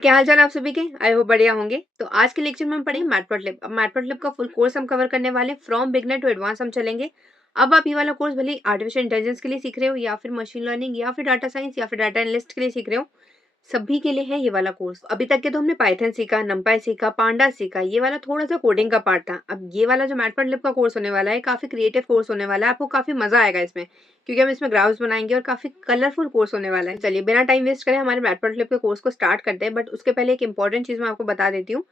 क्या हाल चाल आप सभी के? आई होप बढ़िया होंगे। तो आज के लेक्चर में हम पढ़ेंगे मैटप्लॉटलिब। अब मैटप्लॉटलिब का फुल कोर्स हम कवर करने वाले फ्रॉम बिगनर टू एडवांस हम चलेंगे। अब आप ये वाला कोर्स भले आर्टिफिशियल इंटेलिजेंस के लिए सीख रहे हो या फिर मशीन लर्निंग या फिर डाटा साइंस या फिर डाटा एनालिस्ट के लिए सीख रहे हो, सभी के लिए है ये वाला कोर्स। अभी तक के तो हमने पाइथन सीखा, नंपाई सीखा, पांडा सीखा, ये वाला थोड़ा सा कोडिंग का पार्ट था। अब ये वाला जो मैटप्लॉटलिब का कोर्स होने वाला है, काफी क्रिएटिव कोर्स होने वाला है, आपको काफी मजा आएगा इसमें, क्योंकि हम इसमें ग्राफ्स बनाएंगे और काफी कलरफुल कोर्स होने वाला है। चलिए बिना टाइम वेस्ट करें हमारे मैटप्लॉटलिब के कोर्स को स्टार्ट करते हैं। बट उसके पहले एक इंपॉर्टेंट चीज मैं आपको बता देती हूँ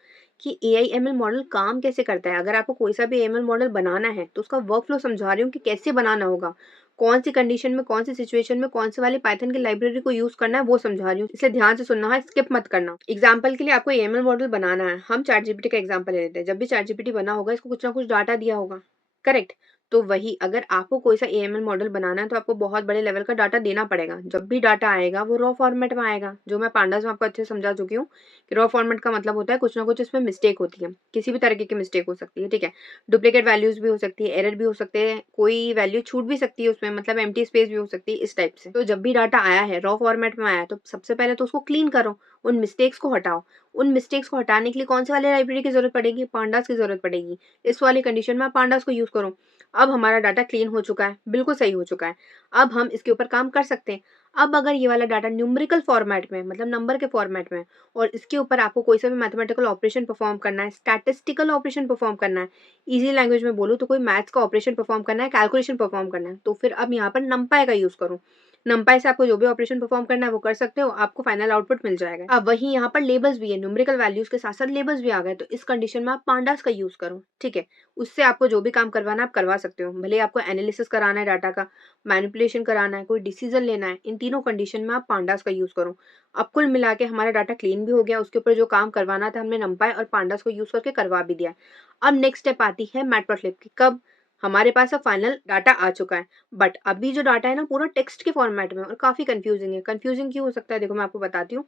कि AI ML मॉडल काम कैसे करता है। अगर आपको कोई सा भी AML मॉडल बनाना है तो उसका वर्क फ्लो समझा रही हूँ कि कैसे बनाना होगा, कौन सी कंडीशन में, कौन सी सिचुएशन में, कौन से वाले पाइथन की लाइब्रेरी को यूज करना है, वो समझा रही हूँ। इसलिए ध्यान से सुनना है, स्किप मत करना। एग्जाम्पल के लिए आपको AML मॉडल बनाना है, हम चैट जीपीटी का एग्जाम्पल ले लेते हैं। जब भी चैट जीपीटी बना होगा, इसको कुछ ना कुछ डाटा दिया होगा, करेक्ट? तो वही अगर आपको कोई सा AML मॉडल बनाना है तो आपको बहुत बड़े लेवल का डाटा देना पड़ेगा। जब भी डाटा आएगा वो रॉ फॉर्मेट में आएगा, जो मैं पांडास में आपको अच्छे से समझा चुकी हूँ कि रॉ फॉर्मेट का मतलब होता है कुछ ना कुछ इसमें मिस्टेक होती है, किसी भी तरीके की मिस्टेक हो सकती है, ठीक है? डुप्लीकेट वैल्यूज भी हो सकती है, एरर भी हो सकते हैं, कोई वैल्यू छूट भी सकती है उसमें, मतलब एम्प्टी स्पेस भी हो सकती है, इस टाइप से। तो जब भी डाटा आया है रॉ फॉर्मेट में आया है तो सबसे पहले तो उसको क्लीन करो, उन मिस्टेक्स को हटाओ। उन मिस्टेक्स को हटाने के लिए कौन से वाले लाइब्रेरी की जरूरत पड़ेगी? पांडास की जरूरत पड़ेगी। इस वाली कंडीशन में आप पांडास को यूज करो। अब हमारा डाटा क्लीन हो चुका है, बिल्कुल सही हो चुका है। अब हम इसके ऊपर काम कर सकते हैं। अब अगर ये वाला डाटा न्यूमेरिकल फॉर्मेट में, मतलब नंबर के फॉर्मेट में, और इसके ऊपर आपको कोई सा भी मैथमेटिकल ऑपरेशन परफॉर्म करना है, स्टैटिस्टिकल ऑपरेशन परफॉर्म करना है, इजी लैंग्वेज में बोलूँ तो कोई मैथ्स का ऑपरेशन परफॉर्म करना है, कैलकुलेशन परफॉर्म करना है, तो फिर अब यहाँ पर नंपाई का यूज करो। नंपाई से आपको जो भी ऑपरेशन परफॉर्म करना है वो कर सकते हो, आपको फाइनल आउटपुट मिल जाएगा। अब वही यहाँ पर लेबल्स भी है, न्यूमेरिकल वैल्यूज के साथ साथ लेबल्स भी आ गए, तो इस कंडीशन में आप पांडास का यूज करो, ठीक है? उससे आपको जो भी काम करवाना है आप करवा सकते हो। भले आपको एनालिसिस कराना है डाटा का, मैनिपुलेशन कराना है, कोई डिसीजन लेना है, इन तीनों कंडीशन में आप पांडास का यूज करो। अब कुल मिला के हमारा डाटा क्लीन भी हो गया, उसके ऊपर जो काम करवाना था हमने नंपाई और पांडास को यूज करके करवा भी दिया। अब नेक्स्ट स्टेप आती है मैटप्लॉटलिब की। कब? हमारे पास अब फाइनल डाटा आ चुका है, बट अभी जो डाटा है ना पूरा टेक्स्ट के फॉर्मेट में और काफी कंफ्यूजिंग है। कंफ्यूजिंग क्यों हो सकता है, देखो मैं आपको बताती हूँ।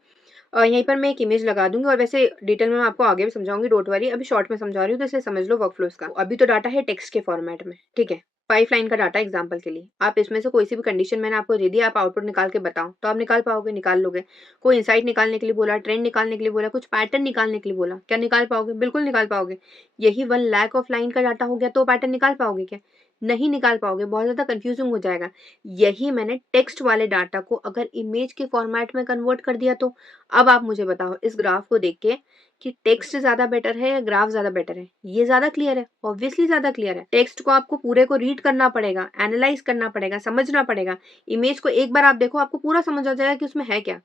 यहीं पर मैं एक इमेज लगा दूंगी और वैसे डिटेल में मैं आपको आगे भी समझाऊंगी, डोंट वरी। अभी शॉर्ट में समझा रही हूँ तो इसे समझ लो वर्क फ्लो इसका। अभी तो डाटा है टेक्स्ट के फॉर्मेट में, ठीक है? 5 लाइन का डाटा एग्जाम्पल के लिए, आप इसमें से कोई सी भी कंडीशन मैंने आपको दे दी, आप आउटपुट निकाल के बताओ, तो आप निकाल पाओगे? निकाल लोगे। कोई इंसाइट निकालने के लिए बोला, ट्रेंड निकालने के लिए बोला, कुछ पैटर्न निकालने के लिए बोला, क्या निकाल पाओगे? बिल्कुल निकाल पाओगे। यही 1 लाख ऑफ लाइन का डाटा हो गया तो पैटर्न निकाल पाओगे क्या? नहीं निकाल पाओगे, बहुत ज्यादा कंफ्यूजिंग हो जाएगा। यही मैंने टेक्स्ट वाले डाटा को अगर इमेज के फॉर्मेट में कन्वर्ट कर दिया तो अब आप मुझे बताओ इस ग्राफ को देख के कि टेक्स्ट ज्यादा बेटर है या ग्राफ ज्यादा बेटर है? ये ज्यादा क्लियर है, ऑब्वियसली ज्यादा क्लियर है। टेक्स्ट को आपको पूरे को रीड करना पड़ेगा, एनालाइज करना पड़ेगा, समझना पड़ेगा। इमेज को एक बार आप देखो, आपको पूरा समझ आ जाएगा कि उसमें है क्या।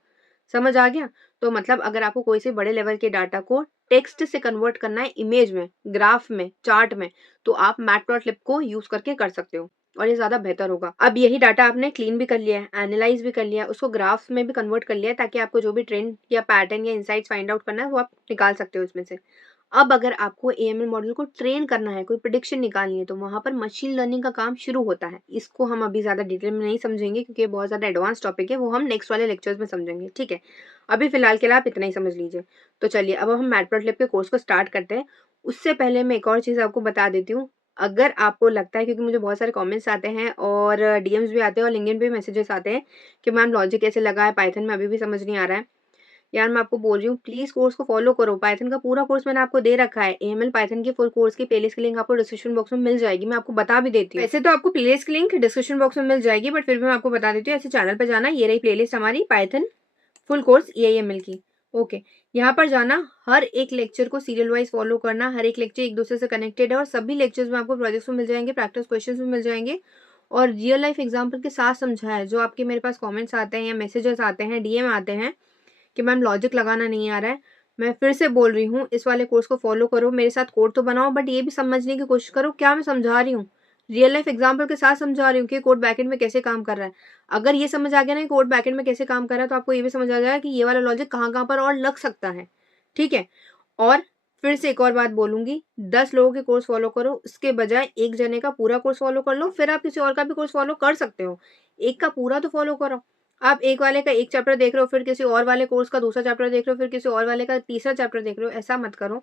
समझ आ गया? तो मतलब अगर आपको कोई से बड़े लेवल के डाटा को टेक्स्ट से कन्वर्ट करना है इमेज में, ग्राफ में, चार्ट में, तो आप मैटप्लॉटलिब को यूज करके कर सकते हो और ये ज्यादा बेहतर होगा। अब यही डाटा आपने क्लीन भी कर लिया है, एनालाइज भी कर लिया है, उसको ग्राफ्स में भी कन्वर्ट कर लिया है, ताकि आपको जो भी ट्रेंड या पैटर्न या इंसाइट्स फाइंड आउट करना है वो आप निकाल सकते हो इसमें से। अब अगर आपको AML मॉडल को ट्रेन करना है, कोई प्रिडिक्शन निकालनी है, तो वहां पर मशीन लर्निंग का काम शुरू होता है। इसको हम अभी ज्यादा डिटेल में नहीं समझेंगे क्योंकि ये बहुत ज्यादा एडवांस टॉपिक है, वो हम नेक्स्ट वाले लेक्चर्स में समझेंगे, ठीक है? अभी फिलहाल के लिए आप इतना ही समझ लीजिए। तो चलिए अब हम मैटप्लॉटलिब के कोर्स को स्टार्ट करते हैं। उससे पहले मैं एक और चीज आपको बता देती हूँ। अगर आपको लगता है, क्योंकि मुझे बहुत सारे कमेंट्स आते हैं और DMs भी आते हैं और लिंक्डइन पे मैसेजेस आते हैं कि मैम लॉजिक कैसे लगा है, पाइथन में अभी भी समझ नहीं आ रहा है। यार मैं आपको बोल रही हूँ प्लीज कोर्स को फॉलो करो। पाइथन का पूरा कोर्स मैंने आपको दे रखा है। AML पाइथन की फुल कोर्स की प्लेलिस्ट की लिंक आपको डिस्क्रिप्शन बॉक्स में मिल जाएगी। मैं आपको बता भी देती हूँ, वैसे तो आपको प्लेलिस्ट की लिंक डिस्क्रिप्शन बॉक्स में मिल जाएगी, बट फिर भी मैं आपको बता देती हूँ। ऐसे चैनल पर जाना, ये रही प्लेलिस्ट हमारी पाइथन फुल कोर्स AIML की। ओके, यहाँ पर जाना, हर एक लेक्चर को सीरियल वाइज फॉलो करना। हर एक लेक्चर एक दूसरे से कनेक्टेड है और सभी लेक्चर्स में आपको प्रोजेक्ट्स में मिल जाएंगे, प्रैक्टिस क्वेश्चंस में मिल जाएंगे और रियल लाइफ एग्जांपल के साथ समझाया है। जो आपके मेरे पास कमेंट्स आते हैं या मैसेजेस आते हैं, DM आते हैं कि मैम लॉजिक लगाना नहीं आ रहा है, मैं फिर से बोल रही हूँ इस वाले कोर्स को फॉलो करो, मेरे साथ कोड तो बनाओ, बट ये भी समझने की कोशिश करो क्या मैं समझा रही हूँ। रियल लाइफ एग्जाम्पल के साथ समझा रही हूँ कि कोड बैकएंड में कैसे काम कर रहा है। अगर ये समझ आ गया ना कोड बैकएंड में कैसे काम कर रहा है, तो आपको ये भी समझ आ जाएगा कि ये वाला लॉजिक कहाँ कहाँ पर और लग सकता है, ठीक है? और फिर से एक और बात बोलूंगी, 10 लोगों के कोर्स फॉलो करो उसके बजाय एक जने का पूरा कोर्स फॉलो कर लो। फिर आप किसी और का भी कोर्स फॉलो कर सकते हो, एक का पूरा तो फॉलो करो। आप एक वाले का एक चैप्टर देख रहे हो, फिर किसी और वाले कोर्स का दूसरा चैप्टर देख रहे हो, फिर किसी और वाले का तीसरा चैप्टर देख रहे हो, ऐसा मत करो।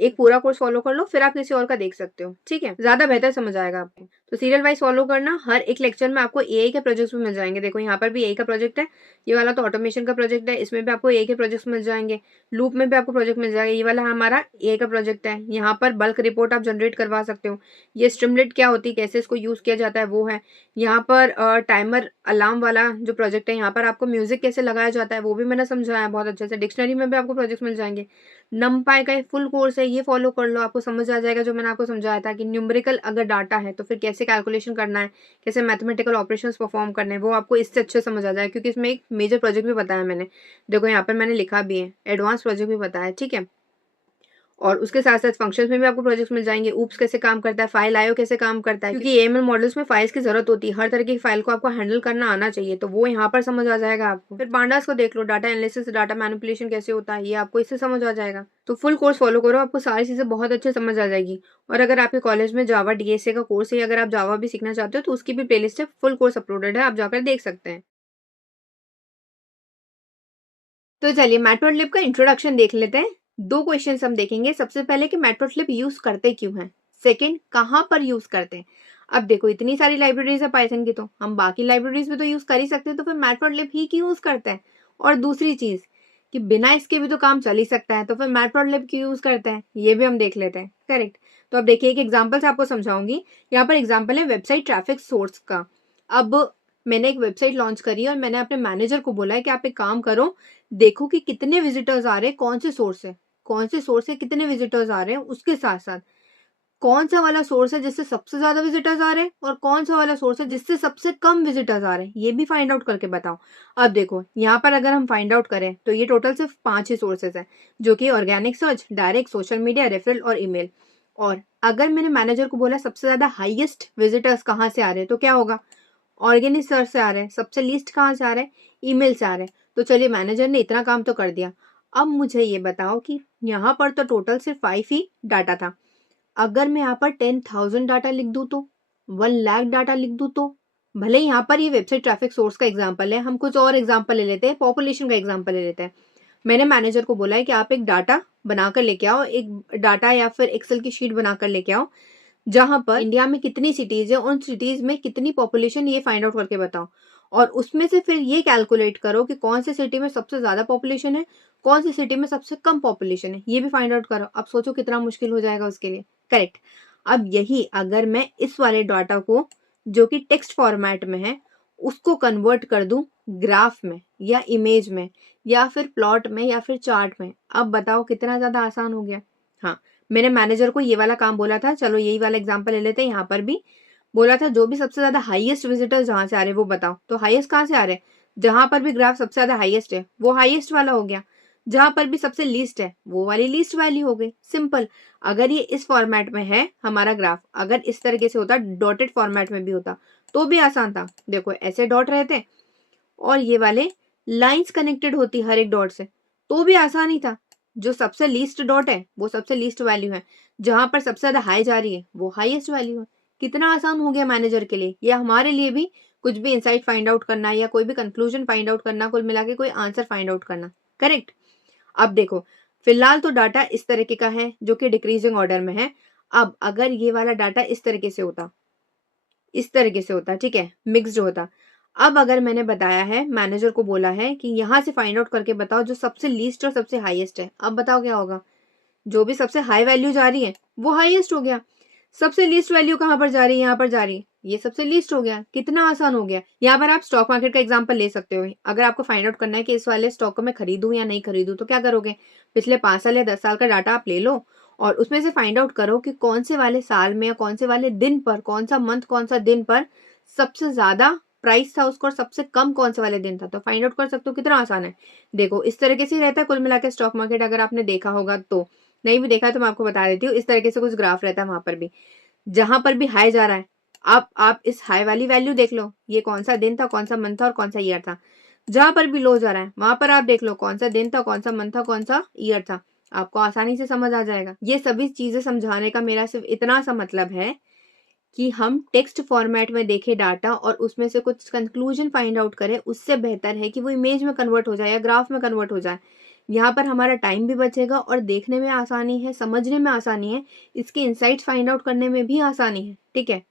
एक पूरा कोर्स फॉलो कर लो, फिर आप किसी और का देख सकते हो, ठीक है, ज्यादा बेहतर समझ आएगा आपको। तो सीरियल वाइज फॉलो करना, हर एक लेक्चर में आपको एआई के प्रोजेक्ट्स भी मिल जाएंगे। देखो यहाँ पर भी एआई का प्रोजेक्ट है, ये वाला तो ऑटोमेशन का प्रोजेक्ट है, इसमें भी आपको एआई के प्रोजेक्ट्स मिल जाएंगे। लूप में भी आपको प्रोजेक्ट मिल जाएगा, ये वाला हमारा एआई का प्रोजेक्ट है। यहाँ पर बल्क रिपोर्ट आप जनरेट करवा सकते हो। ये स्ट्रीमलेट क्या होती है, कैसे इसको यूज किया जाता है, वो है। यहाँ पर टाइमर अलार्म वाला जो प्रोजेक्ट है, यहाँ पर आपको म्यूजिक कैसे लगाया जाता है वो भी मैंने समझाया है बहुत अच्छे से। डिक्शनरी में भी आपको प्रोजेक्ट मिल जाएंगे। नमपाई का एक फुल कोर्स है, ये फॉलो कर लो, आपको समझ आ जाएगा। जो मैंने आपको समझाया था कि न्यूमेरिकल अगर डाटा है तो फिर कैसे कैलकुलेशन करना है, कैसे मैथमेटिकल ऑपरेशंस परफॉर्म करने हैं, वो आपको इससे अच्छे समझ आ जाएगा, क्योंकि इसमें एक मेजर प्रोजेक्ट भी बताया मैंने। देखो यहाँ पर मैंने लिखा भी है, एडवांस प्रोजेक्ट भी बताया, ठीक है। और उसके साथ साथ फंक्शंस में भी आपको प्रोजेक्ट्स मिल जाएंगे। ऊप्स कैसे काम करता है, फाइल आईओ कैसे काम करता है, क्योंकि एएमएल मॉडल्स में फाइल्स की जरूरत होती है, हर तरह की फाइल को आपको हैंडल करना आना चाहिए, तो वो यहाँ पर समझ आ जाएगा आपको। फिर पांडास को देख लो, डाटा एनालिसिस, डाटा मैनिपुलेशन कैसे होता है, ये आपको इससे समझ आ जाएगा। तो फुल कोर्स फॉलो करो, आपको सारी चीजें बहुत अच्छे समझ आ जाएगी। और अगर आपके कॉलेज में जावा डीएसए का कोर्स है, अगर आप जावा भी सीखना चाहते हो तो उसकी भी प्लेलिस्ट है, फुल कोर्स अपलोडेड है, आप जाकर देख सकते हैं। तो चलिए मैटप्लॉटलिब का इंट्रोडक्शन देख लेते हैं। दो क्वेश्चंस हम देखेंगे। सबसे पहले कि मैटप्लॉटलिब यूज करते क्यों हैं, सेकंड कहां पर यूज करते हैं। अब देखो इतनी सारी लाइब्रेरीज है पाइथन की, तो हम बाकी लाइब्रेरीज भी तो यूज कर ही सकते हैं, तो फिर मैटप्लॉटलिब ही क्यों यूज करते हैं। और दूसरी चीज कि बिना इसके भी तो काम चल ही सकता है, तो फिर मैटप्लॉटलिब क्यों यूज करते हैं, ये भी हम देख लेते हैं। करेक्ट। तो अब देखिए एक एग्जाम्पल से आपको समझाऊंगी। यहाँ पर एग्जाम्पल है वेबसाइट ट्रैफिक सोर्स का। अब मैंने एक वेबसाइट लॉन्च करी और मैंने अपने मैनेजर को बोला है कि आप एक काम करो, देखो कि कितने विजिटर्स आ रहे हैं, कौन से सोर्स है, कौन से सोर्स है, कितने विजिटर्स आ रहे हैं, उसके साथ साथ कौन सा वाला सोर्स है जिससे सबसे ज्यादा विजिटर्स आ रहे हैं और कौन सा वाला सोर्स है जिससे सबसे कम विजिटर्स आ रहे हैं, ये भी फाइंड आउट करके बताओ। अब देखो यहाँ पर अगर हम फाइंड आउट करें तो ये टोटल सिर्फ 5 ही सोर्सेज है, जो कि organic search, direct, social media, referral और ईमेल। और अगर मैंने मैनेजर को बोला सबसे ज्यादा हाईएस्ट विजिटर्स कहाँ से आ रहे हैं, तो क्या होगा, ऑर्गेनिक सर्च से आ रहे हैं। सबसे लीस्ट कहाँ से आ रहे हैं, ईमेल से आ रहे हैं। तो चलिए मैनेजर ने इतना काम तो कर दिया। अब मुझे ये बताओ कि यहाँ पर तो टोटल सिर्फ 5 ही डाटा था, अगर मैं यहाँ पर 10,000 डाटा लिख दूं तो, 1 लाख डाटा लिख दूं तो। भले ही यहाँ पर ये वेबसाइट ट्रैफिक सोर्स का एग्जाम्पल है, हम कुछ और एग्जाम्पल ले लेते हैं, पॉपुलेशन का एग्जाम्पल ले लेते हैं। मैंने मैनेजर को बोला है कि आप एक डाटा बनाकर लेके आओ, एक डाटा या फिर एक्सेल की शीट बनाकर लेके आओ, जहां पर इंडिया में कितनी सिटीज है, उन सिटीज में कितनी पॉपुलेशन, ये फाइंड आउट करके बताओ। और उसमें से फिर ये कैलकुलेट करो कि कौन सी सिटी में सबसे ज्यादा पॉपुलेशन है, कौन सी सिटी में सबसे कम पॉपुलेशन है, ये भी फाइंड आउट करो। अब सोचो कितना मुश्किल हो जाएगा उसके लिए। करेक्ट। अब यही अगर मैं इस वाले डाटा को, जो कि टेक्स्ट फॉर्मेट में है, उसको कन्वर्ट कर दूं ग्राफ में या इमेज में या फिर प्लॉट में या फिर चार्ट में, अब बताओ कितना ज्यादा आसान हो गया। हाँ, मैंने मैनेजर को ये वाला काम बोला था। चलो यही वाला एग्जांपल ले लेते हैं। यहाँ पर भी बोला था जो भी सबसे ज्यादा हाईएस्ट विजिटर्स जहां से आ रहे हैं वो बताओ। तो हाईएस्ट कहाँ से आ रहे हैं, जहां पर भी ग्राफ सबसे ज्यादा हाईएस्ट है वो हाईएस्ट वाला हो गया, जहां पर भी सबसे लीस्ट है वो वाली लीस्ट वैल्यू हो गई। सिंपल। अगर ये इस फॉर्मेट में है हमारा ग्राफ, अगर इस तरीके से होता, डॉटेड फॉर्मेट में भी होता, तो भी आसान था। देखो ऐसे डॉट रहते और ये वाले लाइंस कनेक्टेड होती हर एक डॉट से, तो भी आसान ही था। जो सबसे लीस्ट डॉट है वो सबसे लीस्ट वैल्यू है, जहां पर सबसे ज्यादा हाई जा रही है वो हाईएस्ट वैल्यू है। कितना आसान हो गया मैनेजर के लिए या हमारे लिए भी, कुछ भी इंसाइट फाइंड आउट करना या कोई भी कंक्लूजन फाइंड आउट करना, कुल मिला के कोई आंसर फाइंड आउट करना। करेक्ट। अब देखो फिलहाल तो डाटा इस तरीके का है जो कि डिक्रीजिंग ऑर्डर में है। अब अगर ये वाला डाटा इस तरीके से होता, इस तरीके से होता, ठीक है, मिक्स्ड होता। अब अगर मैंने बताया है, मैनेजर को बोला है कि यहां से फाइंड आउट करके बताओ जो सबसे लीस्ट और सबसे हाईएस्ट है, अब बताओ क्या होगा। जो भी सबसे हाई वैल्यू जा रही है वो हाईएस्ट हो गया, सबसे लीस्ट वैल्यू कहां पर जा रही है, यहाँ पर जा रही है, ये सबसे लीस्ट हो गया। कितना आसान हो गया। यहाँ पर आप स्टॉक मार्केट का एग्जांपल ले सकते हो। अगर आपको फाइंड आउट करना है कि इस वाले स्टॉक को मैं खरीदूं या नहीं खरीदूं, तो क्या करोगे, पिछले 5 साल या 10 साल का डाटा आप ले लो और उसमें से फाइंड आउट करो कि कौन से वाले साल में या कौन से वाले दिन पर, कौन सा मंथ, कौन सा दिन पर सबसे ज्यादा प्राइस था उसका और सबसे कम कौन से वाले दिन था, तो फाइंड आउट कर सकते हो। कितना आसान है। देखो इस तरीके से ही रहता है कुल मिला के स्टॉक मार्केट, अगर आपने देखा होगा तो, नहीं भी देखा तो मैं आपको बता देती हूँ। इस तरीके से कुछ ग्राफ रहता है, वहां पर भी जहां पर भी हाई जा रहा है, आप इस हाई वाली वैल्यू देख लो, ये कौन सा दिन था, कौन सा मंथ था और कौन सा ईयर था। जहां पर भी लो जा रहा है वहां पर आप देख लो कौन सा दिन था, कौन सा मंथ था, कौन सा ईयर था। आपको आसानी से समझ आ जाएगा। ये सभी चीजें समझाने का मेरा सिर्फ इतना सा मतलब है कि हम टेक्स्ट फॉर्मेट में देखें डाटा और उसमें से कुछ कंक्लूजन फाइंड आउट करें, उससे बेहतर है कि वो इमेज में कन्वर्ट हो जाए या ग्राफ में कन्वर्ट हो जाए। यहाँ पर हमारा टाइम भी बचेगा और देखने में आसानी है, समझने में आसानी है, इसके इंसाइट्स फाइंड आउट करने में भी आसानी है। ठीक है,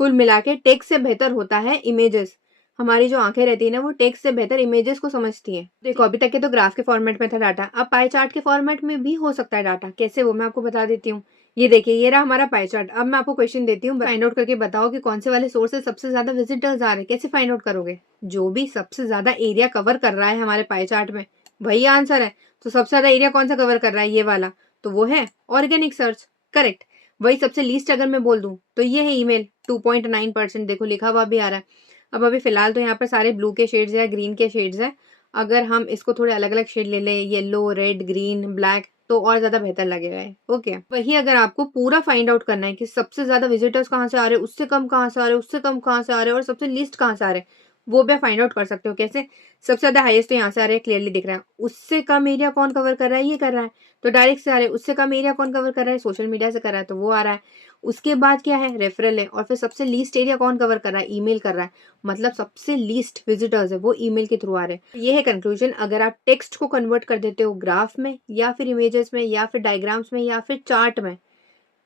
कुल मिला के टेक्स्ट से बेहतर होता है इमेजेस। हमारी जो आंखें रहती है ना, वो टेक्स्ट से बेहतर इमेजेस को समझती है। देखो, अभी तक के तो ग्राफ के फॉर्मेट में था डाटा, अब पाई चार्ट के फॉर्मेट में भी हो सकता है डाटा। कैसे, वो मैं आपको बता देती हूँ। ये देखिए, ये रहा हमारा पाई चार्ट। अब मैं आपको क्वेश्चन देती हूँ, फाइंड आउट करके बताओ कि कौन से वाले सोर्स से सबसे ज्यादा विजिटर्स आ रहे हैं। कैसे फाइंड आउट करोगे? जो भी सबसे ज्यादा एरिया कवर कर रहा है हमारे पाई चार्ट में, वही आंसर है। तो सबसे ज्यादा एरिया कौन सा कवर कर रहा है? ये वाला, तो वो है ऑर्गेनिक सर्च। करेक्ट। वही सबसे लीस्ट अगर मैं बोल दूं तो ये है ईमेल, 2.9%। देखो लिखा हुआ भी आ रहा है। अब अभी फिलहाल तो यहाँ पर सारे ब्लू के शेड्स है, ग्रीन के शेड्स है। अगर हम इसको थोड़े अलग अलग शेड ले ले, येलो, रेड, ग्रीन, ब्लैक, तो और ज्यादा बेहतर लगेगा। ओके, वही अगर आपको पूरा फाइंड आउट करना है कि सबसे ज्यादा विजिटर्स कहाँ से आ रहे हैं, उससे कम कहाँ से आ रहे हैं, उससे कम कहाँ से आ रहे हैं, और सबसे लीस्ट कहाँ से आ रहे हैं, वो भी फाइंड आउट कर सकते हो। कैसे? सबसे ज्यादा हाईएस्ट तो यहाँ से आ रहे हैं, क्लियरली दिख रहा है। उससे कम एरिया कौन कवर कर रहा है? ये कर रहा है, तो डायरेक्ट से आ रहे हैं। उससे कम एरिया कौन कवर कर रहा है? सोशल मीडिया से कर रहा है, तो वो आ रहा है। उसके बाद क्या है? रेफरल है। और फिर सबसे लीस्ट एरिया कौन कवर कर रहा है? ईमेल कर रहा है। मतलब सबसे लीस्ट विजिटर्स है वो ईमेल के थ्रू आ रहे हैं। ये है कंक्लूजन। अगर आप टेक्स्ट को कन्वर्ट कर देते हो ग्राफ में, या फिर इमेजेस में, या फिर डायग्राम्स में, या फिर चार्ट में,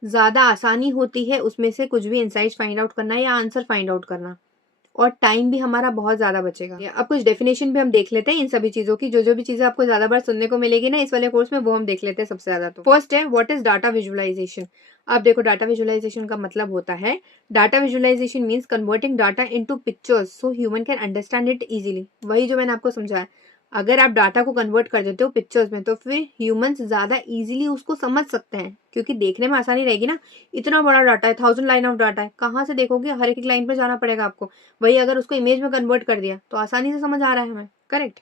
ज्यादा आसानी होती है उसमें से कुछ भी इंसाइट्स फाइंड आउट करना या आंसर फाइंड आउट करना, और टाइम भी हमारा बहुत ज्यादा बचेगा। अब कुछ डेफिनेशन भी हम देख लेते हैं इन सभी चीजों की। जो जो भी चीजें आपको ज्यादा बार सुनने को मिलेगी ना इस वाले कोर्स में, वो हम देख लेते हैं सबसे ज्यादा। तो फर्स्ट है, व्हाट इज डाटा विजुअलाइजेशन। अब देखो, डाटा विजुअलाइजेशन का मतलब होता है, data visualisation means converting data into pictures so human can understand it easily. वही जो मैंने आपको समझाया, अगर आप डाटा को कन्वर्ट कर देते हो पिक्चर्स में, तो फिर ह्यूमंस ज्यादा इजीली उसको समझ सकते हैं, क्योंकि देखने में आसानी रहेगी ना। इतना बड़ा डाटा है, 1000 लाइन ऑफ डाटा है, कहाँ से देखोगे? हर एक लाइन पे जाना पड़ेगा आपको। वही अगर उसको इमेज में कन्वर्ट कर दिया तो आसानी से समझ आ रहा है हमें। करेक्ट।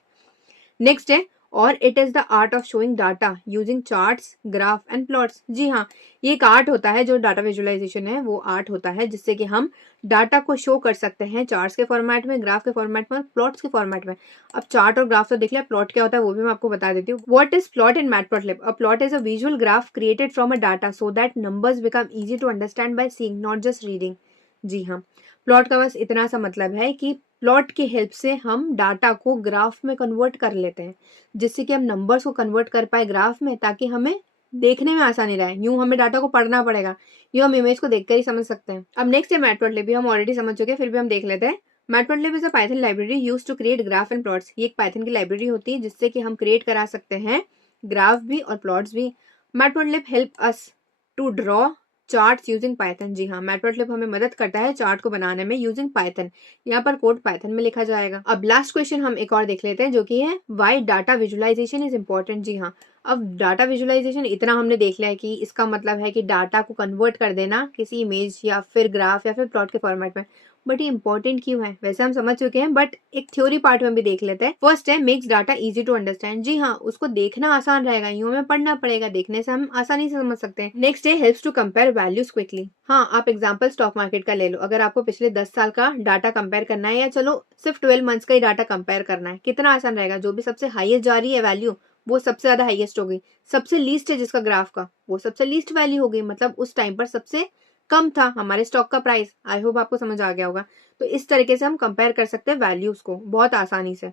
नेक्स्ट है, और it is the art of showing data using charts, graph and plots. जी हाँ, ये एक आर्ट होता है। जो डाटा विजुअलाइजेशन है वो आर्ट होता है, जिससे कि हम डाटा को शो कर सकते हैं चार्ट्स के फॉर्मेट में, ग्राफ के फॉर्मेट में, प्लॉट्स के फॉर्मेट में। अब चार्ट और ग्राफ तो देख लिया, प्लॉट क्या होता है वो भी मैं आपको बता देती हूँ। What is plot in Matplotlib? A plot is a visual graph created from a data so that numbers become easy to understand by seeing, not just reading. जी हाँ, प्लॉट का बस इतना सा मतलब है कि प्लॉट की हेल्प से हम डाटा को ग्राफ में कन्वर्ट कर लेते हैं, जिससे कि हम नंबर्स को कन्वर्ट कर पाए ग्राफ में, ताकि हमें देखने में आसानी रहे। यूं हमें डाटा को पढ़ना पड़ेगा, यूं हम इमेज को देखकर ही समझ सकते हैं। अब नेक्स्ट है मैटप्लॉटलिब। भी हम ऑलरेडी समझ चुके हैं, फिर भी हम देख लेते हैं। Matplotlib is a Python library used to create graph and plots. ये एक पाइथन की लाइब्रेरी होती है जिससे कि हम क्रिएट करा सकते हैं ग्राफ भी और प्लॉट्स भी। Matplotlib help us to draw charts using Python. जी हाँ, मैटप्लॉटलिब हमें मदद करता है चार्ट को बनाने में यूजिंग पाइथन। यहाँ पर कोड पाइथन में लिखा जाएगा। अब लास्ट क्वेश्चन हम एक और देख लेते हैं, जो कि है why data visualisation is important. जी हाँ, अब डाटा विजुअलाइजेशन इतना हमने देख लिया है कि इसका मतलब है कि डाटा को कन्वर्ट कर देना किसी इमेज या फिर ग्राफ या फिर प्लॉट के फॉर्मेट में। बट ये इंपॉर्टेंट क्यों है? वैसे हम समझ चुके हैं, बट एक थ्योरी पार्ट में भी देख लेते हैं। फर्स्ट है, makes data easy to understand. जी हाँ, उसको देखना आसान रहेगा, यूं हमें पढ़ना पड़ेगा, देखने से हम आसानी से समझ सकते हैं। नेक्स्ट है, helps to compare values quickly. हाँ, आप एग्जांपल स्टॉक मार्केट का ले लो। अगर आपको पिछले 10 साल का डाटा कंपेयर करना है, या चलो सिर्फ 12 मंथ्स का ही डाटा कंपेयर करना है, कितना आसान रहेगा। जो भी सबसे हाईएस्ट जा रही है वैल्यू, वो सबसे ज्यादा हाईएस्ट हो गई। सबसे लीस्ट है जिसका ग्राफ का, वो सबसे लीस्ट वैल्यू हो गई। मतलब उस टाइम पर सबसे कम था हमारे स्टॉक का प्राइस। आई होप आपको समझ आ गया होगा। तो इस तरीके से हम कंपेयर कर सकते हैं वैल्यूज को बहुत आसानी से।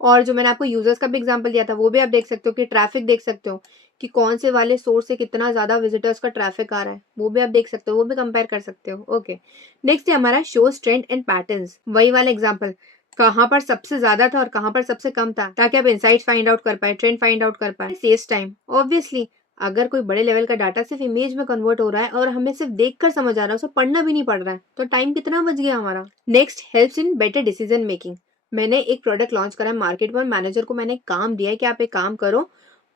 और जो मैंने आपको यूजर्स का भी एग्जांपल दिया था, वो भी आप देख सकते हो कि ट्रैफिक देख सकते हो कि कौन से वाले सोर्स से कितना ज्यादा विजिटर्स का ट्रैफिक आ रहा है, वो भी आप देख सकते हो, वो भी कंपेयर कर सकते हो। ओके, नेक्स्ट है हमारा शोज ट्रेंड एंड पैटर्न्स। वही वाला एग्जांपल, कहाँ पर सबसे ज्यादा था और कहाँ पर सबसे कम था, ताकि आप इंसाइट्स फाइंड आउट कर पाए, ट्रेंड फाइंड आउट कर पाए। Saves time. ऑब्वियसली अगर कोई बड़े लेवल का डाटा सिर्फ इमेज में कन्वर्ट हो रहा है और हमें सिर्फ देखकर समझ आ रहा है, उसे पढ़ना भी नहीं पड़ रहा है, तो टाइम कितना बच गया हमारा। Next, helps in better decision making. मैंने एक प्रोडक्ट लॉन्च करा है मार्केट में, मैनेजर को मैंने काम दिया है कि आप एक काम करो,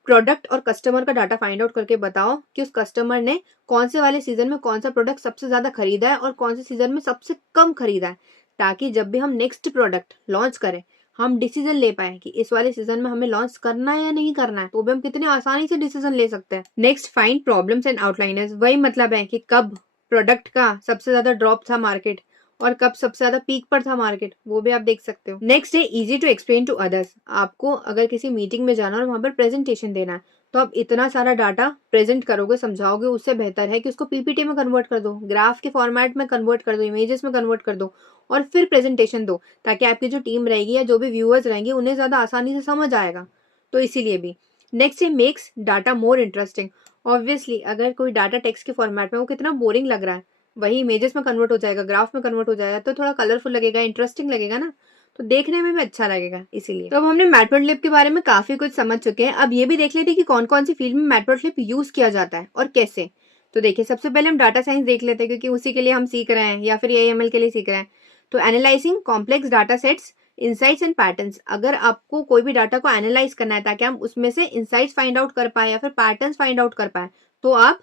प्रोडक्ट और कस्टमर का डाटा फाइंड आउट करके बताओ कि उस कस्टमर ने कौन से वाले सीजन में कौन सा प्रोडक्ट सबसे ज्यादा खरीदा है और कौन से सीजन में सबसे कम खरीदा है, ताकि जब भी हम नेक्स्ट प्रोडक्ट लॉन्च करें, हम डिसीजन ले पाए कि इस वाले सीजन में हमें लॉन्च करना है या नहीं करना है। तो भी हम कितनी आसानी से डिसीजन ले सकते हैं। Next, find problems and outliers. वही मतलब है कि कब प्रोडक्ट का सबसे ज्यादा ड्रॉप था मार्केट और कब सबसे ज्यादा पीक पर था मार्केट, वो भी आप देख सकते हो। नेक्स्ट है, easy to explain to others. आपको अगर किसी मीटिंग में जाना और वहां पर प्रेजेंटेशन देना है, तो आप इतना सारा डाटा प्रेजेंट करोगे, समझाओगे, उससे बेहतर है कि उसको पीपीटी में कन्वर्ट कर दो, ग्राफ के फॉर्मेट में कन्वर्ट कर दो, इमेजेस में कन्वर्ट कर दो, और फिर प्रेजेंटेशन दो, ताकि आपकी जो टीम रहेगी या जो भी व्यूअर्स रहेंगे उन्हें ज्यादा आसानी से समझ आएगा। तो इसीलिए भी। नेक्स्ट है makes data more interesting. Obviously अगर कोई डाटा टेक्स्ट के फॉर्मेट में, वो कितना बोरिंग लग रहा है, वही इमेजेस में कन्वर्ट हो जाएगा, ग्राफ में कन्वर्ट हो जाएगा, तो थोड़ा कलरफुल लगेगा, इंटरेस्टिंग लगेगा ना, तो देखने में भी अच्छा लगेगा। इसीलिए तो अब हमने मैटप्लॉटलिब के बारे में काफी कुछ समझ चुके हैं। अब ये भी देख लेते हैं कि कौन कौन सी फील्ड में मैटप्लॉटलिब यूज किया जाता है और कैसे। तो देखिए, सबसे पहले हम डाटा साइंस देख लेते हैं, क्योंकि उसी के लिए हम सीख रहे हैं, या फिर AML के लिए सीख रहे हैं। तो analysing complex data sets, insights and patterns. अगर आपको कोई भी डाटा को एनालाइज करना है ताकि हम उसमें से इंसाइट्स फाइंड आउट कर पाए या फिर पैटर्न्स फाइंड आउट कर पाए, तो आप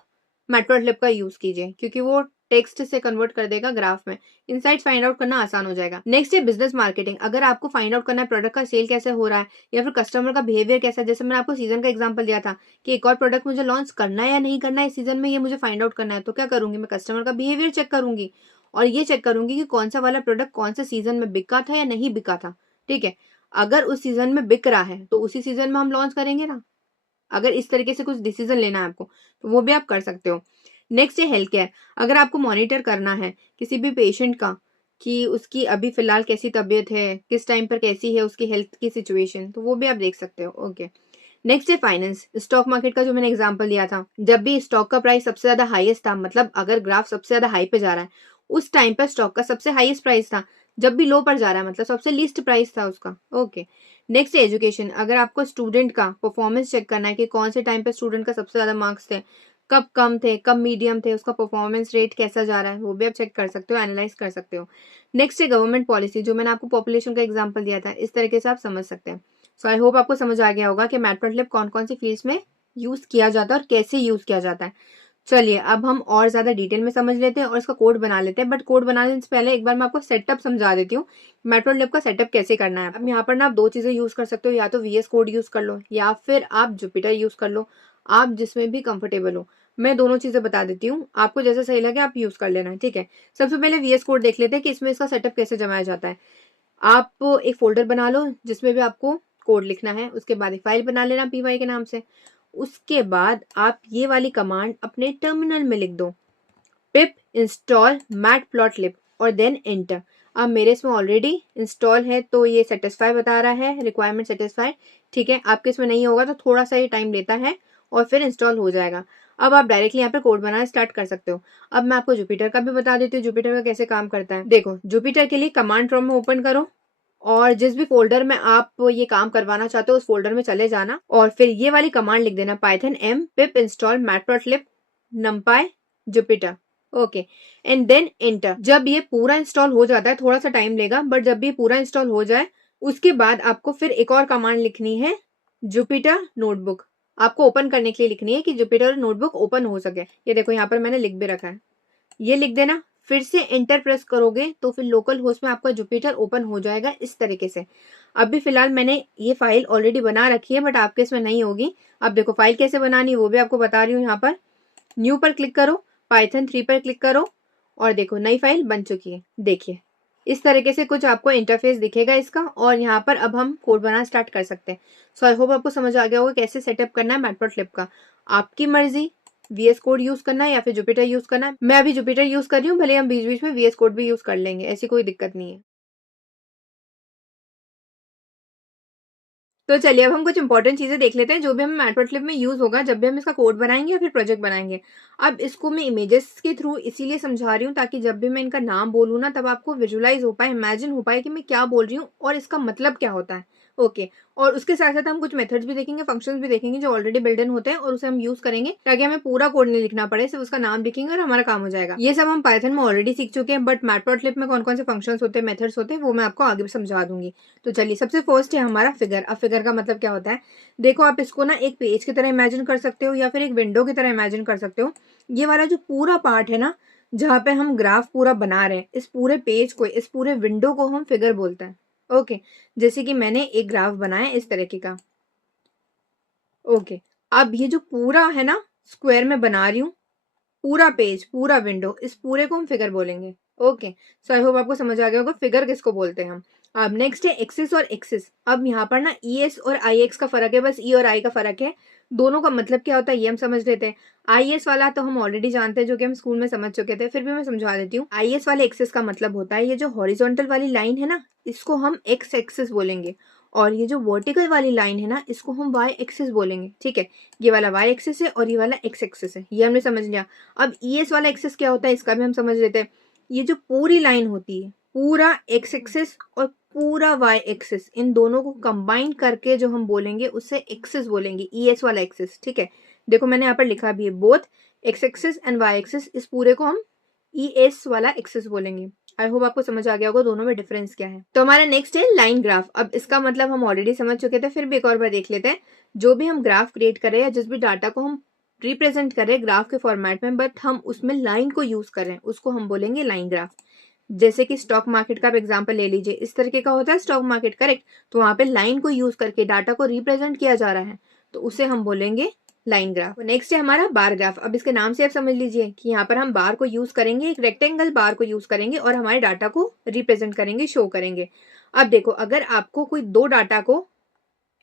मैटप्लॉटलिब का यूज कीजिए, क्योंकि वो टेक्स्ट से कन्वर्ट कर देगा ग्राफ में। इनसाइट्स फाइंड आउट करना आसान हो जाएगा। नेक्स्ट है बिजनेस मार्केटिंग। अगर आपको फाइंड आउट करना है प्रोडक्ट का सेल कैसे हो रहा है या फिर कस्टमर का बिहेवियर कैसा है, जैसे मैंने आपको सीजन का एग्जांपल दिया था कि एक और प्रोडक्ट मुझे लॉन्च करना है या नहीं करना है इस सीजन में, ये मुझे फाइंड आउट करना है, तो क्या करूंगी, मैं कस्टमर का बिहेवियर चेक करूंगी और ये चेक करूंगी कि कौन सा वाला प्रोडक्ट कौन से सीजन में बिका था या नहीं बिका था। ठीक है, अगर उस सीजन में बिक रहा है तो उसी सीजन में हम लॉन्च करेंगे ना। अगर इस तरीके से कुछ डिसीजन लेना है आपको, तो वो भी आप कर सकते हो। नेक्स्ट है हेल्थ केयर। अगर आपको मॉनिटर करना है किसी भी पेशेंट का कि उसकी अभी फिलहाल कैसी तबीयत है, किस टाइम पर कैसी है उसकी हेल्थ की सिचुएशन, तो वो भी आप देख सकते हो। ओके, नेक्स्ट है फाइनेंस। स्टॉक मार्केट का जो मैंने एग्जांपल दिया था, जब भी स्टॉक का प्राइस सबसे ज्यादा हाईएस्ट था, मतलब अगर ग्राफ सबसे ज्यादा हाई पे जा रहा है, उस टाइम पर स्टॉक का सबसे हाईएस्ट प्राइस था। जब भी लो पर जा रहा है मतलब सबसे लीस्ट प्राइस था उसका। ओके, नेक्स्ट है एजुकेशन। अगर आपको स्टूडेंट का परफॉर्मेंस चेक करना है कि कौन से टाइम पे स्टूडेंट का सबसे ज्यादा मार्क्स थे, कब कम थे, कब मीडियम थे, उसका परफॉर्मेंस रेट कैसा जा रहा है, वो भी आप चेक कर सकते हो, एनालाइज कर सकते हो। नेक्स्ट है गवर्नमेंट पॉलिसी। जो मैंने आपको पॉपुलेशन का एग्जांपल दिया था, इस तरीके से आप समझ सकते हैं। सो आई होप आपको समझ आ गया होगा कि मैटप्लॉटलिब कौन कौन सी फील्ड्स में यूज किया जाता है और कैसे यूज किया जाता है। चलिए अब हम और ज्यादा डिटेल में समझ लेते हैं और इसका कोड बना लेते हैं। बट कोड बनाने से पहले एक बार मैं आपको सेटअप समझा देती हूँ, मैटप्लॉटलिब का सेटअप कैसे करना है। अब यहाँ पर ना आप दो चीजें यूज कर सकते हो, या तो VS कोड यूज कर लो या फिर आप जुपिटर यूज कर लो, आप जिसमें भी कंफर्टेबल हो। मैं दोनों चीजें बता देती हूँ, आपको जैसा सही लगे आप यूज कर लेना। ठीक है, सबसे पहले VS कोड देख लेते हैं कि इसमें इसका सेटअप कैसे जमाया जाता है। आप एक फोल्डर बना लो जिसमें भी आपको कोड लिखना है, उसके बाद एक फाइल बना लेना py के नाम से। उसके बाद आप ये वाली कमांड अपने टर्मिनल में लिख दो, पिप इंस्टॉल मैटप्लॉटलिब और देन एंटर। अब मेरे इसमें ऑलरेडी इंस्टॉल है तो ये सेटिस्फाई बता रहा है, रिक्वायरमेंट सेटिस्फाई। ठीक है, आपके इसमें नहीं होगा तो थोड़ा सा ये टाइम लेता है और फिर इंस्टॉल हो जाएगा। अब आप डायरेक्टली यहाँ पे कोड बनाना स्टार्ट कर सकते हो। अब मैं आपको जुपिटर का भी बता देती हूँ, जुपिटर का कैसे काम करता है। देखो, जुपिटर के लिए कमांड प्रॉम्प्ट में ओपन करो और जिस भी फोल्डर में आप ये काम करवाना चाहते हो उस फोल्डर में चले जाना और फिर ये वाली कमांड लिख देना, Python m pip install matplotlib numpy jupyter। Okay, and then enter. जब ये पूरा इंस्टॉल हो जाता है, थोड़ा सा टाइम लेगा, बट जब ये पूरा इंस्टॉल हो जाए उसके बाद आपको फिर एक और कमांड लिखनी है, जुपिटर नोटबुक। आपको ओपन करने के लिए लिखनी है कि जुपिटर नोटबुक ओपन हो सके। ये देखो यहाँ पर मैंने लिख भी रखा है, ये लिख देना। फिर से एंटर प्रेस करोगे तो फिर लोकल होस्ट में आपका जुपिटर ओपन हो जाएगा इस तरीके से। अभी फिलहाल मैंने ये फाइल ऑलरेडी बना रखी है बट आपके इसमें नहीं होगी। अब देखो फाइल कैसे बनानी है वो भी आपको बता रही हूँ। यहाँ पर न्यू पर क्लिक करो, पाइथन 3 पर क्लिक करो और देखो नई फाइल बन चुकी है। देखिए इस तरीके से कुछ आपको इंटरफेस दिखेगा इसका, और यहाँ पर अब हम कोड बनाना स्टार्ट कर सकते हैं। सो आई होप आपको समझ आ गया होगा कैसे सेटअप करना है मैटप्लॉटलिब का। आपकी मर्जी VS कोड यूज करना है या फिर जुपिटर यूज करना है। मैं अभी जुपिटर यूज कर रही हूँ, भले हम बीच बीच में VS कोड भी यूज कर लेंगे, ऐसी कोई दिक्कत नहीं है। तो चलिए अब हम कुछ इंपॉर्टेंट चीजें देख लेते हैं जो भी हमें मैटप्लॉटलिब में यूज होगा जब भी हम इसका कोड बनाएंगे या फिर प्रोजेक्ट बनाएंगे। अब इसको मैं इमेजेस के थ्रू इसीलिए समझा रही हूँ ताकि जब भी मैं इनका नाम बोलूँ ना तब आपको विजुलाइज हो पाए, इमेजिन हो पाए कि मैं क्या बोल रही हूँ और इसका मतलब क्या होता है। ओके, और उसके साथ साथ हम कुछ मेथड्स भी देखेंगे, फंक्शंस भी देखेंगे जो ऑलरेडी बिल्ड इन होते हैं और उसे हम यूज करेंगे ताकि हमें पूरा कोड नहीं लिखना पड़े, सिर्फ उसका नाम लिखेंगे और हमारा काम हो जाएगा। ये सब हम पाइथन में ऑलरेडी सीख चुके हैं, बट मैटप्लॉटलिब में कौन कौन से फंक्शंस होते हैं, मेथड्स होते हैं, वो मैं आपको आगे भी समझा दूंगी। तो चलिए सबसे फर्स्ट है हमारा फिगर। अब फिगर का मतलब क्या होता है, देखो आप इसको ना एक पेज की तरह इमेजिन कर सकते हो या फिर एक विंडो की तरह इमेजिन कर सकते हो। ये वाला जो पूरा पार्ट है ना जहाँ पे हम ग्राफ पूरा बना रहे हैं, इस पूरे पेज को, इस पूरे विंडो को हम फिगर बोलते हैं। ओके, जैसे कि मैंने एक ग्राफ बनाया इस तरीके का। ओके, अब ये जो पूरा है ना स्क्वायर में बना रही हूँ, पूरा पेज, पूरा विंडो, इस पूरे को हम फिगर बोलेंगे। ओके, सो आई होप आपको समझ आ गया होगा फिगर किसको बोलते हैं हम। अब नेक्स्ट है एक्सिस और एक्सिस। अब यहाँ पर ना ES और IX का फर्क है, बस E और I का फर्क है। दोनों का मतलब क्या होता है ये हम समझ लेते हैं। IS वाला तो हम ऑलरेडी जानते हैं, जो कि हम स्कूल में समझ चुके थे, फिर भी मैं समझा देती हूँ। IS वाले एक्सिस का मतलब होता है ये जो हॉरिजॉन्टल वाली लाइन है ना, इसको हम X एक्सिस बोलेंगे और ये जो वर्टिकल वाली लाइन है ना, इसको हम वाई एक्सिस बोलेंगे, ठीक है। ये वाला वाई एक्सिस है और ये वाला एक्स एक्सिस है, ये हमने समझ लिया। अब ईएस वाला एक्सिस क्या होता है, इसका भी हम समझ लेते हैं। ये जो पूरी लाइन होती है, पूरा एक्स एक्सिस और पूरा वाई एक्सिस, इन दोनों को कंबाइन करके जो हम बोलेंगे उससे एक्सिस बोलेंगे, ईएस वाला एक्सिस, ठीक है। देखो मैंने यहाँ पर लिखा भी है, both X axis and Y axis, इस पूरे को हम ईएस वाला एक्सिस बोलेंगे। आई होप आपको समझ आ गया होगा दोनों में डिफरेंस क्या है। तो हमारा नेक्स्ट है लाइन ग्राफ। अब इसका मतलब हम ऑलरेडी समझ चुके थे, फिर भी एक और बार देख लेते हैं। जो भी हम ग्राफ क्रिएट करें या जिस भी डाटा को हम रिप्रेजेंट करें ग्राफ के फॉर्मेट में, बट हम उसमें लाइन को यूज करें, उसको हम बोलेंगे लाइन ग्राफ। जैसे कि स्टॉक मार्केट का एग्जाम्पल ले लीजिए, इस तरीके का होता है स्टॉक मार्केट, करेक्ट। तो वहां पे लाइन को यूज करके डाटा को रिप्रेजेंट किया जा रहा है, तो उसे हम बोलेंगे लाइन ग्राफ। नेक्स्ट है हमारा बार ग्राफ। अब इसके नाम से आप समझ लीजिए कि यहाँ पर हम बार को यूज करेंगे, एक रेक्टेंगल बार को यूज करेंगे और हमारे डाटा को रिप्रेजेंट करेंगे, शो करेंगे। अब देखो, अगर आपको कोई दो डाटा को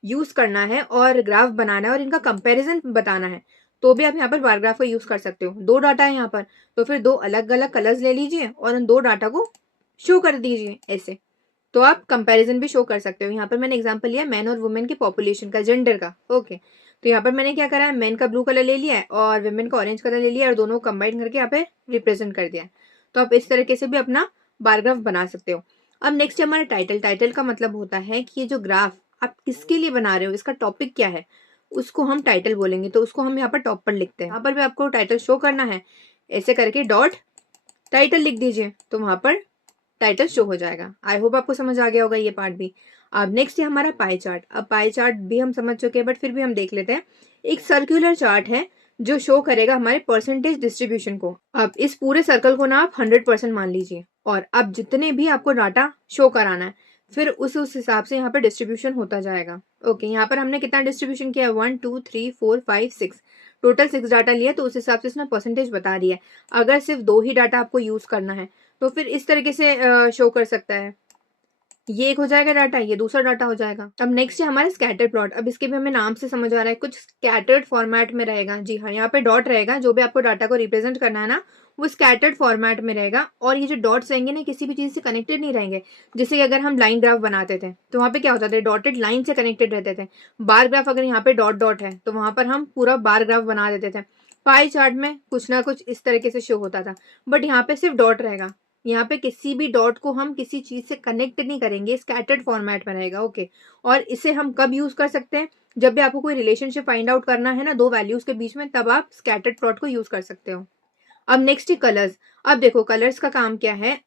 यूज करना है और ग्राफ बनाना है और इनका कंपैरिजन बताना है, तो भी आप यहाँ पर बार ग्राफ का यूज कर सकते हो। दो डाटा है यहाँ पर, तो फिर दो अलग अलग कलर्स ले लीजिए और उन दो डाटा को शो कर दीजिए ऐसे, तो आप कंपैरिजन भी शो कर सकते हो। यहाँ पर मैंने एग्जांपल लिया मैन और वुमेन की पॉपुलेशन का, जेंडर का, ओके। तो यहाँ पर मैंने क्या करा है, मेन का ब्लू कलर ले लिया है और वुमेन का ऑरेंज कलर ले लिया और दोनों कंबाइन करके यहाँ पे रिप्रेजेंट कर दिया है। तो आप इस तरीके से भी अपना बार ग्राफ बना सकते हो। अब नेक्स्ट हमारा टाइटल। टाइटल का मतलब होता है कि ये जो ग्राफ आप किसके लिए बना रहे हो, इसका टॉपिक क्या है, उसको हम टाइटल बोलेंगे। तो उसको हम यहाँ पर टॉप पर लिखते हैं। यहाँ पर भी आपको टाइटल शो करना है, ऐसे करके डॉट टाइटल लिख दीजिए, तो वहां पर टाइटल शो हो जाएगा। आई होप आपको समझ आ गया होगा ये पार्ट भी। अब नेक्स्ट है हमारा पाई चार्ट। अब पाई चार्ट भी हम समझ चुके हैं, बट फिर भी हम देख लेते हैं। एक सर्कुलर चार्ट है जो शो करेगा हमारे परसेंटेज डिस्ट्रीब्यूशन को। अब इस पूरे सर्कल को ना आप 100% मान लीजिए, और अब जितने भी आपको डाटा शो कराना है, फिर उस हिसाब से यहाँ पर डिस्ट्रीब्यूशन होता जाएगा। ओके, यहाँ पर हमने कितना डिस्ट्रीब्यूशन किया, 1 2 3 4 5 6, टोटल 6 डाटा लिया, तो उस हिसाब से इसने परसेंटेज बता दिया है। अगर सिर्फ 2 ही डाटा आपको यूज करना है, तो फिर इस तरीके से शो कर सकता है। ये एक हो जाएगा डाटा, ये दूसरा डाटा हो जाएगा। अब नेक्स्ट है हमारा स्कैटर्ड प्लॉट। अब इसके भी हमें नाम से समझ आ रहा है, कुछ स्कैटर्ड फॉर्मेट में रहेगा। जी हाँ, यहाँ पे डॉट रहेगा, जो भी आपको डाटा को रिप्रेजेंट करना है ना, वो स्कैटर्ड फॉर्मेट में रहेगा। और ये जो डॉट्स रहेंगे ना, किसी भी चीज से कनेक्टेड नहीं रहेंगे। जैसे कि अगर हम लाइन ग्राफ बनाते थे, तो वहाँ पे क्या होता था, डॉटेड लाइन से कनेक्टेड रहते थे। बार ग्राफ अगर यहाँ पे डॉट डॉट है, तो वहां पर हम पूरा बार ग्राफ बना देते थे। पाई चार्ट में कुछ ना कुछ इस तरीके से शो होता था, बट यहाँ पे सिर्फ डॉट रहेगा। यहाँ पे किसी भी डॉट को हम किसी चीज से कनेक्ट नहीं करेंगे, स्कैटर्ड फॉर्मेट में रहेगा, ओके। और इसे हम कब यूज कर सकते हैं, जब भी आपको कोई रिलेशनशिप फाइंड आउट करना है ना दो वैल्यूज के बीच में, तब आप स्कैटर्ड प्लॉट को यूज कर सकते हो। अब नेक्स्ट है कलर्स। अब देखो, कलर्स का काम क्या है,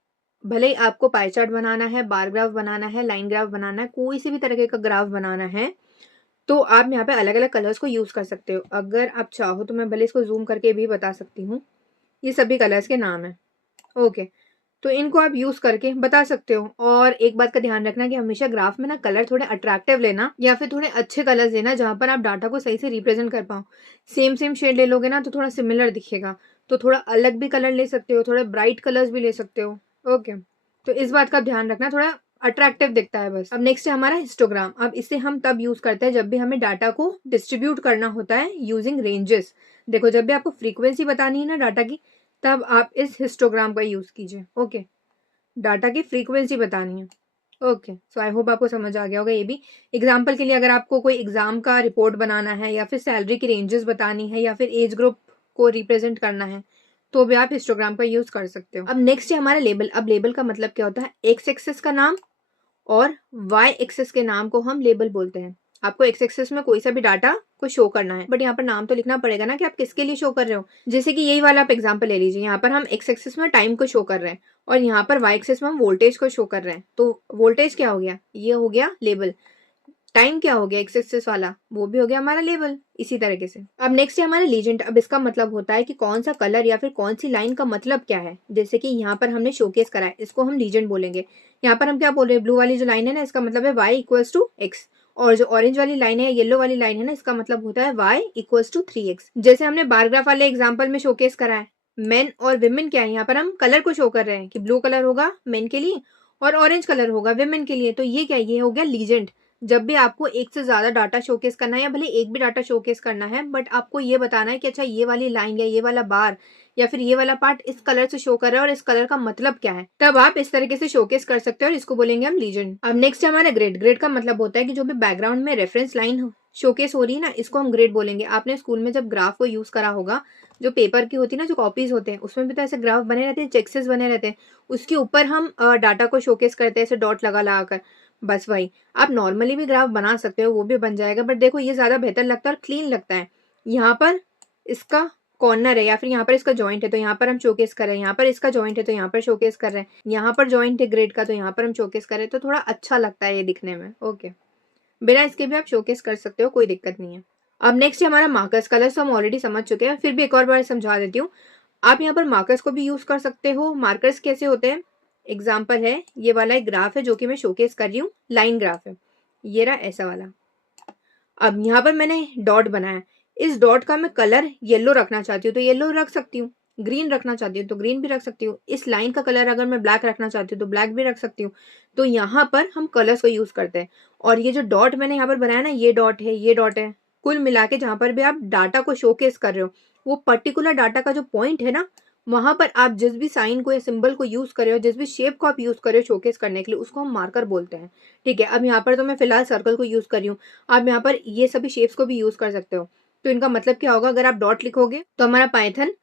भले ही आपको पाई चार्ट बनाना है, बार ग्राफ बनाना है, लाइन ग्राफ बनाना है, कोई सी भी तरीके का ग्राफ बनाना है, तो आप यहाँ पे अलग अलग कलर्स को यूज कर सकते हो। अगर आप चाहो तो मैं भले इसको जूम करके भी बता सकती हूँ। ये सभी कलर्स के नाम है, ओके। तो इनको आप यूज करके बता सकते हो। और एक बात का ध्यान रखना कि हमेशा ग्राफ में ना कलर थोड़े अट्रैक्टिव लेना, या फिर थोड़े अच्छे कलर्स लेना जहां पर आप डाटा को सही से रिप्रेजेंट कर पाओ। सेम सेम शेड ले लोगे ना तो थोड़ा सिमिलर दिखेगा, तो थोड़ा अलग भी कलर ले सकते हो, थोड़े ब्राइट कलर्स भी ले सकते हो, ओके। तो इस बात का ध्यान रखना, थोड़ा अट्रैक्टिव दिखता है बस। अब नेक्स्ट है हमारा हिस्टोग्राम। अब इसे हम तब यूज करते हैं जब भी हमें डाटा को डिस्ट्रीब्यूट करना होता है यूजिंग रेंजेस। देखो, जब भी आपको फ्रीक्वेंसी बतानी है ना डाटा की, तब आप इस हिस्टोग्राम का यूज कीजिए, ओके। डाटा की फ्रीक्वेंसी बतानी है, ओके। सो आई होप आपको समझ आ गया होगा ये भी। एग्जाम्पल के लिए, अगर आपको कोई एग्जाम का रिपोर्ट बनाना है, या फिर सैलरी की रेंजेस बतानी है, या फिर एज ग्रुप को रिप्रेजेंट करना है, तो भी आप हिस्टोग्राम का यूज कर सकते हो। अब नेक्स्ट है हमारा लेबल। अब लेबल का मतलब क्या होता है, एक्स एक्सिस का नाम और वाई एक्सिस के नाम को हम लेबल बोलते हैं। आपको एक्स एक्सिस में कोई सा भी डाटा को शो करना है, बट यहाँ पर नाम तो लिखना पड़ेगा ना कि आप किसके लिए शो कर रहे हो। जैसे कि यही वाला आप एग्जांपल ले लीजिए, यहाँ पर हम एक्स एक्सिस में टाइम को शो कर रहे हैं और यहाँ पर वाई एक्सिस में हम वोल्टेज को शो कर रहे हैं। तो वोल्टेज क्या हो गया, ये हो गया लेबल। टाइम क्या हो गया, एक्स एक्सिस वाला, वो भी हो गया हमारा लेबल, इसी तरीके से। अब नेक्स्ट है हमारा लीजेंड। अब इसका मतलब होता है कि कौन सा कलर या फिर कौन सी लाइन का मतलब क्या है। जैसे कि यहाँ पर हमने शोकेस करा है, इसको हम लीजेंड बोलेंगे। यहाँ पर हम क्या बोल रहे हैं, ब्लू वाली जो लाइन है ना, इसका मतलब है y इक्वल्स टू एक्स, और जो ऑरेंज वाली लाइन है, येलो वाली लाइन है ना, इसका मतलब होता है y इक्वल्स टू 3x। जैसे हमने बारग्राफ वाले एग्जाम्पल में शोकेस करा है, मेन और विमेन क्या है, यहाँ पर हम कलर को शो कर रहे हैं कि ब्लू कलर होगा मेन के लिए और ऑरेंज कलर होगा विमेन के लिए। तो ये क्या, ये हो गया लीजेंड, जब भी आपको एक से ज़्यादा डाटा शोकेस करना है या भले एक भी डाटा शोकेस करना है, बट आपको ये बताना है कि अच्छा ये वाली लाइन या ये वाला बार या फिर ये वाला पार्ट इस कलर से शो कर रहा है और इस कलर का मतलब क्या है, तब आप इस तरीके से शोकेस कर सकते हो और इसको बोलेंगे हम लीजेंड। अब नेक्स्ट हमारा ग्रेड। ग्रेड का मतलब होता है कि जो भी बैकग्राउंड में रेफरेंस लाइन शोकेस हो रही है ना, इसको हम ग्रेड बोलेंगे। आपने स्कूल में जब ग्राफ को यूज करा होगा, जो पेपर की होती है ना, जो कॉपीज होते हैं उसमें भी तो ऐसे ग्राफ बने रहते हैं, चेक्सेस बने रहते हैं, उसके ऊपर हम डाटा को शोकेस करते हैं ऐसे डॉट लगा लगा कर। बस वही, आप नॉर्मली भी ग्राफ बना सकते हो, वो भी बन जाएगा, बट देखो ये ज्यादा बेहतर लगता है और क्लीन लगता है। यहाँ पर इसका कॉर्नर है या फिर यहाँ पर इसका जॉइंट है तो यहाँ पर हम शोकेस कर रहे हैं, यहाँ पर इसका जॉइंट है तो यहाँ पर शोकेस कर रहे हैं, यहाँ पर जॉइंट है ग्रेड का तो यहाँ पर हम शोकेस कर रहे हैं, तो थोड़ा अच्छा लगता है ये दिखने में। ओके, बिना इसके भी आप शोकेस कर सकते हो, कोई दिक्कत नहीं है। अब नेक्स्ट है हमारा मार्कर्स। कलर्स तो हम ऑलरेडी समझ चुके हैं, फिर भी एक और बार समझा देती हूँ। आप यहाँ पर मार्कर्स को भी यूज कर सकते हो। मार्कर्स कैसे होते हैं, एग्जाम्पल है ये वाला एक ग्राफ है जो कि मैं शोकेस कर रही हूँ, लाइन ग्राफ है, ये रहा ऐसा वाला। अब यहाँ पर मैंने डॉट बनाया, इस डॉट का मैं कलर येलो रखना चाहती हूँ तो येलो रख सकती हूँ, ग्रीन रखना चाहती हूँ तो ग्रीन भी रख सकती हूँ, इस लाइन का कलर अगर मैं ब्लैक रखना चाहती हूँ तो ब्लैक भी रख सकती हूँ। तो यहाँ पर हम कलर्स को यूज करते हैं। और ये जो डॉट मैंने यहाँ पर बनाया ना, ये डॉट है, ये डॉट है, कुल मिला के जहां पर भी आप डाटा को शोकेस कर रहे हो, वो पर्टिकुलर डाटा का जो पॉइंट है ना, वहां पर आप जिस भी साइन को या सिंबल को यूज कर रहे हो, जिस भी शेप को आप यूज कर रहे हो शोकेस करने के लिए, उसको हम मार्कर बोलते हैं। ठीक है, अब यहाँ पर तो मैं फिलहाल सर्कल को यूज कर रही हूँ, आप यहाँ पर ये सभी शेप्स को भी यूज कर सकते हो। तो इनका मतलब क्या होगा, अगर आप डॉट लिखोगे तो हमारा पाइथन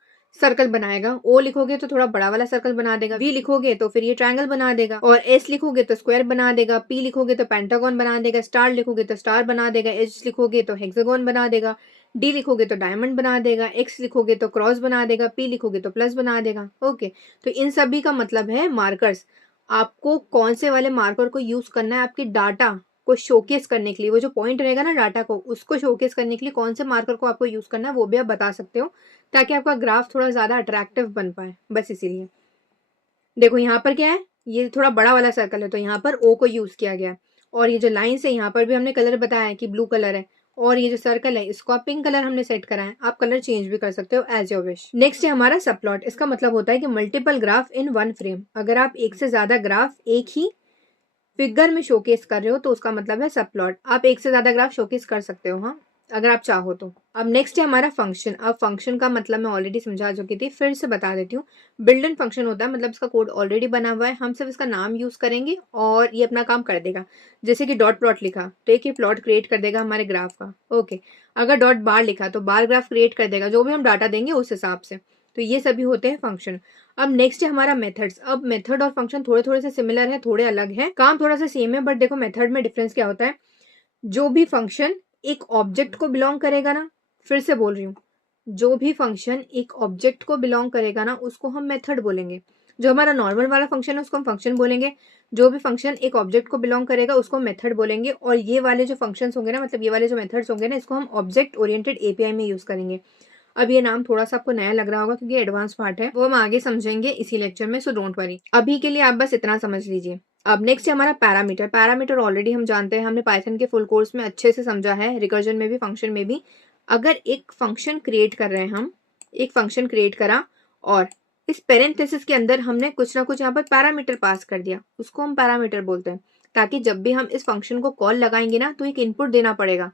सर्कल बनाएगा, ओ लिखोगे तो थोड़ा बड़ा वाला सर्कल बना देगा, वी लिखोगे तो फिर ये ट्रायंगल बना देगा, और एस लिखोगे तो स्क्वायर बना देगा, पी लिखोगे तो पेंटागन बना देगा, स्टार लिखोगे तो स्टार बना देगा, एच लिखोगे तो हेक्सागोन बना देगा, डी लिखोगे तो डायमंड बना देगा, एक्स लिखोगे तो क्रॉस बना देगा, पी लिखोगे तो प्लस बना देगा। ओके, तो इन सभी का मतलब है मार्कर्स। आपको कौन से वाले मार्कर को यूज करना है आपके डाटा को शोकेस करने के लिए, वो जो पॉइंट रहेगा ना डाटा को, उसको शोकेस करने के लिए कौन से मार्कर को आपको यूज करना है वो भी आप बता सकते हो, ताकि आपका ग्राफ थोड़ा ज्यादा अट्रैक्टिव बन पाए, बस इसीलिए। देखो यहाँ पर क्या है, ये थोड़ा बड़ा वाला सर्कल है तो यहाँ पर ओ को यूज किया गया, और ये जो लाइन्स है यहाँ पर भी हमने कलर बताया है कि ब्लू कलर है, और ये जो सर्कल है इसको आप पिंक कलर हमने सेट करा है। आप कलर चेंज भी कर सकते हो एज योर विश। नेक्स्ट है हमारा सब प्लॉट। इसका मतलब होता है कि multiple graph in one frame. अगर आप एक से ज्यादा ग्राफ एक ही फिगर में शोकेस कर रहे हो तो उसका मतलब है सब प्लॉट। आप एक से ज्यादा ग्राफ शोकेस कर सकते हो, हाँ, अगर आप चाहो तो। अब नेक्स्ट है हमारा फंक्शन। अब फंक्शन का मतलब मैं ऑलरेडी समझा चुकी थी, फिर से बता देती हूँ। बिल्ट इन फंक्शन होता है, मतलब इसका कोड ऑलरेडी बना हुआ है, हम सिर्फ इसका नाम यूज करेंगे और ये अपना काम कर देगा। जैसे कि डॉट प्लॉट लिखा तो एक ही प्लॉट क्रिएट कर देगा हमारे ग्राफ का। ओके, अगर डॉट बार लिखा तो बार ग्राफ क्रिएट कर देगा, जो भी हम डाटा देंगे उस हिसाब से। तो ये सभी होते हैं फंक्शन। अब नेक्स्ट है हमारा मेथड्स। अब मेथड और फंक्शन थोड़े थोड़े से सिमिलर है, थोड़े अलग है, काम थोड़ा सा सेम है, बट देखो मेथड में डिफरेंस क्या होता है। जो भी फंक्शन एक ऑब्जेक्ट को बिलोंग करेगा ना, फिर से बोल रही हूँ, जो भी फंक्शन एक ऑब्जेक्ट को बिलोंग करेगा ना उसको हम मेथड बोलेंगे। जो हमारा नॉर्मल वाला फंक्शन है उसको हम फंक्शन बोलेंगे, जो भी फंक्शन एक ऑब्जेक्ट को बिलोंग करेगा उसको मेथड बोलेंगे। और ये वाले जो फंक्शंस होंगे ना, मतलब ये वाले जो मेथड्स होंगे ना, इसको हम ऑब्जेक्ट ओरिएंटेड एपीआई में यूज करेंगे। अब ये नाम थोड़ा सा आपको नया लग रहा होगा क्योंकि एडवांस पार्ट है, वो हम आगे समझेंगे इसी लेक्चर में, सो डोंट वरी, अभी के लिए आप बस इतना समझ लीजिए। अब नेक्स्ट है हमारा पैरामीटर। पैरामीटर ऑलरेडी हम जानते हैं, हमने पाइथन के फुल कोर्स में अच्छे से समझा है, रिकर्जन में भी फंक्शन में भी। अगर एक फंक्शन क्रिएट कर रहे हैं हम, एक फंक्शन क्रिएट करा और इस पेरेंथेसिस के अंदर हमने कुछ ना कुछ यहाँ पर पैरामीटर पास कर दिया, उसको हम पैरामीटर बोलते हैं। ताकि जब भी हम इस फंक्शन को कॉल लगाएंगे ना तो एक इनपुट देना पड़ेगा।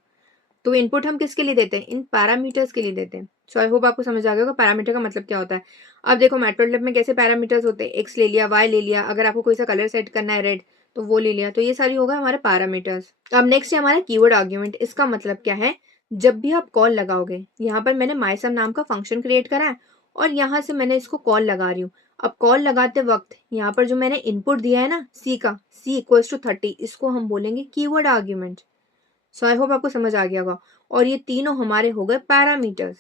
तो इनपुट हम किसके लिए देते हैं, इन पैरामीटर्स के लिए देते हैं। सो आई होप आपको समझ आ गया होगा पैरामीटर का मतलब क्या होता है। अब देखो मैटप्लॉटलिब में कैसे पैरामीटर्स होते हैं, एक्स ले लिया, वाई ले लिया, अगर आपको कोई सा कलर सेट करना है रेड तो वो ले लिया, तो ये सारी होगा हमारे पैरामीटर्स। अब नेक्स्ट है हमारा कीवर्ड आर्ग्यूमेंट। इसका मतलब क्या है, जब भी आप कॉल लगाओगे, यहाँ पर मैंने माइसम नाम का फंक्शन क्रिएट करा है और यहाँ से मैंने इसको कॉल लगा रही हूँ। अब कॉल लगाते वक्त यहाँ पर जो मैंने इनपुट दिया है ना सी का, सी इक्वल्स टू 30, इसको हम बोलेंगे keyword argument. So I hope आपको समझ आ गया होगा। और ये तीनों हमारे हो गए पैरामीटर्स।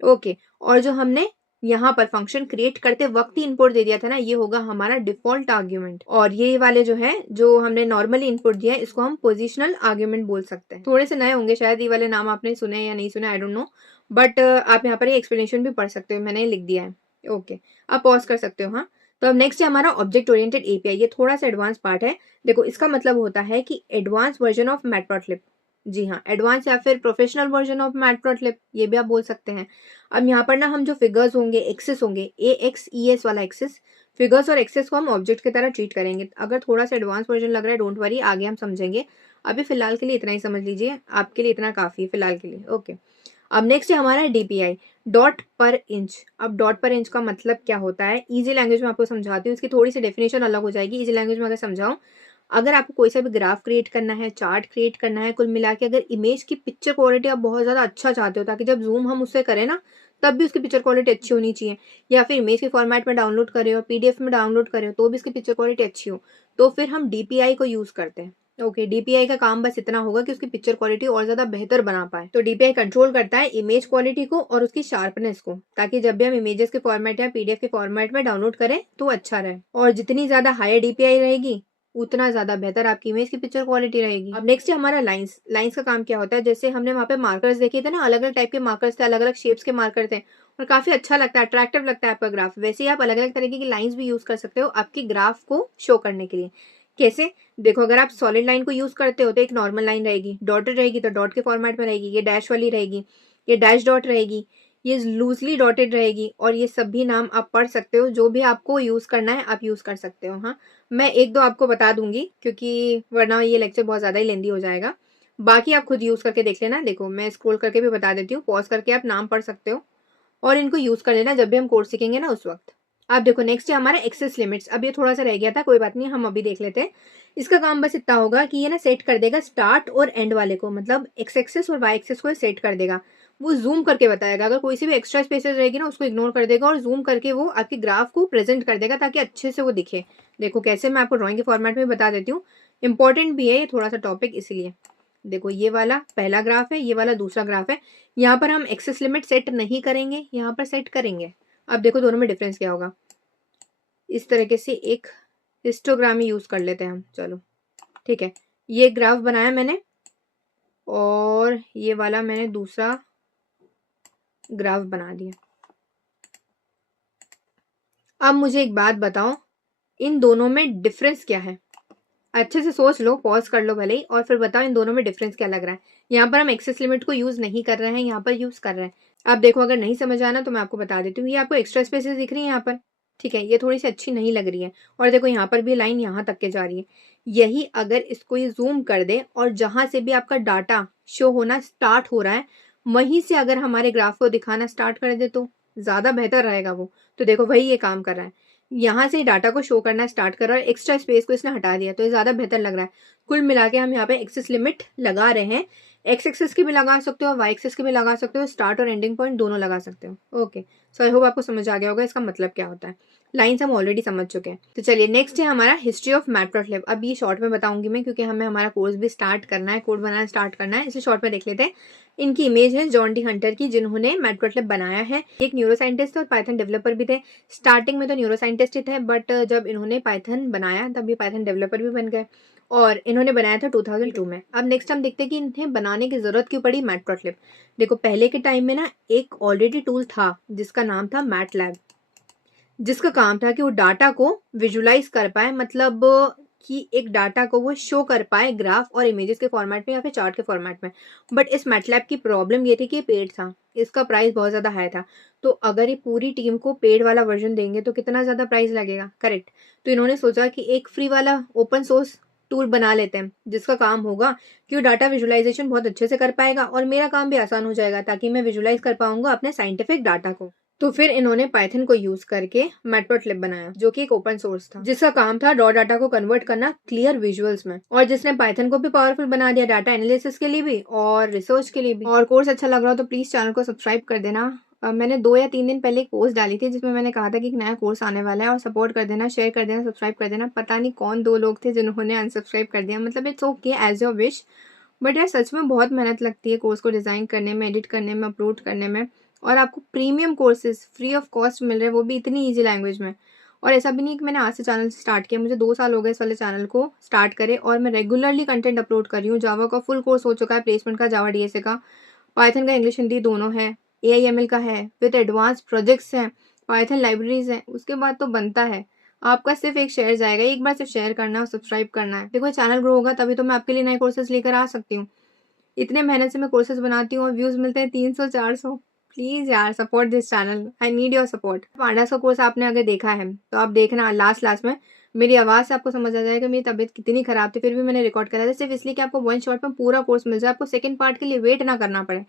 ओके, और जो हमने यहाँ पर फंक्शन क्रिएट करते वक्त ही इनपुट दे दिया था ना, ये होगा हमारा डिफॉल्ट आर्ग्यूमेंट। और ये वाले जो है, जो हमने नॉर्मली इनपुट दिया है, इसको हम पोजिशनल आर्ग्यूमेंट बोल सकते हैं। थोड़े से नए होंगे शायद ये वाले नाम, आपने सुने या नहीं सुने, आई डोंट नो, बट आप यहाँ पर एक्सप्लेनेशन भी पढ़ सकते हो, मैंने लिख दिया है। ओके, आप पॉज कर सकते हो। हाँ, तो अब नेक्स्ट है हमारा ऑब्जेक्ट ओरिएंटेड एपीआई। ये थोड़ा सा एडवांस पार्ट है। देखो इसका मतलब होता है कि एडवांस वर्जन ऑफ मैटप्लॉटलिब। जी हाँ, एडवांस या फिर प्रोफेशनल वर्जन ऑफ मैटप्लॉटलिब, ये भी आप बोल सकते हैं। अब यहाँ पर ना हम जो फिगर्स होंगे, एक्सेस होंगे, AXES वाला एक्सेस, फिगर्स और एक्सेस को हम ऑब्जेक्ट की तरह ट्रीट करेंगे। अगर थोड़ा सा एडवांस वर्जन लग रहा है, डोंट वरी, आगे हम समझेंगे। अभी फिलहाल के लिए इतना ही समझ लीजिए, आपके लिए इतना काफ़ी है फिलहाल के लिए। ओके, अब नेक्स्ट है हमारा डीपीआई, डॉट पर इंच। अब डॉट पर इंच का मतलब क्या होता है, इजी लैंग्वेज में आपको समझाती हूँ, इसकी थोड़ी सी डेफिनेशन अलग हो जाएगी। इजी लैंग्वेज में अगर समझाऊँ, अगर आपको कोई सा भी ग्राफ क्रिएट करना है, चार्ट क्रिएट करना है, कुल मिला के अगर इमेज की पिक्चर क्वालिटी आप बहुत ज़्यादा अच्छा चाहते हो, ताकि जब जूम हम उससे करें ना, तब भी उसकी पिक्चर क्वालिटी अच्छी होनी चाहिए, या फिर इमेज के फॉर्मेट में डाउनलोड करे हो, पीडीएफ में डाउनलोड करे हो, तो भी इसकी पिक्चर क्वालिटी अच्छी हो, तो फिर हम डीपीआई को यूज़ करते हैं। ओके, डीपीआई का काम बस इतना होगा कि उसकी पिक्चर क्वालिटी और ज्यादा बेहतर बना पाए। तो डीपीआई कंट्रोल करता है इमेज क्वालिटी को और उसकी शार्पनेस को, ताकि जब भी हम इमेजेस के फॉर्मेट या पीडीएफ के फॉर्मेट में डाउनलोड करें तो अच्छा रहे। और जितनी ज्यादा हायर डीपीआई रहेगी, उतना ज्यादा बेहतर आपकी इमेज की पिक्चर क्वालिटी रहेगी। अब नेक्स्ट है हमारा लाइंस। लाइंस का काम क्या होता है, जैसे हमने वहाँ पे मार्कर्स देखे थे ना, अलग अलग टाइप के मार्कर्स थे, अलग अलग शेप्स के मार्कर थे, और काफी अच्छा लगता है, अट्रैक्टिव लगता है आपका ग्राफ। वैसे ही आप अलग अलग तरीके की लाइंस भी यूज कर सकते हो आपकी ग्राफ को शो करने के लिए। कैसे, देखो, अगर आप सॉलिड लाइन को यूज करते हो तो एक नॉर्मल लाइन रहेगी, डॉटेड रहेगी तो डॉट के फॉर्मेट में रहेगी, ये डैश वाली रहेगी, ये डैश डॉट रहेगी, ये लूजली डॉटेड रहेगी, और ये सभी नाम आप पढ़ सकते हो, जो भी आपको यूज करना है आप यूज कर सकते हो। हाँ, मैं एक दो आपको बता दूंगी, क्योंकि वरना ये लेक्चर बहुत ज्यादा ही लेंदी हो जाएगा। बाकी आप खुद यूज करके देख लेना। देखो, मैं स्क्रॉल करके भी बता देती हूँ, पॉज करके आप नाम पढ़ सकते हो और इनको यूज कर लेना जब भी हम कोर्स सीखेंगे ना, उस वक्त। अब देखो, नेक्स्ट है हमारा एक्सेस लिमिट्स। अब ये थोड़ा सा रह गया था, कोई बात नहीं, हम अभी देख लेते हैं। इसका काम बस इतना होगा कि ये ना सेट कर देगा स्टार्ट और एंड वाले को, मतलब एक्स एक्सेस और वाई एक्सेस को सेट कर देगा। वो जूम करके बताएगा, अगर कोई सी भी एक्स्ट्रा स्पेसेस रहेगी ना, उसको इग्नोर कर देगा और जूम करके वो आपके ग्राफ को प्रेजेंट कर देगा, ताकि अच्छे से वो दिखे। देखो कैसे, मैं आपको ड्राइंग के फॉर्मेट में बता देती हूँ, इंपॉर्टेंट भी है ये थोड़ा सा टॉपिक, इसलिए। देखो, ये वाला पहला ग्राफ है, ये वाला दूसरा ग्राफ है। यहाँ पर हम एक्सेस लिमिट सेट नहीं करेंगे, यहाँ पर सेट करेंगे। अब देखो दोनों में डिफरेंस क्या होगा। इस तरीके से एक हिस्टोग्राम यूज कर लेते हैं हम, चलो ठीक है। ये ग्राफ बनाया मैंने, और ये वाला मैंने दूसरा ग्राफ बना दिया। अब मुझे एक बात बताओ, इन दोनों में डिफरेंस क्या है? अच्छे से सोच लो, पॉज कर लो भले ही, और फिर बताओ इन दोनों में डिफरेंस क्या लग रहा है। यहाँ पर हम एक्सेस लिमिट को यूज नहीं कर रहे हैं, यहाँ पर यूज कर रहे हैं। अब देखो, अगर नहीं समझ आना तो मैं आपको बता देती हूँ। ये आपको एक्स्ट्रा स्पेसेस दिख रही है यहाँ पर, ठीक है, ये थोड़ी सी अच्छी नहीं लग रही है। और देखो, यहाँ पर भी लाइन यहाँ तक के जा रही है। यही अगर इसको ये जूम कर दे और जहां से भी आपका डाटा शो होना स्टार्ट हो रहा है, वहीं से अगर हमारे ग्राफ को दिखाना स्टार्ट कर दे तो ज्यादा बेहतर रहेगा वो। तो देखो, वही ये काम कर रहा है, यहाँ से डाटा को शो करना स्टार्ट कर रहा है, एक्स्ट्रा स्पेस को इसने हटा दिया, तो ये ज्यादा बेहतर लग रहा है। कुल मिला के हम यहाँ पे एक्सेस लिमिट लगा रहे हैं। एक्स एक्सेस की भी लगा सकते हो, वाई एक्सेस की भी लगा सकते हो, स्टार्ट और एंडिंग पॉइंट दोनों लगा सकते हो। ओके, सो आई होप आपको समझ आ गया होगा इसका मतलब क्या होता है। लाइन्स हम ऑलरेडी समझ चुके हैं। तो चलिए, नेक्स्ट है हमारा हिस्ट्री ऑफ मैटप्लॉटलिब। अब ये शॉर्ट में बताऊंगी मैं, क्योंकि हमें हमारा कोर्स भी स्टार्ट करना है, कोड बनाना स्टार्ट करना है, इसे शॉर्ट में देख लेते हैं। इनकी इमेज है जॉन डी हंटर की, जिन्होंने मैटप्लॉटलिब बनाया है। एक न्यूरो साइंटिस्ट और पाइथन डेवलपर भी थे। स्टार्टिंग में तो न्यूरो साइंटिस्ट ही थे, बट जब इन्होंने पाइथन बनाया तब ये पाइथन डेवलपर भी बन गए, और इन्होंने बनाया था 2002 में। अब नेक्स्ट हम देखते हैं कि इन्हें बनाने की जरूरत क्यों पड़ी मैटप्लॉटलिब। देखो, पहले के टाइम में ना एक ऑलरेडी टूल था जिसका नाम था मैटलैब, जिसका काम था कि वो डाटा को विजुलाइज कर पाए, मतलब कि एक डाटा को वो शो कर पाए ग्राफ और इमेजेस के फॉर्मेट में या फिर चार्ट के फॉर्मेट में। बट इस मैटलैब की प्रॉब्लम ये थी कि पेड था, इसका प्राइस बहुत ज़्यादा हाई था। तो अगर ये पूरी टीम को पेड वाला वर्जन देंगे तो कितना ज़्यादा प्राइस लगेगा, करेक्ट। तो इन्होंने सोचा कि एक फ्री वाला ओपन सोर्स टूल बना लेते हैं, जिसका काम होगा कि वो डाटा विजुलाइजेशन बहुत अच्छे से कर पाएगा और मेरा काम भी आसान हो जाएगा, ताकि मैं विजुलाइज कर पाऊंगा अपने साइंटिफिक डाटा को। तो फिर इन्होंने पाइथन को यूज करके मैटप्लॉटलिब बनाया, जो कि एक ओपन सोर्स था, जिसका काम था रॉ डाटा को कन्वर्ट करना क्लियर विजुअल्स में, और जिसने पाइथन को भी पावरफुल बना दिया डाटा एनालिसिस के लिए भी और रिसर्च के लिए भी। और कोर्स अच्छा लग रहा हो तो प्लीज चैनल को सब्सक्राइब कर देना। मैंने 2 या 3 दिन पहले एक पोस्ट डाली थी जिसमें मैंने कहा था कि एक नया कोर्स आने वाला है, और सपोर्ट कर देना, शेयर कर देना, सब्सक्राइब कर देना। पता नहीं कौन 2 लोग थे जिन्होंने अनसब्सक्राइब कर दिया, मतलब it's okay, as your wish. But यार सच में बहुत मेहनत लगती है कोर्स को डिज़ाइन करने में, एडिट करने में, अपलोड करने में, और आपको premium courses free of cost मिल रहे हैं, वो भी इतनी ईजी लैंग्वेज में। और ऐसा भी नहीं कि मैंने आज से चैनल स्टार्ट किया, मुझे 2 साल हो गए इस वाले चैनल को स्टार्ट करे, और मैं रेगुलरली कंटेंट अपलोड कर रही हूँ। जावा का फुल कोर्स हो चुका है, प्लेसमेंट का, जावा डीएसए का, पाइथन का इंग्लिश हिंदी दोनों है, एआईएमएल का है, विद एडवांस प्रोजेक्ट्स हैं, पाइथन लाइब्रेरीज हैं। उसके बाद तो बनता है, आपका सिर्फ एक शेयर जाएगा, एक बार सिर्फ शेयर करना है और सब्सक्राइब करना है। देखो, चैनल ग्रो होगा तभी तो मैं आपके लिए नए कोर्सेज लेकर आ सकती हूँ। इतने मेहनत से मैं कोर्सेज बनाती हूँ और व्यूज मिलते हैं 300-400। प्लीज यार, support this channel, I need your support. Pandas का कोर्स आपने अगर देखा है तो आप देखना, लास्ट में मेरी आवाज़ से आपको समझ आ जाएगा मेरी तबीयत कितनी ख़राब थी, फिर भी मैंने रिकॉर्ड करा था सिर्फ इसलिए कि आपको वन शॉट में पूरा कोर्स मिल जाए, आपको सेकंड पार्ट के लिए वेट ना करना पड़े।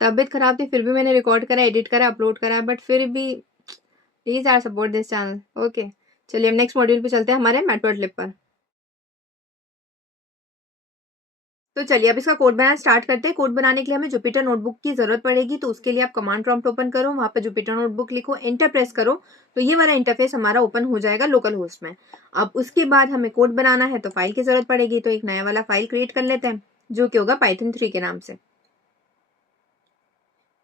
तबीयत ख़राब थी फिर भी मैंने रिकॉर्ड करा, एडिट करा, अपलोड करा, बट फिर भी प्लीज़ यार सपोर्ट दिस चैनल। ओके, चलिए हम नेक्स्ट मॉड्यूल पे चलते हैं हमारे मैटप्लॉटलिब पर। तो चलिए अब इसका कोड बनाना स्टार्ट करते हैं। कोड बनाने के लिए हमें जुपिटर नोटबुक की जरूरत पड़ेगी, तो उसके लिए आप कमांड प्रॉम्प्ट ओपन करो, वहां पर जुपिटर नोटबुक लिखो, एंटर प्रेस करो, तो ये वाला इंटरफेस हमारा ओपन हो जाएगा लोकल होस्ट में। अब उसके बाद हमें कोड बनाना है तो फाइल की जरूरत पड़ेगी, तो एक नया वाला फाइल क्रिएट कर लेते हैं जो कि होगा पाइथन 3 के नाम से।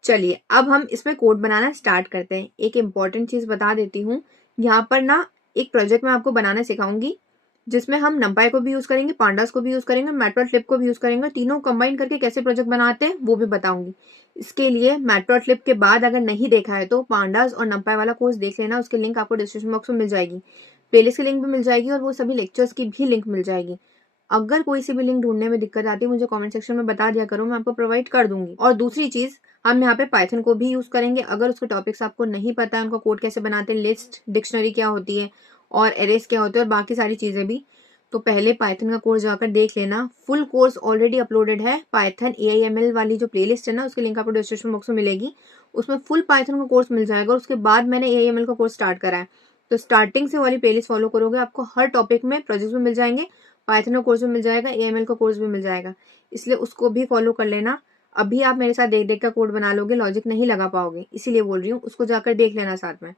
चलिए अब हम इसमें कोड बनाना स्टार्ट करते हैं। एक इंपॉर्टेंट चीज बता देती हूँ, यहाँ पर ना एक प्रोजेक्ट मैं आपको बनाना सिखाऊंगी जिसमें हम नंपाई को भी यूज करेंगे, पांडास को भी यूज करेंगे, मैटप्लॉटलिब को भी यूज करेंगे, तीनों कंबाइन करके कैसे प्रोजेक्ट बनाते हैं वो भी बताऊंगी। इसके लिए मैटप्लॉटलिब के बाद अगर नहीं देखा है तो पांडास और नंपाई वाला कोर्स देख लेना, उसकी लिंक आपको डिस्क्रिप्शन बॉक्स में मिल जाएगी, प्लेलिस्ट की लिंक भी मिल जाएगी और वो सभी लेक्चर्स की भी लिंक मिल जाएगी। अगर कोई सी भी लिंक ढूंढने में दिक्कत आती है मुझे कमेंट सेक्शन में बता दिया करो, मैं आपको प्रोवाइड कर दूंगी। और दूसरी चीज, हम यहाँ पे पाइथन को भी यूज करेंगे। अगर उसके टॉपिक्स आपको नहीं पता है, उनका कोड कैसे बनाते हैं, लिस्ट डिक्शनरी क्या होती है और एरेस क्या होते हैं और बाकी सारी चीजें भी, तो पहले पाइथन का कोर्स जाकर देख लेना। फुल कोर्स ऑलरेडी अपलोडेड है, पाइथन AIML वाली जो प्लेलिस्ट है ना उसकी लिंक आपको डिस्क्रिप्शन बॉक्स में मिलेगी, उसमें फुल पाइथन का कोर्स मिल जाएगा। उसके बाद मैंने AIML का कोर्स स्टार्ट करा है, तो स्टार्टिंग से वाली प्लेलिस्ट फॉलो करोगे आपको हर टॉपिक में प्रोजेक्ट भी मिल जाएंगे, पाइथन का कोर्स भी मिल जाएगा, AML का कोर्स भी मिल जाएगा, इसलिए उसको भी फॉलो कर लेना। अभी आप मेरे साथ देख देख कर कोड बना लोगे, लॉजिक नहीं लगा पाओगे, इसीलिए बोल रही हूँ, उसको जाकर देख लेना साथ में।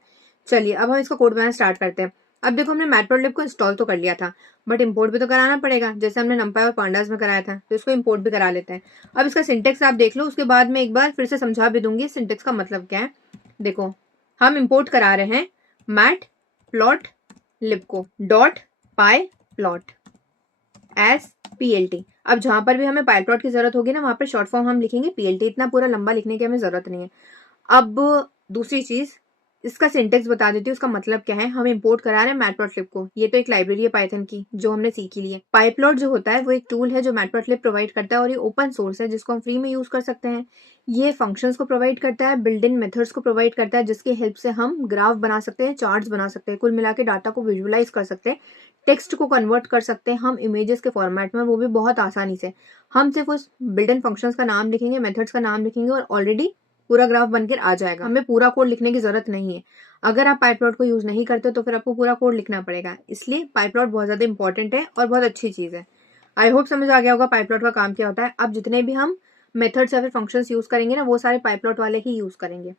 चलिए अब हम इसका कोड बनाना स्टार्ट करते हैं। अब देखो हमने मैटप्लॉटलिब को इंस्टॉल तो कर लिया था, बट इंपोर्ट भी तो कराना पड़ेगा, जैसे हमने नंपाई और पांडास में कराया था, तो इसको इंपोर्ट भी करा लेते हैं। अब इसका सिंटेक्स आप देख लो, उसके बाद में एक बार फिर से समझा भी दूंगी सिंटेक्स का मतलब क्या है। देखो हम इंपोर्ट करा रहे हैं मैट प्लॉट लिब को डॉट पाई प्लॉट एस PLT। अब जहां पर भी हमें पाई प्लॉट की जरूरत होगी ना वहां पर शॉर्ट फॉर्म हम लिखेंगे PLT, इतना पूरा लंबा लिखने की हमें जरूरत नहीं है। अब दूसरी चीज, इसका सिंटेक्स बता देती हूँ, उसका मतलब क्या है। हम इंपोर्ट करा रहे हैं मैटप्लॉटलिब को, ये तो एक लाइब्रेरी है पाइथन की जो हमने सीखी ली है। पाइप्लॉट जो होता है वो एक टूल है जो मैटप्लॉटलिब प्रोवाइड करता है और ये ओपन सोर्स है जिसको हम फ्री में यूज कर सकते हैं। ये फंक्शंस को प्रोवाइड करता है, बिल्ड इन मेथड्स को प्रोवाइड करता है जिसकी हेल्प से हम ग्राफ बना सकते हैं, चार्ट्स बना सकते हैं, कुल मिला के डाटा को विजुअलाइज कर सकते हैं, टेक्स्ट को कन्वर्ट कर सकते हैं हम इमेजेस के फॉर्मेट में, वो भी बहुत आसानी से। हम सिर्फ उस बिल्ड इन फंक्शंस का नाम लिखेंगे, मेथड्स का नाम लिखेंगे और ऑलरेडी पूरा ग्राफ बनकर आ जाएगा, हमें पूरा कोड लिखने की जरूरत नहीं है। अगर आप पाइप्लॉट को यूज नहीं करते तो फिर आपको पूरा कोड लिखना पड़ेगा, इसलिए पाइप्लॉट बहुत ज्यादा इंपॉर्टेंट है और बहुत अच्छी चीज है। आई होप समझ आ गया होगा पाइप्लॉट का काम क्या होता है। अब जितने भी हम मेथड्स या फिर फंक्शंस यूज करेंगे ना वो सारे पाइप्लॉट वाले ही यूज करेंगे।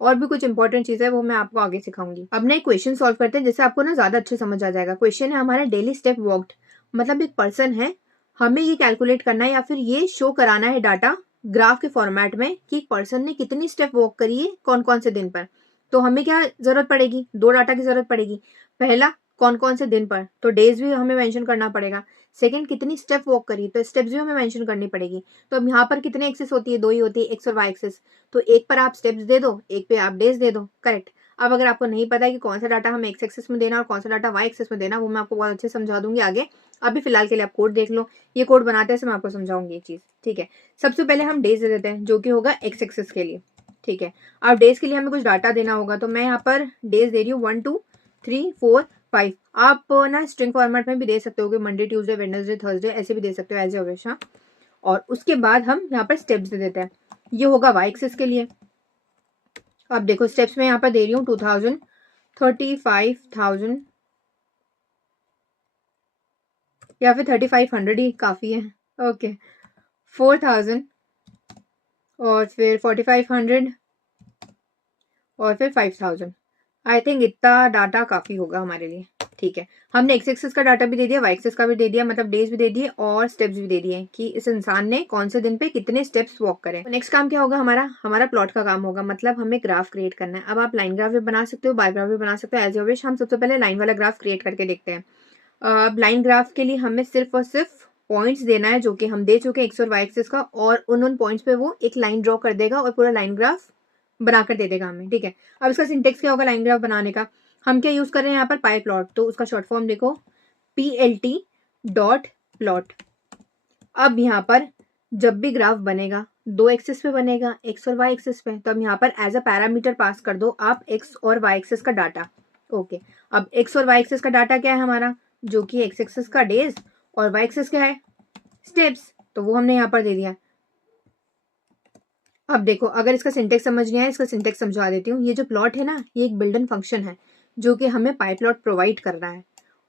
और भी कुछ इंपॉर्टेंट चीज है वो मैं आपको आगे सिखाऊंगी। अब ना एक क्वेश्चन सॉल्व करते हैं जिससे आपको ना ज्यादा अच्छे समझ आ जाएगा। क्वेश्चन है हमारा डेली स्टेप वॉक्ड, मतलब एक पर्सन है, हमें ये कैलकुलेट करना है या फिर ये शो कराना है डाटा ग्राफ के फॉर्मेट में कि पर्सन ने कितनी स्टेप वॉक करी है कौन कौन से दिन पर। तो हमें क्या जरूरत पड़ेगी, दो डाटा की जरूरत पड़ेगी। पहला कौन कौन से दिन पर, तो डेज भी हमें मेंशन करना पड़ेगा। सेकंड कितनी स्टेप वॉक करी, तो स्टेप्स भी हमें मेंशन करनी पड़ेगी। तो अब यहाँ पर कितने एक्सेस होती है, दो ही होती है, एक्स और वाई एक्सेस। तो एक पर आप स्टेप्स दे दो, एक पे आप डेज दे दो, करेक्ट। अब अगर आपको नहीं पता है कि कौन सा डाटा हमें एक्स एक्सेस में देना और कौन सा डाटा वाई एक्सेस में देना, वो मैं आपको बहुत अच्छे से समझा दूंगी आगे। अभी फिलहाल के लिए आप कोड देख लो, ये कोड बनाते हैं मैं आपको समझाऊंगी ये चीज, ठीक है। सबसे पहले हम डेज दे देते हैं जो कि होगा एक्स एक्सेस के लिए, ठीक है। अब डेज के लिए हमें कुछ डाटा देना होगा, तो मैं यहाँ पर डेज दे रही हूँ 1 2 3 4 5। आप ना स्ट्रिंग फॉर्मेट में भी दे सकते हो, मंडे ट्यूसडे वेडनेसडे थर्सडे ऐसे भी दे सकते हो एज ए हमेशा। और उसके बाद हम यहाँ पर स्टेप्स दे देते हैं, ये होगा वाई एक्सेस के लिए। अब देखो स्टेप्स में यहाँ पर दे रही हूँ 2000 35,000 या फिर 3500 ही काफी है, ओके 4000 और फिर 4500 और फिर 5000। आई थिंक इतना डाटा काफी होगा हमारे लिए, ठीक है। हमने एक्स एक्सेस का डाटा भी दे दिया, वाई एक्सेस का भी दे दिया, मतलब डेज भी दे दिए और स्टेप्स भी दे दिए कि इस इंसान ने कौन से दिन पे कितने स्टेप्स वॉक करे। तो नेक्स्ट काम क्या होगा हमारा, हमारा प्लॉट का काम होगा, मतलब हमें ग्राफ क्रिएट करना है। अब आप लाइन ग्राफ भी बना सकते हो, बार ग्राफ भी बना सकते हो, एज विश। हम सबसे पहले लाइन वाला ग्राफ क्रिएट करके देखते हैं। अब लाइन ग्राफ के लिए हमें सिर्फ और सिर्फ पॉइंट्स देना है जो कि हम दे चुके हैं एक्स और वाई एक्सेस का, और उन पॉइंट्स पे वो एक लाइन ड्रॉ कर देगा और पूरा लाइन ग्राफ बनाकर दे देगा हमें, ठीक है। अब इसका सिंटेक्स क्या होगा लाइन ग्राफ बनाने का, हम क्या यूज कर रहे हैं यहाँ पर पाई प्लॉट, तो उसका शॉर्ट फॉर्म देखो PLT डॉट प्लॉट। अब यहाँ पर जब भी ग्राफ बनेगा दो एक्सेस पे बनेगा, एक्स और वाई एक्सेस पे, तो अब यहाँ पर एज अ पैरामीटर पास कर दो आप एक्स और वाई एक्सेस का डाटा, ओके, अब एक्स और वाई एक्सिस का डाटा क्या है हमारा, जो कि एक्स एक्सिस का डेज और वाई एक्सिस क्या है, स्टेप्स, तो वो हमने यहाँ पर दे दिया। अब देखो, अगर इसका सिंटेक्स समझ नहीं आया, इसका सिंटेक्स समझा देती हूँ। ये जो प्लॉट है ना, ये एक बिल्ट इन फंक्शन है जो कि हमें पाई प्लॉट प्रोवाइड कर रहा है,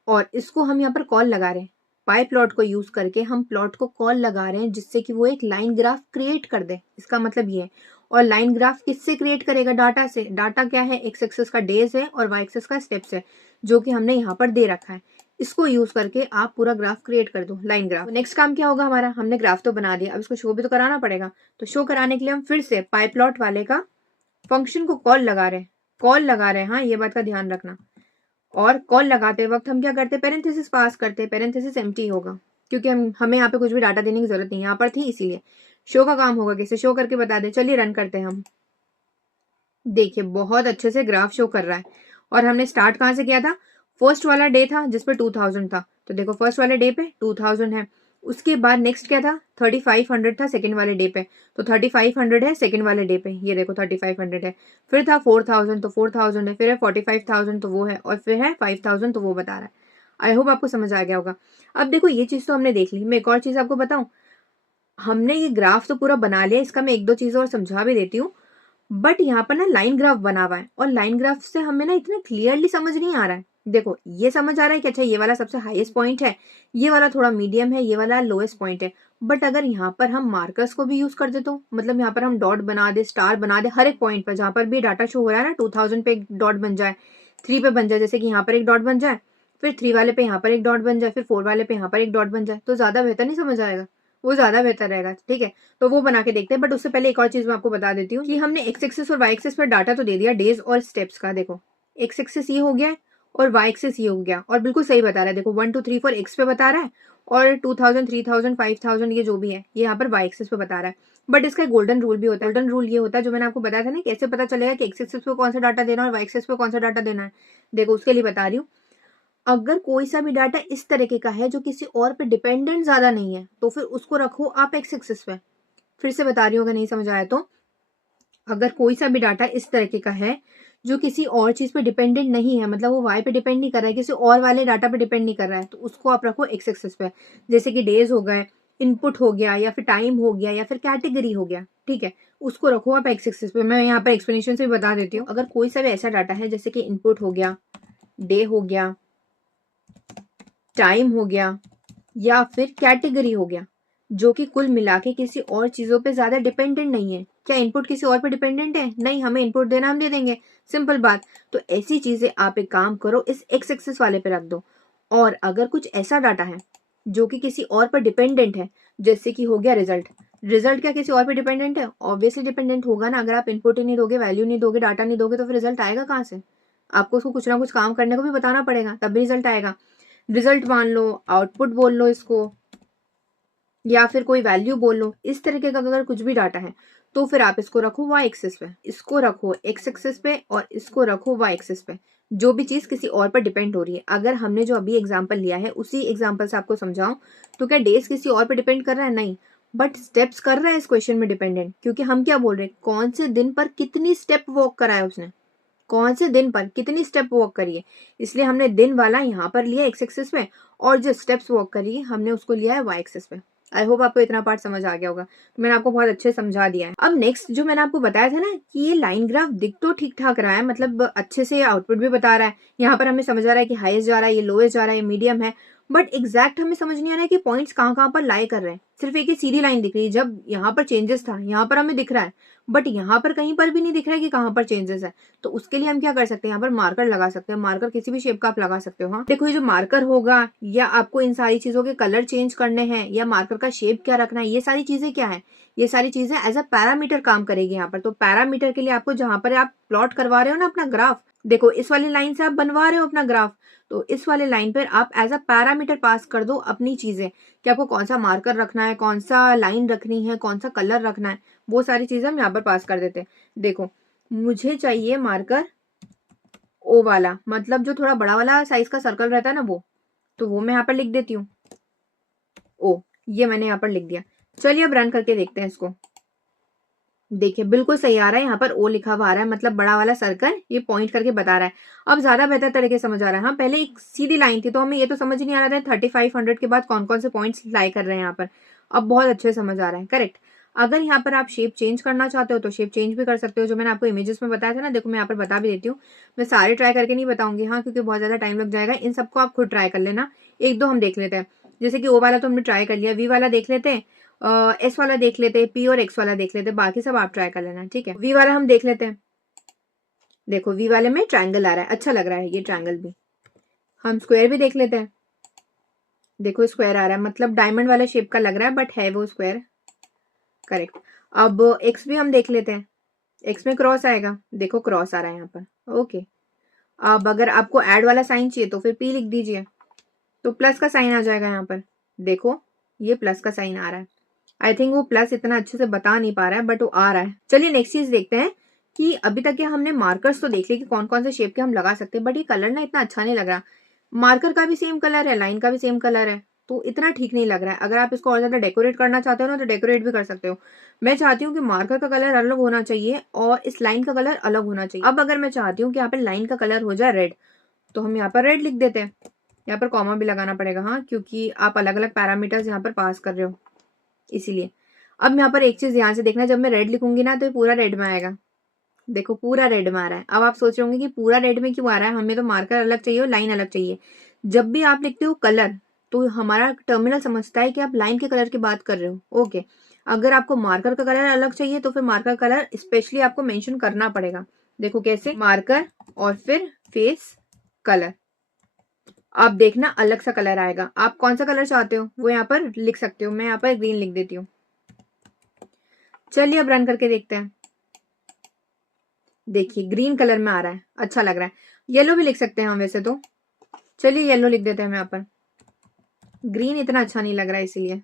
और इसको हम यहाँ पर कॉल लगा रहे हैं। पाई प्लॉट को यूज करके हम प्लॉट को कॉल लगा रहे हैं जिससे कि वो एक लाइन ग्राफ क्रिएट कर दे, इसका मतलब ये है। और लाइन ग्राफ किससे क्रिएट करेगा, डाटा से। डाटा क्या है, एक्स एक्सिस का डेज है और वाई एक्सिस का स्टेप्स है, जो कि हमने यहाँ पर दे रखा है। इसको यूज करके आप पूरा ग्राफ क्रिएट कर दो, लाइन ग्राफ। नेक्स्ट काम क्या होगा हमारा, हमने ग्राफ तो बना दिया, अब इसको शो भी तो कराना पड़ेगा। तो शो कराने के लिए हम फिर से पाई प्लॉट वाले का फंक्शन को कॉल लगा रहे हैं, कॉल लगा रहे हैं, हाँ ये बात का ध्यान रखना। और कॉल लगाते वक्त हम क्या करते हैं, पेरेंथेसिस पास करते हैं, पेरेंथेसिस एम्प्टी होगा क्योंकि हमें यहाँ पे कुछ भी डाटा देने की जरूरत नहीं, यहाँ पर थी इसीलिए। शो का काम होगा कैसे, शो करके बता दे। चलिए रन करते हैं हम। देखिए बहुत अच्छे से ग्राफ शो कर रहा है। और हमने स्टार्ट कहाँ से किया था, फर्स्ट वाला डे था जिसपे 2000 था, तो देखो फर्स्ट वाले डे पे 2000 है। उसके बाद नेक्स्ट क्या था, 3500 था सेकंड वाले डे पे, तो 3500 है सेकंड वाले डे पे, ये देखो 3500 है। फिर था 4000, तो 4000 है। फिर है 45000, तो वो है। और फिर है 5000, तो वो बता रहा है। आई होप आपको समझ आ गया होगा। अब देखो ये चीज तो हमने देख ली, मैं एक और चीज आपको बताऊं। हमने ये ग्राफ तो पूरा बना लिया, इसका मैं एक दो चीजें और समझा भी देती हूँ। बट यहाँ पर ना लाइन ग्राफ बना हुआ है, और लाइन ग्राफ से हमें ना इतना क्लियरली समझ नहीं आ रहा है। देखो ये समझ आ रहा है कि अच्छा ये वाला सबसे हाईएस्ट पॉइंट है, ये वाला थोड़ा मीडियम है, ये वाला लोएस्ट पॉइंट है। बट अगर यहाँ पर हम मार्कर्स को भी यूज कर दे, तो मतलब यहाँ पर हम डॉट बना दे, स्टार बना दे, हर एक पॉइंट पर जहाँ पर भी डाटा शो हो रहा है ना, 2000 पे एक डॉट बन जाए, 3 पे बन जाए, जैसे कि यहाँ पर एक डॉट बन जाए, फिर 3 वाले पे यहाँ पर एक डॉट बन जाए, फिर 4 वाले पे यहाँ पर एक डॉट बन जाए, तो ज्यादा बेहतर नहीं समझ आएगा, वो ज्यादा बेहतर रहेगा। ठीक है, तो वो बना के देखते हैं। बट उससे पहले एक और चीज मैं आपको बता देती हूँ कि हमने एक्स एक्सिस और वाई एक्सिस पर डाटा तो दे दिया डेज और स्टेप्स का। देखो एक्स एक्सिस ये हो गया है और वाई एक्सिस ये हो गया, और बिल्कुल सही बता रहा है। देखो 1 2 3 4 एक्स पे बता रहा है, और 2000 3000 5000 ये जो भी है ये यहाँ पर वाई एक्सिस पे बता रहा है। बट इसका गोल्डन रूल भी होता है। गोल्डन रूल ये होता है जो मैंने आपको बताया था ना, कैसे पता चलेगा कि एक्स एक्सिस पे कौन सा डाटा देना है और वाई एक्सिस पे कौन सा डाटा देना है। देखो उसके लिए बता रही हूँ, अगर कोई सा भी डाटा इस तरीके का है जो किसी और पे डिपेंडेंट ज्यादा नहीं है, तो फिर उसको रखो आप एक्स एक्सिस पे। फिर से बता रही हूँ, अगर नहीं समझ आया तो, अगर कोई सा भी डाटा इस तरीके का है जो किसी और चीज पे डिपेंडेंट नहीं है, मतलब वो वाई पे डिपेंड नहीं कर रहा है, किसी और वाले डाटा पे डिपेंड नहीं कर रहा है, तो उसको आप रखो एक्स एक्सिस पे। जैसे कि डेज हो गए, इनपुट हो गया, या फिर टाइम हो गया, या फिर कैटेगरी हो गया। ठीक है, उसको रखो आप एक्स एक्सिस पे। मैं यहाँ पर एक्सप्लेनेशन से भी बता देती हूँ। अगर कोई सा भी ऐसा डाटा है जैसे कि इनपुट हो गया, डे हो गया, टाइम हो गया, या फिर कैटेगरी हो गया, जो कि कुल मिला के किसी और चीजों पे ज्यादा डिपेंडेंट नहीं है। क्या इनपुट किसी और पे डिपेंडेंट है? नहीं, हमें इनपुट देना, हम दे देंगे, सिंपल बात। तो ऐसी चीजें आप एक काम करो, इस एक्स एक्सिस वाले पे रख दो। और अगर कुछ ऐसा डाटा है जो कि किसी और पर डिपेंडेंट है, जैसे कि हो गया रिजल्ट। रिजल्ट क्या किसी और पे डिपेंडेंट है? ऑब्वियसली डिपेंडेंट होगा ना। अगर आप इनपुट ही नहीं दोगे, वैल्यू नहीं दोगे, डाटा नहीं दोगे, तो फिर रिजल्ट आएगा कहाँ से? आपको उसको कुछ ना कुछ काम करने को भी बताना पड़ेगा, तब भी रिजल्ट आएगा। रिजल्ट मान लो, आउटपुट बोल लो इसको, या फिर कोई वैल्यू बोल लो। इस तरीके का अगर कुछ भी डाटा है तो फिर आप इसको रखो वाई एक्सिस पे, इसको रखो एक्स एक्सिस पे, और इसको रखो वाई एक्सिस पे। जो भी चीज किसी और पर डिपेंड हो रही है, अगर हमने जो अभी एग्जांपल लिया है उसी एग्जांपल से आपको समझाऊं, तो क्या डेज किसी और पर डिपेंड कर रहा है? नहीं, बट स्टेप्स कर रहा है इस क्वेश्चन में डिपेंडेंट। क्योंकि हम क्या बोल रहे हैं, कौन से दिन पर कितनी स्टेप वॉक करा है उसने, कौन से दिन पर कितनी स्टेप वॉक करी है, इसलिए हमने दिन वाला यहाँ पर लिया एक्स एक्सिस पे, और जो स्टेप्स वॉक करी है हमने उसको लिया है वाई एक्सिस पे। आई होप आपको इतना पार्ट समझ आ गया होगा, तो मैंने आपको बहुत अच्छे समझा दिया है। अब नेक्स्ट जो मैंने आपको बताया था ना कि ये लाइन ग्राफ दिख तो ठीक ठाक रहा है, मतलब अच्छे से आउटपुट भी बता रहा है, यहाँ पर हमें समझ आ रहा है कि हाईएस्ट जा रहा है, ये लोएस्ट जा रहा है, ये मीडियम है। बट एग्जैक्ट हमें समझ नहीं आ रहा है कि पॉइंट्स कहाँ पर लाई कर रहे हैं। सिर्फ एक ही सीधी लाइन दिख रही है, जब यहाँ पर चेंजेस था यहाँ पर हमें दिख रहा है, बट यहाँ पर कहीं पर भी नहीं दिख रहा है कि कहाँ पर चेंजेस है। तो उसके लिए हम क्या कर सकते हैं, यहाँ पर मार्कर लगा सकते हैं। मार्कर किसी भी शेप का आप लगा सकते हो। हाँ देखो, ये जो मार्कर होगा, या आपको इन सारी चीजों के कलर चेंज करने हैं, या मार्कर का शेप क्या रखना है, ये सारी चीजें क्या है, ये सारी चीजें एज अ पैरामीटर काम करेगी यहाँ पर। तो पैरामीटर के लिए आपको जहां पर आप प्लॉट करवा रहे हो ना अपना ग्राफ, देखो इस वाली लाइन से आप बनवा रहे हो अपना ग्राफ, तो इस वाले लाइन पर आप एज अ पैरामीटर पास कर दो अपनी चीजें, कि आपको कौन सा मार्कर रखना है, कौन सा लाइन रखनी है, कौन सा कलर रखना है, वो सारी चीजें हम यहाँ पर पास कर देते हैं। देखो मुझे चाहिए मार्कर ओ वाला, मतलब जो थोड़ा बड़ा वाला साइज का सर्कल रहता है ना वो, तो वो मैं यहाँ पर लिख देती हूँ ओ, ये मैंने यहाँ पर लिख दिया। चलिए अब रन करके देखते हैं इसको। देखिए बिल्कुल सही आ रहा है, यहाँ पर ओ लिखा हुआ आ रहा है, मतलब बड़ा वाला सर्कल ये पॉइंट करके बता रहा है। अब ज्यादा बेहतर तरीके से समझ आ रहा है। हाँ, पहले एक सीधी लाइन थी तो हमें ये तो समझ नहीं आ रहा था 3500 के बाद कौन कौन से पॉइंट्स लाई कर रहे हैं यहाँ पर। अब बहुत अच्छे से समझ आ रहा है, करेक्ट। अगर यहाँ पर आप शेप चेंज करना चाहते हो तो शेप चेंज भी कर सकते हो, जो मैंने आपको इमेजेस में बताया था ना। देखो मैं यहाँ पर बता भी देती हूँ, मैं सारे ट्राई करके नहीं बताऊंगी हाँ, क्योंकि बहुत ज्यादा टाइम लग जाएगा। इन सबको आप खुद ट्राई कर लेना। एक दो हम देख लेते हैं, जैसे कि ओ वाला तो हमने ट्राई कर लिया, वी वाला देख लेते हैं, एस वाला देख लेते हैं, पी और एक्स वाला देख लेते हैं, बाकी सब आप ट्राई कर लेना, ठीक है। वी वाला हम देख लेते हैं। देखो वी वाले में ट्रायंगल आ रहा है, अच्छा लग रहा है ये ट्रायंगल भी। हम स्क्वायर भी देख लेते हैं। देखो स्क्वायर आ रहा है, मतलब डायमंड वाला शेप का लग रहा है, बट है वो स्क्वायर, करेक्ट। अब एक्स भी हम देख लेते हैं। एक्स में क्रॉस आएगा, देखो क्रॉस आ रहा है यहाँ पर, ओके। अब अगर आपको ऐड वाला साइन चाहिए तो फिर पी लिख दीजिए, तो प्लस का साइन आ जाएगा यहाँ पर। देखो ये प्लस का साइन आ रहा है। आई थिंक वो प्लस इतना अच्छे से बता नहीं पा रहा है, बट वो आ रहा है। चलिए नेक्स्ट चीज देखते हैं कि अभी तक के हमने मार्कर्स तो देख लिए कि कौन कौन से शेप के हम लगा सकते हैं, बट ये कलर ना इतना अच्छा नहीं लग रहा। मार्कर का भी सेम कलर है, लाइन का भी सेम कलर है, तो इतना ठीक नहीं लग रहा है। अगर आप इसको और ज्यादा डेकोरेट करना चाहते हो ना तो डेकोरेट भी कर सकते हो। मैं चाहती हूँ कि मार्कर का कलर अलग होना चाहिए और इस लाइन का कलर अलग होना चाहिए। अब अगर मैं चाहती हूँ कि यहाँ पे लाइन का कलर हो जाए रेड, तो हम यहाँ पर रेड लिख देते हैं। यहाँ पर कॉमा भी लगाना पड़ेगा हाँ, क्योंकि आप अलग अलग पैरामीटर्स यहाँ पर पास कर रहे हो, इसीलिए। अब यहाँ पर एक चीज ध्यान से देखना, जब मैं रेड लिखूंगी ना तो ये पूरा रेड में आएगा। देखो पूरा रेड में आ रहा है। अब आप सोच रहे होंगे कि पूरा रेड में क्यों आ रहा है, हमें तो मार्कर अलग चाहिए और लाइन अलग चाहिए। जब भी आप लिखते हो कलर, तो हमारा टर्मिनल समझता है कि आप लाइन के कलर की बात कर रहे हो, ओके। अगर आपको मार्कर का कलर अलग चाहिए तो फिर मार्कर कलर स्पेशली आपको मेंशन करना पड़ेगा। देखो कैसे, मार्कर और फिर फेस कलर। आप देखना अलग सा कलर आएगा। आप कौन सा कलर चाहते हो वो यहाँ पर लिख सकते हो। मैं यहाँ पर ग्रीन लिख देती हूँ। चलिए अब रन करके देखते हैं। देखिए ग्रीन कलर में आ रहा है, अच्छा लग रहा है। येलो भी लिख सकते हैं हम वैसे तो। चलिए येलो लिख देते हैं हम यहाँ पर। ग्रीन इतना अच्छा नहीं लग रहा है, इसीलिए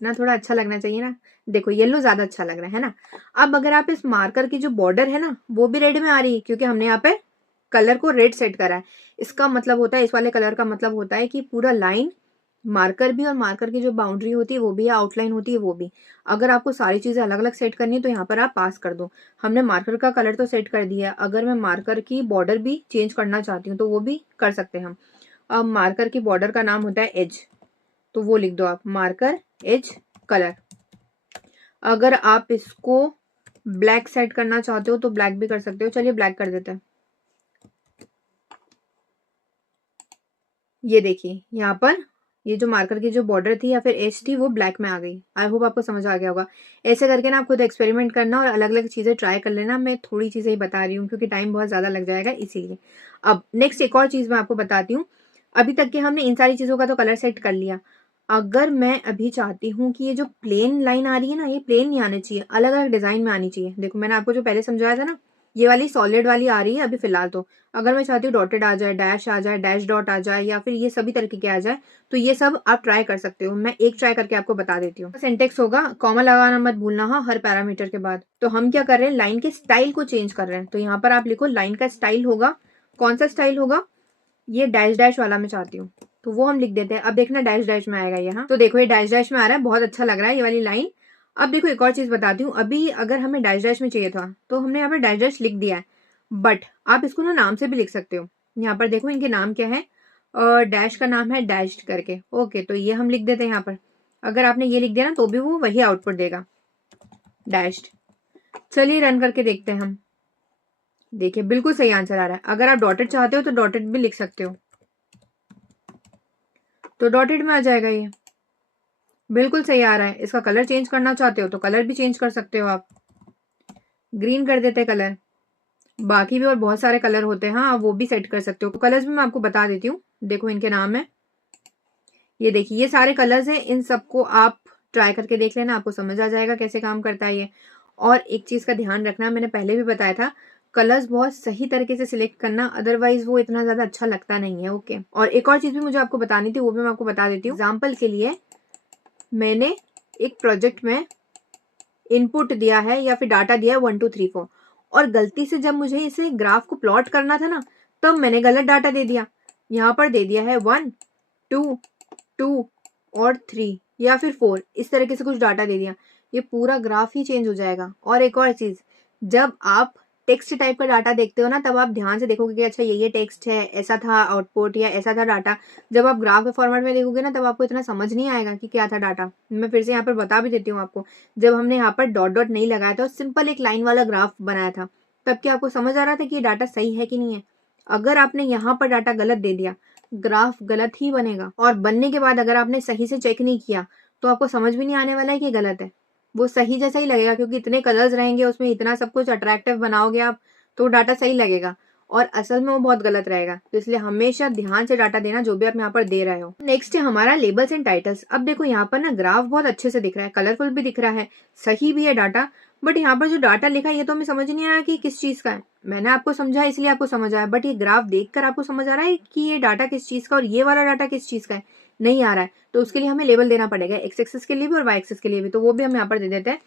ना, थोड़ा अच्छा लगना चाहिए ना। देखो येलो ज्यादा अच्छा लग रहा है ना। अब अगर आप इस मार्कर की जो बॉर्डर है ना वो भी रेड में आ रही है, क्योंकि हमने यहाँ पे कलर को रेड सेट करा है। इसका मतलब होता है, इस वाले कलर का मतलब होता है कि पूरा लाइन, मार्कर भी और मार्कर की जो बाउंड्री होती है वो भी, आउटलाइन होती है वो भी। अगर आपको सारी चीजें अलग अलग सेट करनी है तो यहाँ पर आप पास कर दो। हमने मार्कर का कलर तो सेट कर दिया, अगर मैं मार्कर की बॉर्डर भी चेंज करना चाहती हूँ तो वो भी कर सकते हैं हम। अब मार्कर की बॉर्डर का नाम होता है एज, तो वो लिख दो आप, मार्कर एज कलर। अगर आप इसको ब्लैक सेट करना चाहते हो तो ब्लैक भी कर सकते हो। चलिए ब्लैक कर देते हैं। ये देखिए यहाँ पर ये जो मार्कर की जो बॉर्डर थी या फिर एज थी वो ब्लैक में आ गई। आई होप आपको समझ आ गया होगा। ऐसे करके ना आप खुद एक्सपेरिमेंट करना और अलग अलग चीजें ट्राई कर लेना। मैं थोड़ी चीजें ही बता रही हूँ क्योंकि टाइम बहुत ज्यादा लग जाएगा, इसीलिए। अब नेक्स्ट एक और चीज मैं आपको बताती हूँ। अभी तक के हमने इन सारी चीजों का तो कलर सेट कर लिया। अगर मैं अभी चाहती हूँ कि ये जो प्लेन लाइन आ रही है ना, ये प्लेन नहीं आनी चाहिए, अलग अलग डिजाइन में आनी चाहिए। देखो मैंने आपको जो पहले समझाया था ना, ये वाली सॉलिड वाली आ रही है अभी फिलहाल तो। अगर मैं चाहती हूँ डॉटेड आ जाए, डैश आ जाए, डैश डॉट आ जाए, या फिर ये सभी तरीके के आ जाए, तो ये सब आप ट्राई कर सकते हो। मैं एक ट्राई करके आपको बता देती हूँ। सिंटेक्स होगा, कॉमा लगाना मत भूलना हाँ हर पैरामीटर के बाद। तो हम क्या कर रहे हैं, लाइन के स्टाइल को चेंज कर रहे हैं। तो यहाँ पर आप लिखो लाइन का स्टाइल होगा। कौन सा स्टाइल होगा, ये डैश डैश वाला मैं चाहती हूँ, तो वो हम लिख देते हैं। अब देखना डैश डैश में आएगा यहाँ, तो देखो ये डैश डैश में आ रहा है, बहुत अच्छा लग रहा है ये वाली लाइन। अब देखो एक और चीज बताती हूँ। अभी अगर हमें डैश डैश में चाहिए था तो हमने यहाँ पर डैश डैश लिख दिया है, बट आप इसको ना नाम से भी लिख सकते हो। यहाँ पर देखो इनके नाम क्या है, डैश का नाम है डैश्ड करके, ओके। तो ये हम लिख देते हैं यहाँ पर। अगर आपने ये लिख दिया ना तो भी वो वही आउटपुट देगा, डैश्ड। चलिए रन करके देखते हैं हम। देखिए बिल्कुल सही आंसर आ रहा है। अगर आप डॉटेड चाहते हो तो डॉटेड भी लिख सकते हो, तो डॉटेड में आ जाएगा ये, बिल्कुल सही आ रहा है। इसका कलर चेंज करना चाहते हो तो कलर भी चेंज कर सकते हो आप, ग्रीन कर देते हैं कलर। बाकी भी और बहुत सारे कलर होते हैं हाँ, आप वो भी सेट कर सकते हो। कलर्स भी मैं आपको बता देती हूँ, देखो इनके नाम है, ये देखिए ये सारे कलर्स हैं। इन सबको आप ट्राई करके देख लेना, आपको समझ आ जाएगा कैसे काम करता है ये। और एक चीज का ध्यान रखना, मैंने पहले भी बताया था, कलर्स बहुत सही तरीके से सिलेक्ट करना, अदरवाइज वो इतना ज्यादा अच्छा लगता नहीं है, ओके। और एक और चीज भी मुझे आपको बतानी थी, वो भी मैं आपको बता देती हूँ। एग्जाम्पल के लिए मैंने एक प्रोजेक्ट में इनपुट दिया है या फिर डाटा दिया है 1 2 3 4, और गलती से जब मुझे इसे ग्राफ को प्लॉट करना था ना, तब मैंने गलत डाटा दे दिया। यहाँ पर दे दिया है 1 2 2 और 3 या फिर 4, इस तरीके से कुछ डाटा दे दिया। ये पूरा ग्राफ ही चेंज हो जाएगा। और एक और चीज, जब आप टेक्स्ट टाइप का डाटा देखते हो ना, तब आप ध्यान से देखोगे कि अच्छा ये टेक्स्ट है, ऐसा था आउटपुट या ऐसा था डाटा। जब आप ग्राफ के फॉर्मेट में देखोगे ना, तब आपको इतना समझ नहीं आएगा कि क्या था डाटा। मैं फिर से यहाँ पर बता भी देती हूँ आपको, जब हमने यहाँ पर डॉट डॉट नहीं लगाया था, सिंपल एक लाइन वाला ग्राफ बनाया था, तब क्या आपको समझ आ रहा था कि ये डाटा सही है कि नहीं है? अगर आपने यहाँ पर डाटा गलत दे दिया, ग्राफ गलत ही बनेगा। और बनने के बाद अगर आपने सही से चेक नहीं किया, तो आपको समझ भी नहीं आने वाला है कि गलत है। वो सही जैसा ही लगेगा, क्योंकि इतने कलर्स रहेंगे उसमें, इतना सब कुछ अट्रैक्टिव बनाओगे आप, तो डाटा सही लगेगा और असल में वो बहुत गलत रहेगा। तो इसलिए हमेशा ध्यान से डाटा देना जो भी आप यहाँ पर दे रहे हो। नेक्स्ट है हमारा लेबल्स एंड टाइटल्स। अब देखो यहाँ पर ना ग्राफ बहुत अच्छे से दिख रहा है, कलरफुल भी दिख रहा है, सही भी है डाटा, बट यहाँ पर जो डाटा लिखा है ये तो हमें समझ नहीं आ रहा कि किस चीज का है। मैंने आपको समझा इसलिए आपको समझ आया, बट ये ग्राफ देखकर आपको समझ आ रहा है कि ये डाटा किस चीज का और ये वाला डाटा किस चीज का है? नहीं आ रहा है। तो उसके लिए हमें लेबल देना पड़ेगा, एक्स एक्सिस के लिए भी और वाई एक्सिस के लिए भी। तो वो भी हम यहाँ पर दे देते हैं।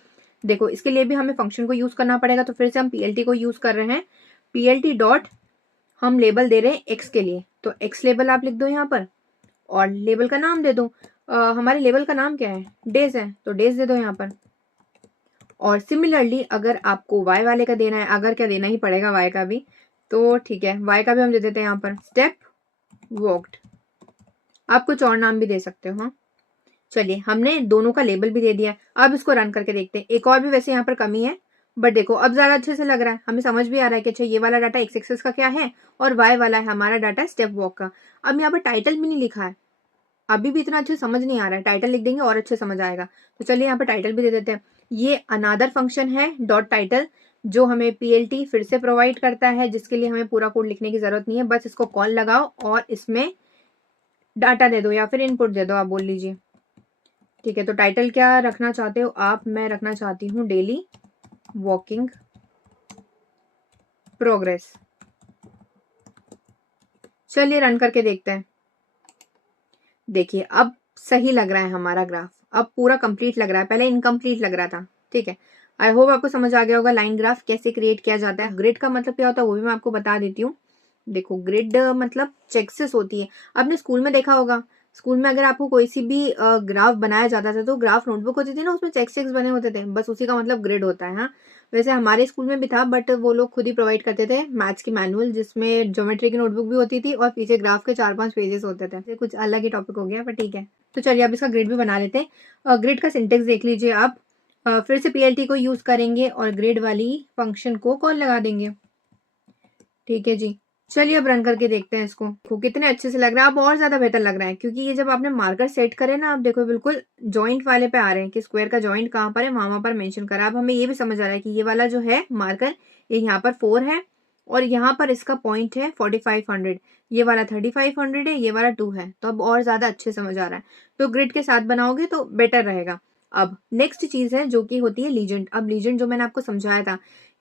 देखो इसके लिए भी हमें फंक्शन को यूज करना पड़ेगा, तो फिर से हम पीएलटी को यूज कर रहे हैं। पीएलटी डॉट हम लेबल दे रहे हैं एक्स के लिए, तो एक्स लेबल आप लिख दो यहाँ पर और लेबल का नाम दे दो। हमारे लेबल का नाम क्या है? डेज है, तो डेज दे दो यहाँ पर। और सिमिलरली अगर आपको वाई वाले का देना है, अगर क्या देना ही पड़ेगा वाई का भी, तो ठीक है, वाई का भी हम दे देते हैं यहाँ पर स्टेप वॉक्ड। आप कुछ और नाम भी दे सकते हो। हाँ चलिए, हमने दोनों का लेबल भी दे दिया। अब इसको रन करके देखते हैं। एक और भी वैसे यहाँ पर कमी है, बट देखो अब ज्यादा अच्छे से लग रहा है, हमें समझ भी आ रहा है कि अच्छा ये वाला डाटा एक्स एक्सिस का क्या है और वाई वाला है हमारा डाटा स्टेप वॉक का। अब यहाँ पर टाइटल भी नहीं लिखा है, अभी भी इतना अच्छे समझ नहीं आ रहा है। टाइटल लिख देंगे और अच्छे समझ आएगा। तो चलिए यहाँ पर टाइटल भी दे देते हैं। ये अनादर फंक्शन है डॉट टाइटल, जो हमें पीएलटी फिर से प्रोवाइड करता है, जिसके लिए हमें पूरा कोड लिखने की जरूरत नहीं है। बस इसको कॉल लगाओ और इसमें डाटा दे दो या फिर इनपुट दे दो, आप बोल लीजिए। ठीक है, तो टाइटल क्या रखना चाहते हो आप? मैं रखना चाहती हूँ डेली वॉकिंग प्रोग्रेस। चलिए रन करके देखते हैं। देखिए अब सही लग रहा है हमारा ग्राफ, अब पूरा कंप्लीट लग रहा है, पहले इनकम्प्लीट लग रहा था। ठीक है, आई होप आपको समझ आ गया होगा लाइन ग्राफ कैसे क्रिएट किया जाता है। ग्रिड का मतलब क्या होता है वो भी मैं आपको बता देती हूँ। देखो ग्रिड मतलब चेक्सेस होती है। आपने स्कूल में देखा होगा, स्कूल में अगर आपको कोई सी भी ग्राफ बनाया जाता था, तो ग्राफ नोटबुक होती थी ना, उसमें चेक चेक्स बने होते थे, बस उसी का मतलब ग्रिड होता है। हाँ वैसे हमारे स्कूल में भी था, बट वो लोग खुद ही प्रोवाइड करते थे मैथ्स की मैनुअल, जिसमें ज्योमेट्री की नोटबुक भी होती थी और पीछे ग्राफ के 4-5 पेजेस होते थे। कुछ अलग ही टॉपिक हो गया, पर ठीक है। तो चलिए अब इसका ग्रिड भी बना लेते हैं। ग्रिड का सिंटेक्स देख लीजिए आप। फिर से पीएलटी को यूज करेंगे और ग्रिड वाली फंक्शन को कॉल लगा देंगे। ठीक है जी, चलिए अब रन करके देखते हैं इसको। कितने अच्छे से लग रहा है, अब और ज्यादा बेहतर लग रहा है, क्योंकि ये जब आपने मार्कर सेट करे ना, आप देखो बिल्कुल जॉइंट वाले पे आ रहे हैं कि स्क्वायर का जॉइंट कहाँ पर है, वहां पर मेंशन करा। अब हमें ये भी समझ आ रहा है कि ये वाला जो है मार्कर, ये यहाँ पर 4 है और यहाँ पर इसका पॉइंट है 4500, ये वाला 3500 है, ये वाला 2 है। तो अब और ज्यादा अच्छे समझ आ रहा है। तो ग्रिड के साथ बनाओगे तो बेटर रहेगा। अब नेक्स्ट चीज है जो कि होती है लीजेंड। अब लीजेंड जो मैंने आपको समझाया था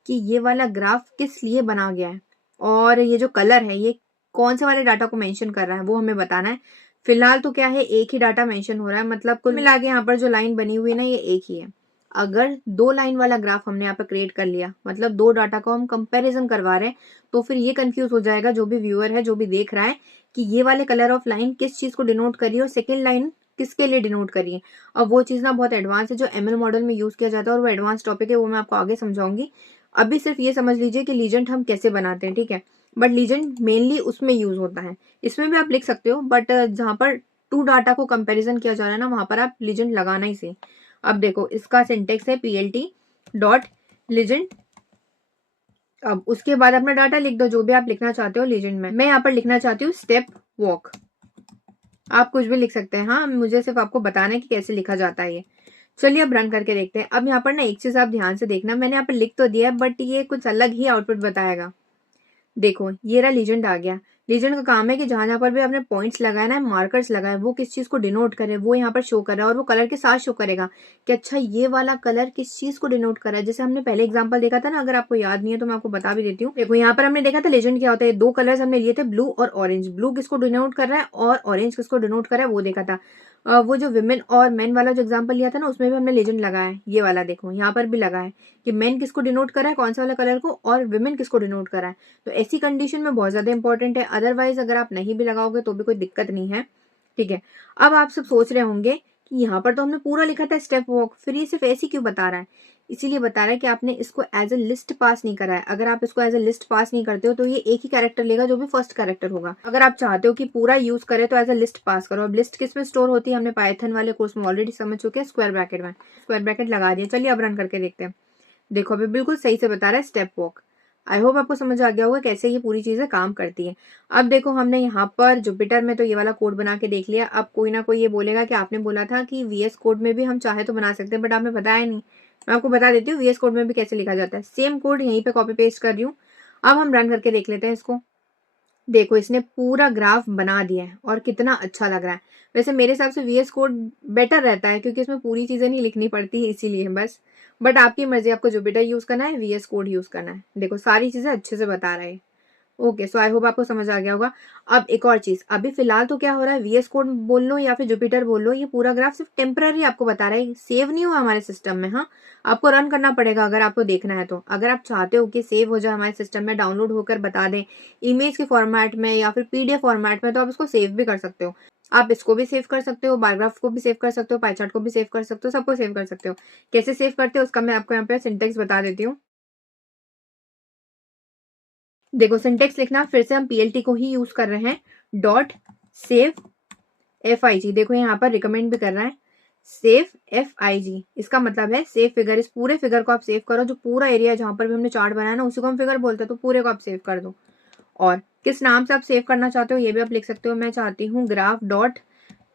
कि ये वाला ग्राफ किस लिए बना गया है और ये जो कलर है ये कौन से वाले डाटा को मेंशन कर रहा है, वो हमें बताना है। फिलहाल तो क्या है, एक ही डाटा मेंशन हो रहा है, मतलब कुल मिला के यहाँ पर जो लाइन बनी हुई है ना, ये एक ही है। अगर 2 लाइन वाला ग्राफ हमने यहाँ पर क्रिएट कर लिया, मतलब 2 डाटा को हम कंपैरिजन करवा रहे हैं, तो फिर ये कंफ्यूज हो जाएगा जो भी व्यूअर है, जो भी देख रहा है, कि ये वाले कलर ऑफ लाइन किस चीज को डिनोट करिए और सेकेंड लाइन किसके लिए डिनोट करिए। अब वो चीज ना बहुत एडवांस है, जो एमएल मॉडल में यूज किया जाता है, और वो एडवांस टॉपिक है, वो मैं आपको आगे समझाऊंगी। अभी सिर्फ ये समझ लीजिए कि लीजेंड हम कैसे बनाते हैं। ठीक है, बट लीजेंड मेनली उसमें यूज होता है, इसमें भी आप लिख सकते हो, बट जहां पर 2 डाटा को कंपैरिजन किया जा रहा है ना, वहां पर आप लीजेंड लगाना ही सही। अब देखो इसका सिंटेक्स है पीएलटी डॉट लीजेंड। अब उसके बाद अपना डाटा लिख दो, जो भी आप लिखना चाहते हो लीजेंड में। मैं यहाँ पर लिखना चाहती हूँ स्टेप वॉक, आप कुछ भी लिख सकते हैं। हाँ मुझे सिर्फ आपको बताना है कि कैसे लिखा जाता है ये। चलिए अब रन करके देखते हैं। अब यहाँ पर ना एक चीज आप ध्यान से देखना, मैंने यहाँ पर लिख तो दिया है, बट ये कुछ अलग ही आउटपुट बताएगा। देखो ये रहा लीजेंड आ गया। लीजेंड का काम है कि जहां जहां पर भी आपने पॉइंट्स लगाए ना, मार्कर्स लगाए, वो किस चीज को डिनोट करे, वो यहाँ पर शो कर रहा है, और वो कलर के साथ शो करेगा कि अच्छा ये वाला कलर किस चीज को डिनोट कर रहा है। जैसे हमने पहले एग्जांपल देखा था ना, अगर आपको याद नहीं है तो मैं आपको बता भी देती हूँ। देखो यहाँ पर हमने देखा था लीजेंड क्या होता है, 2 कलर्स हमने लिए थे, ब्लू और ऑरेंज। ब्लू किसको डिनोट कर रहा है और ऑरेंज किसको डिनोट कर रहा है, वो देखा था। वो जो विमेन और मेन वाला जो एग्जाम्पल लिया था ना, उसमें भी हमने लेजेंड लगाया है। ये वाला देखो यहाँ पर भी लगा है कि मेन किसको डिनोट करा है, कौन सा वाला कलर को, और विमेन किसको डिनोट करा है। तो ऐसी कंडीशन में बहुत ज्यादा इंपॉर्टेंट है, अदरवाइज अगर आप नहीं भी लगाओगे तो भी कोई दिक्कत नहीं है। ठीक है, अब आप सब सोच रहे होंगे कि यहाँ पर तो हमने पूरा लिखा था स्टेप वॉक, फिर ये सिर्फ ऐसे क्यों बता रहा है? इसीलिए बता रहा है कि आपने इसको एज ए लिस्ट पास नहीं करा है। अगर आप इसको एज ए लिस्ट पास नहीं करते हो तो ये एक ही कैरेक्टर लेगा, जो भी फर्स्ट कैरेक्टर होगा। अगर आप चाहते हो कि पूरा यूज करे तो एज ए लिस्ट पास करो। अब लिस्ट किस में स्टोर होती है हमने पाइथन वाले कोर्स में ऑलरेडी समझ चुके हैं, स्क्वायर ब्रैकेट में। स्क्वायर ब्रैकेट लगा दिया। चलिए अब रन करके देखते हैं। देखो अभी बिल्कुल सही से बता रहा है स्टेप वॉक। आई होप आपको समझ आ गया होगा कैसे ये पूरी चीजें काम करती है। अब देखो हमने यहाँ पर जुपिटर में तो ये वाला कोड बना के देख लिया। अब कोई ना कोई ये बोलेगा कि आपने बोला था कि वीएस कोड में भी हम चाहे तो बना सकते हैं, बट आपने बताया नहीं। मैं आपको बता देती हूँ वीएस कोड में भी कैसे लिखा जाता है। सेम कोड यहीं पे कॉपी पेस्ट कर रही हूँ। अब हम रन करके देख लेते हैं इसको। देखो इसने पूरा ग्राफ बना दिया है और कितना अच्छा लग रहा है। वैसे मेरे हिसाब से वीएस कोड बेटर रहता है क्योंकि इसमें पूरी चीजें नहीं लिखनी पड़ती है, इसीलिए बस। बट आपकी मर्जी, आपको जुपिटर यूज करना है, वीएस कोड यूज करना है। देखो सारी चीजें अच्छे से बता रहा है। ओके, सो आई होप आपको समझ आ गया होगा। अब एक और चीज, अभी फिलहाल तो क्या हो रहा है, वीएस कोड बोल लो या फिर जुपिटर बोल लो, ये पूरा ग्राफ सिर्फ टेम्पररी आपको बता रहा है, सेव नहीं हुआ हमारे सिस्टम में। हाँ, आपको रन करना पड़ेगा अगर आपको देखना है तो। अगर आप चाहते हो कि सेव हो जाए हमारे सिस्टम में, डाउनलोड होकर बता दें इमेज के फॉर्मेट में या फिर पीडीएफ फॉर्मेट में, तो आप इसको सेव भी कर सकते हो। आप इसको भी सेव कर सकते हो, बारग्राफ को भी सेव कर सकते हो, पाईचार्ट को भी सेव कर सकते हो, सबको सेव कर सकते हो। कैसे सेव करते हो उसका मैं आपको यहाँ पे सिंटेक्स बता देती हूँ। देखो सिंटेक्स लिखना, फिर से हम पीएलटी को ही यूज कर रहे हैं। डॉट सेव FIG, देखो यहाँ पर रिकमेंड भी कर रहा है सेव FIG। इसका मतलब है सेव फिगर। इस पूरे फिगर को आप सेव करो, जो पूरा एरिया जहां पर भी हमने चार्ट बनाया ना उसी को हम फिगर बोलते हैं, तो पूरे को आप सेव कर दो। और किस नाम से आप सेव करना चाहते हो ये भी आप लिख सकते हो। मैं चाहती हूँ ग्राफ डॉट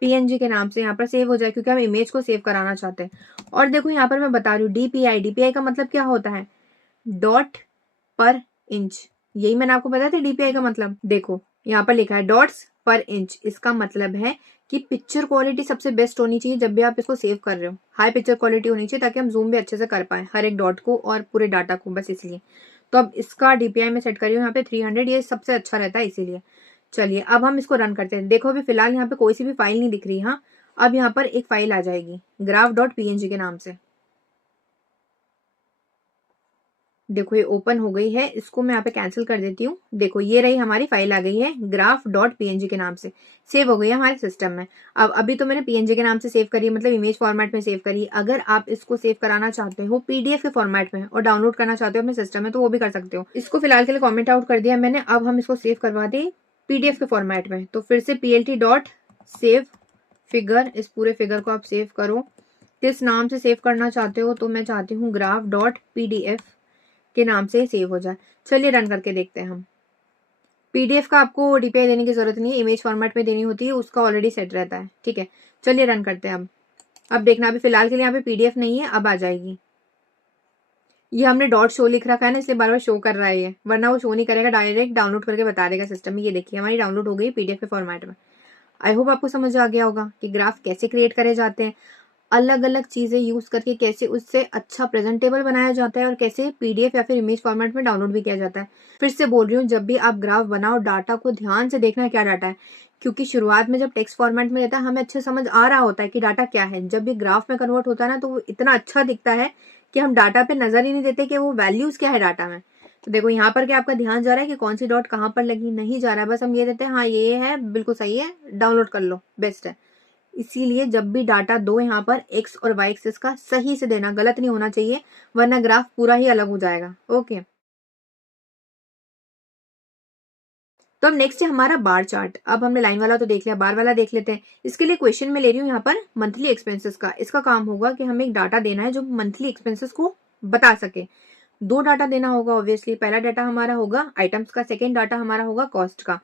PNG के नाम से यहाँ पर सेव हो जाए, क्योंकि हम इमेज को सेव कराना चाहते हैं। और देखो यहाँ पर मैं बता रही हूँ DPI का मतलब क्या होता है, डॉट पर इंच। यही मैंने आपको बताया था DPI का मतलब। देखो यहाँ पर लिखा है डॉट्स पर इंच। इसका मतलब है कि पिक्चर क्वालिटी सबसे बेस्ट होनी चाहिए जब भी आप इसको सेव कर रहे हो। हाई पिक्चर क्वालिटी होनी चाहिए ताकि हम जूम भी अच्छे से कर पाए हर एक डॉट को और पूरे डाटा को, बस इसलिए। तो अब इसका DPI में सेट करी हूँ यहाँ पे 300, ये सबसे अच्छा रहता है इसीलिए। चलिए अब हम इसको रन करते हैं। देखो अभी फिलहाल यहाँ पे कोई सी भी फाइल नहीं दिख रही। हाँ, अब यहाँ पर एक फाइल आ जाएगी ग्राफ डॉट PNG के नाम से। देखो ये ओपन हो गई है, इसको मैं यहाँ पे कैंसिल कर देती हूँ। देखो ये रही हमारी फाइल आ गई है ग्राफ डॉट PNG के नाम से, सेव हो गई है हमारे सिस्टम में। अब अभी तो मैंने PNG के नाम से सेव करी, मतलब इमेज फॉर्मेट में सेव करी। अगर आप इसको सेव कराना चाहते हो PDF के फॉर्मेट में और डाउनलोड करना चाहते हो अपने सिस्टम में, तो वो भी कर सकते हो। इसको फिलहाल के लिए कॉमेंट आउट कर दिया मैंने। अब हम इसको सेव करवा दें PDF के फॉर्मेट में। तो फिर से PLT डॉट सेव फिगर, इस पूरे फिगर को आप सेव करो। किस नाम से सेव करना चाहते हो, तो मैं चाहती हूँ ग्राफ डॉट PDF के नाम से सेव हो जाए। चलिए रन करके देखते हैं हम। PDF का आपको DPI देने की जरूरत नहीं है, इमेज फॉर्मेट में देनी होती है, उसका ऑलरेडी सेट रहता है। ठीक है, चलिए रन करते हैं अब देखना, अभी फिलहाल के लिए यहाँ पे PDF नहीं है, अब आ जाएगी। ये हमने डॉट शो लिख रखा है ना, इसलिए बार बार शो कर रहा है ये, वरना वो शो नहीं करेगा, डायरेक्ट डाउनलोड करके बता देगा सिस्टम में। ये देखिए हमारी डाउनलोड हो गई PDF के फॉर्मेट में। आई होप आपको समझ आ गया होगा कि ग्राफ कैसे क्रिएट करे जाते हैं, अलग अलग चीजें यूज करके कैसे उससे अच्छा प्रेजेंटेबल बनाया जाता है, और कैसे PDF या फिर इमेज फॉर्मेट में डाउनलोड भी किया जाता है। फिर से बोल रही हूँ, जब भी आप ग्राफ बनाओ डाटा को ध्यान से देखना है क्या डाटा है, क्योंकि शुरुआत में जब टेक्स्ट फॉर्मेट में रहता है हमें अच्छे समझ आ रहा होता है कि डाटा क्या है। जब भी ग्राफ में कन्वर्ट होता है ना, तो वो इतना अच्छा दिखता है कि हम डाटा पे नजर ही नहीं देते कि वो वैल्यूज क्या है डाटा में। तो देखो यहाँ पर क्या आपका ध्यान जा रहा है कि कौन सी डॉट कहाँ पर लगी, नहीं जा रहा है, बस हम ये देते हैं हाँ ये है, बिल्कुल सही है, डाउनलोड कर लो, बेस्ट है। इसीलिए जब भी डाटा दो यहाँ पर X और Y एक्सिस का सही से देना, गलत नहीं होना चाहिए, वरना ग्राफ पूरा ही अलग हो जाएगा। ओके, तो अब नेक्स्ट है हमारा बार चार्ट। अब हमने लाइन वाला तो देख लिया, बार वाला देख लेते हैं। इसके लिए क्वेश्चन में ले रही हूँ यहाँ पर मंथली एक्सपेंसेस का। इसका काम होगा कि हमें एक डाटा देना है जो मंथली एक्सपेंसेस को बता सके। दो डाटा देना होगा ऑब्वियसली। पहला डाटा हमारा होगा आइटम्स का, सेकेंड डाटा हमारा होगा कॉस्ट का।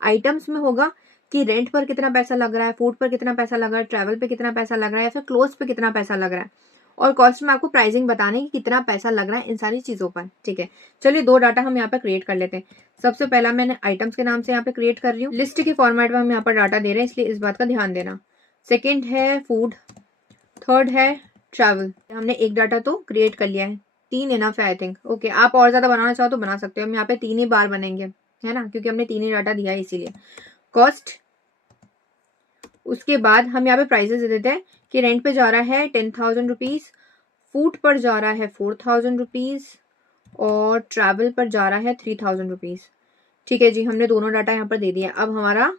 आइटम्स में होगा कि रेंट पर कितना पैसा लग रहा है, फूड पर कितना पैसा लग रहा है, ट्रैवल पे कितना पैसा लग रहा है, या फिर क्लोथ पे कितना पैसा लग रहा है। और कॉस्ट में आपको प्राइसिंग बताने की कितना पैसा लग रहा है इन सारी चीजों पर। ठीक है, चलिए दो डाटा हम यहाँ पर क्रिएट कर लेते हैं। सबसे पहला मैंने आइटम्स के नाम से यहाँ पे क्रिएट कर रही हूँ, लिस्ट के फॉर्मेट में हम यहाँ पर डाटा दे रहे हैं, इसलिए इस बात का ध्यान देना। सेकेंड है फूड, थर्ड है ट्रैवल। हमने एक डाटा तो क्रिएट कर लिया है, तीन इनफ है आई थिंक। ओके, आप और ज्यादा बनाना चाहो तो बना सकते हो। हम यहाँ पे तीन ही बार बनेंगे, है ना, क्योंकि हमने तीन ही डाटा दिया है इसीलिए। कॉस्ट, उसके बाद हम यहाँ पे प्राइसेस दे देते हैं कि रेंट पे जा रहा है 10,000 रुपीज, फूड पर जा रहा है 4,000 रुपीज, और ट्रैवल पर जा रहा है 3,000 रुपीज। ठीक है जी, हमने दोनों डाटा यहाँ पर दे दिया। अब हमारा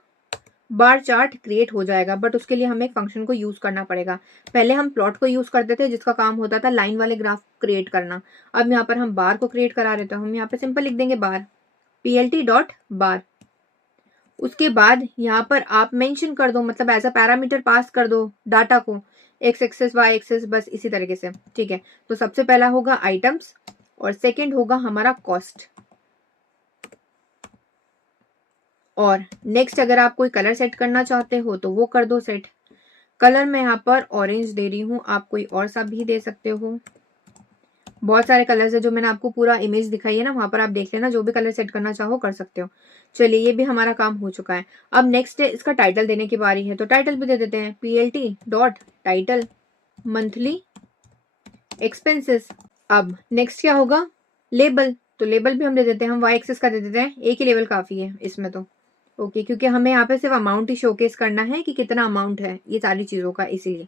बार चार्ट क्रिएट हो जाएगा, बट उसके लिए हमें एक फंक्शन को यूज करना पड़ेगा। पहले हम प्लॉट को यूज करते थे जिसका काम होता था लाइन वाले ग्राफ क्रिएट करना। अब यहाँ पर हम बार को क्रिएट करा रहे, तो हम यहाँ पे सिंपल लिख देंगे बार, plt डॉट बार। उसके बाद यहाँ पर आप मेंशन कर दो, मतलब एज अ पैरामीटर पास कर दो डाटा को, एक्स एक्सेस वाई एक्सेस, बस इसी तरीके से। ठीक है, तो सबसे पहला होगा आइटम्स और सेकंड होगा हमारा कॉस्ट। और नेक्स्ट अगर आप कोई कलर सेट करना चाहते हो तो वो कर दो सेट। कलर मैं यहाँ पर ऑरेंज दे रही हूँ, आप कोई और सा भी दे सकते हो। बहुत सारे कलर्स है जो मैंने आपको पूरा इमेज दिखाई है ना, वहां पर आप देख लेना, जो भी कलर सेट करना चाहो कर सकते हो। चलिए, ये भी हमारा काम हो चुका है। अब नेक्स्ट है इसका टाइटल देने की बारी है, तो टाइटल भी दे देते हैं, plt dot title monthly expenses. अब नेक्स्ट क्या होगा, लेबल, तो लेबल भी हम दे देते हैं, हम वाई एक्सेस का दे देते हैं, एक ही लेबल काफी है इसमें तो। ओके, क्योंकि हमें यहाँ पे सिर्फ अमाउंट ही शोकेस करना है कि कितना अमाउंट है ये सारी चीजों का, इसीलिए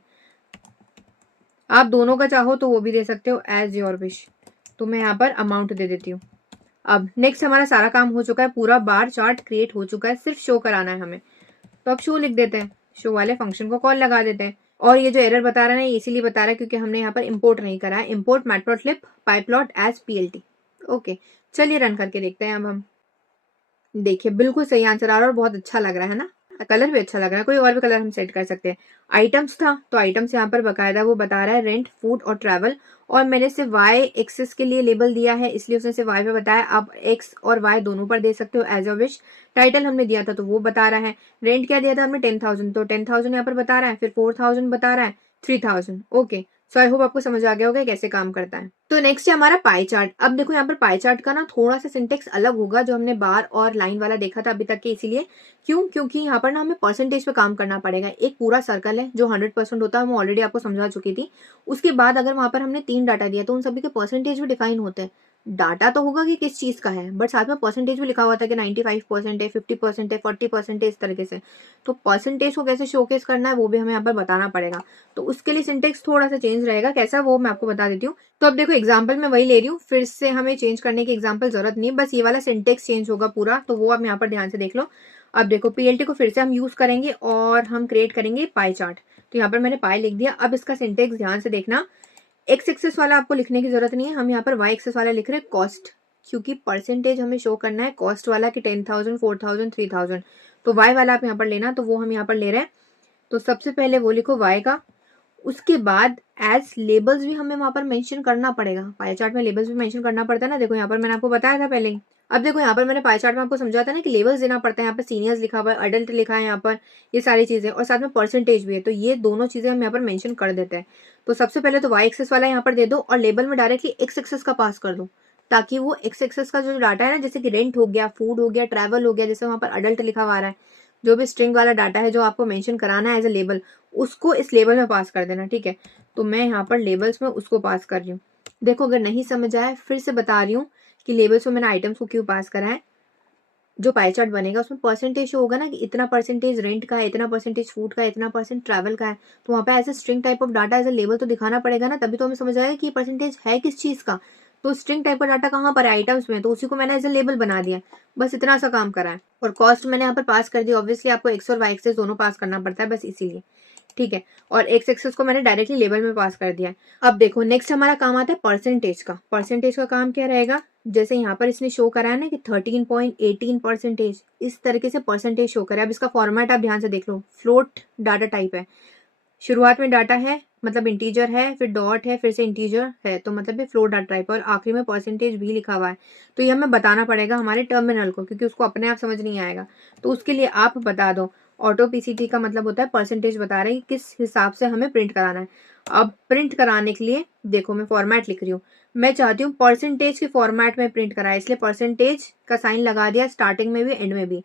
आप दोनों का चाहो तो वो भी दे सकते हो एज योर विश। तो मैं यहाँ पर अमाउंट दे देती हूँ। अब नेक्स्ट हमारा सारा काम हो चुका है, पूरा बार चार्ट क्रिएट हो चुका है, सिर्फ शो कराना है हमें। तो अब शो लिख देते हैं, शो वाले फंक्शन को कॉल लगा देते हैं। और ये जो एरर बता रहा है ये इसीलिए बता रहा है क्योंकि हमने यहाँ पर इंपोर्ट नहीं करा है, import Matplotlib pyplot as plt। Okay, चलिए रन करके देखते हैं अब हम। देखिए बिल्कुल सही आंसर आ रहा है और बहुत अच्छा लग रहा है ना, कलर भी अच्छा लग रहा है। कोई और भी कलर हम सेट कर सकते हैं। आइटम्स था तो आइटम्स यहाँ पर बकायदा वो बता रहा है रेंट, फूड और ट्रैवल, और मैंने सिर्फ वाई एक्सेस के लिए लेबल दिया है इसलिए उसने सिर्फ वाई पे बताया। आप एक्स और वाई दोनों पर दे सकते हो एज अ विश। टाइटल हमने दिया था तो वो बता रहा है। रेंट क्या दिया था हमने 10,000, तो 10,000 यहाँ पर बता रहा है, फिर 4,000 बता रहा है, 3,000। ओके, सो आई होप आपको समझ आ गया होगा कैसे काम करता है। तो नेक्स्ट है हमारा पाई चार्ट। अब देखो यहाँ पर पाई चार्ट का ना थोड़ा सा सिंटेक्स अलग होगा जो हमने बार और लाइन वाला देखा था अभी तक के, इसीलिए क्यों, क्योंकि यहाँ पर ना हमें परसेंटेज पे काम करना पड़ेगा। एक पूरा सर्कल है जो 100% होता है, मैं ऑलरेडी आपको समझा चुकी थी। उसके बाद अगर वहां पर हमने 3 डाटा दिया तो उन सभी के परसेंटेज भी डिफाइन होते हैं। डाटा तो होगा कि किस चीज का है, बट साथ में परसेंटेज भी लिखा हुआ था कि 95% है, 50% है, 40% है, इस तरीके से। तो परसेंटेज को कैसे शोकेस करना है वो भी हमें यहाँ पर बताना पड़ेगा। तो उसके लिए सिंटेक्स थोड़ा सा चेंज रहेगा, कैसा वो मैं आपको बता देती हूँ। तो अब देखो एग्जाम्पल मैं वही ले रही हूँ, फिर से हमें चेंज करने की एग्जाम्पल जरूरत नहीं, बस ये वाला सिंटेक्स चेंज होगा पूरा, तो वो आप यहाँ पर ध्यान से देख लो। अब देखो plt को फिर से हम यूज करेंगे और हम क्रिएट करेंगे पाई चार्ट। तो यहाँ पर मैंने पाई लिख दिया। अब इसका सिंटेक्स ध्यान से देखना, एक्स एक्सेस वाला आपको लिखने की जरूरत नहीं है, हम यहाँ पर वाई एक्सेस वाला लिख रहे हैं कॉस्ट, क्योंकि परसेंटेज हमें शो करना है कॉस्ट वाला कि 10,000, 4,000, 3,000। तो वाई वाला आप यहाँ पर लेना, तो वो हम यहाँ पर ले रहे हैं। तो सबसे पहले वो लिखो वाई का, उसके बाद एज लेबल्स भी हमें वहां पर मेंशन करना पड़ेगा। पाई चार्ट में लेबल्स भी मेंशन करना पड़ता है ना, देखो यहाँ पर मैंने आपको बताया था पहले ही। अब देखो यहाँ पर मैंने पाई चार्ट में आपको समझाया था ना कि लेबल्स देना पड़ता है। यहाँ पर सीनियर्स लिखा हुआ है, अडल्ट लिखा है यहाँ पर, ये सारी चीजें, और साथ में परसेंटेज भी है, तो ये दोनों चीजें हम यहाँ पर मेंशन कर देते हैं। तो सबसे पहले तो वाई एक्सेस वाला यहाँ पर दे दो और लेबल में डायरेक्टली एक्स एक्सेस का पास कर दो, ताकि वो एक्स एक्सेस का जो डाटा है ना, जैसे कि रेंट हो गया, फूड हो गया, ट्रैवल हो गया, जैसे वहां पर अडल्ट लिखा हुआ रहा है, जो भी स्ट्रिंग वाला डाटा है जो आपको मेंशन कराना है एज ए लेबल, उसको इस लेबल में पास कर देना। ठीक है, तो मैं यहाँ पर लेबल्स में उसको पास कर रही हूँ। देखो अगर नहीं समझ आए फिर से बता रही हूँ कि लेबल्स में मैंने आइटम्स को क्यों पास करा है। जो पाई चार्ट बनेगा उसमें परसेंटेज होगा ना कि इतना परसेंटेज रेंट का है, इतना परसेंटेज फूड का है, इतना परसेंट ट्रैवल का है, तो वहाँ पे as a string type of data as a label तो दिखाना पड़ेगा ना, तभी तो हमें समझ आएगा कि परसेंटेज है किस चीज का। तो स्ट्रिंग टाइप का डाटा कहाँ पर है, आइटम्स में, तो उसी को मैंने एज ए लेबल बना दिया। बस इतना सा काम करा है। और कॉस्ट मैंने यहाँ पर पास कर दिया, ऑब्वियसली आपको एक्स और वाई एक्सेस दोनों पास करना पड़ता है, बस इसीलिए। ठीक है, और एक्स एक्सेस को मैंने डायरेक्टली लेबल में पास कर दिया है। अब देखो नेक्स्ट हमारा काम आता है परसेंटेज का। परसेंटेज का काम क्या रहेगा, जैसे यहाँ पर इसने शो करा है ना कि 13.18%, इस तरीके से परसेंटेज शो करे। अब इसका फॉर्मेट आप ध्यान से देख लो, फ्लोट डाटा टाइप है, शुरुआत में डाटा है मतलब इंटीजर है, फिर डॉट है, फिर से इंटीजर है, तो मतलब ये फ्लोट डाटा टाइप है, और आखिरी में परसेंटेज भी लिखा हुआ है। तो ये हमें बताना पड़ेगा हमारे टर्मिनल को, क्योंकि उसको अपने आप समझ नहीं आएगा। तो उसके लिए आप बता दो, ऑटो पीसीटी का मतलब होता है परसेंटेज बता रहे हैं किस हिसाब से हमें प्रिंट कराना है। अब प्रिंट कराने के लिए देखो मैं फॉर्मेट लिख रही हूँ, मैं चाहती हूँ परसेंटेज के फॉर्मेट में प्रिंट कराए, इसलिए परसेंटेज का साइन लगा दिया स्टार्टिंग में भी एंड में भी।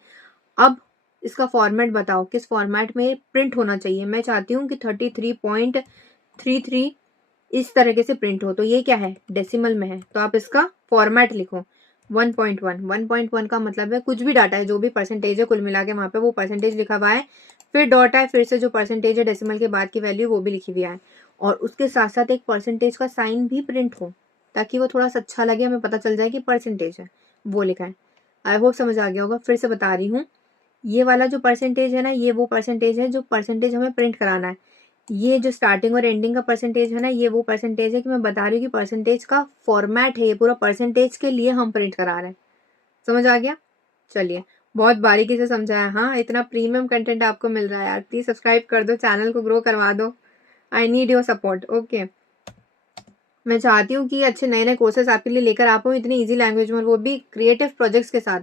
अब इसका फॉर्मेट बताओ किस फॉर्मेट में प्रिंट होना चाहिए। मैं चाहती हूँ कि 33.33 इस तरीके से प्रिंट हो, तो ये क्या है, डेसिमल में है, तो आप इसका फॉर्मेट लिखो 1.1। 1.1 का मतलब है कुछ भी डाटा है, जो भी परसेंटेज है कुल मिला के वहां पे वो परसेंटेज लिखा हुआ है, फिर डॉट है, फिर से जो परसेंटेज है डेसिमल के बाद की वैल्यू वो भी लिखी हुई है, और उसके साथ साथ एक परसेंटेज का साइन भी प्रिंट हो, ताकि वो थोड़ा सा अच्छा लगे, हमें पता चल जाए कि परसेंटेज है, वो लिखा है। आई होप समझ आ गया होगा, फिर से बता रही हूँ ये वाला जो परसेंटेज है ना, ये वो परसेंटेज है जो परसेंटेज हमें प्रिंट कराना है। ये जो स्टार्टिंग और एंडिंग का परसेंटेज है ना, ये वो परसेंटेज है कि मैं बता रही हूँ कि परसेंटेज का फॉर्मेट है, ये पूरा परसेंटेज के लिए हम प्रिंट करा रहे हैं। समझ आ गया? चलिए, बहुत बारीकी से समझाया। हाँ, इतना प्रीमियम कंटेंट आपको मिल रहा है यार, प्लीज सब्सक्राइब कर दो, चैनल को ग्रो करवा दो। I need your support. Okay, मैं चाहती हूँ कि अच्छे नए नए कोर्सेज आपके लिए लेकर आ पाऊँ इतनी इजी लैंग्वेज में, वो भी क्रिएटिव प्रोजेक्ट्स के साथ।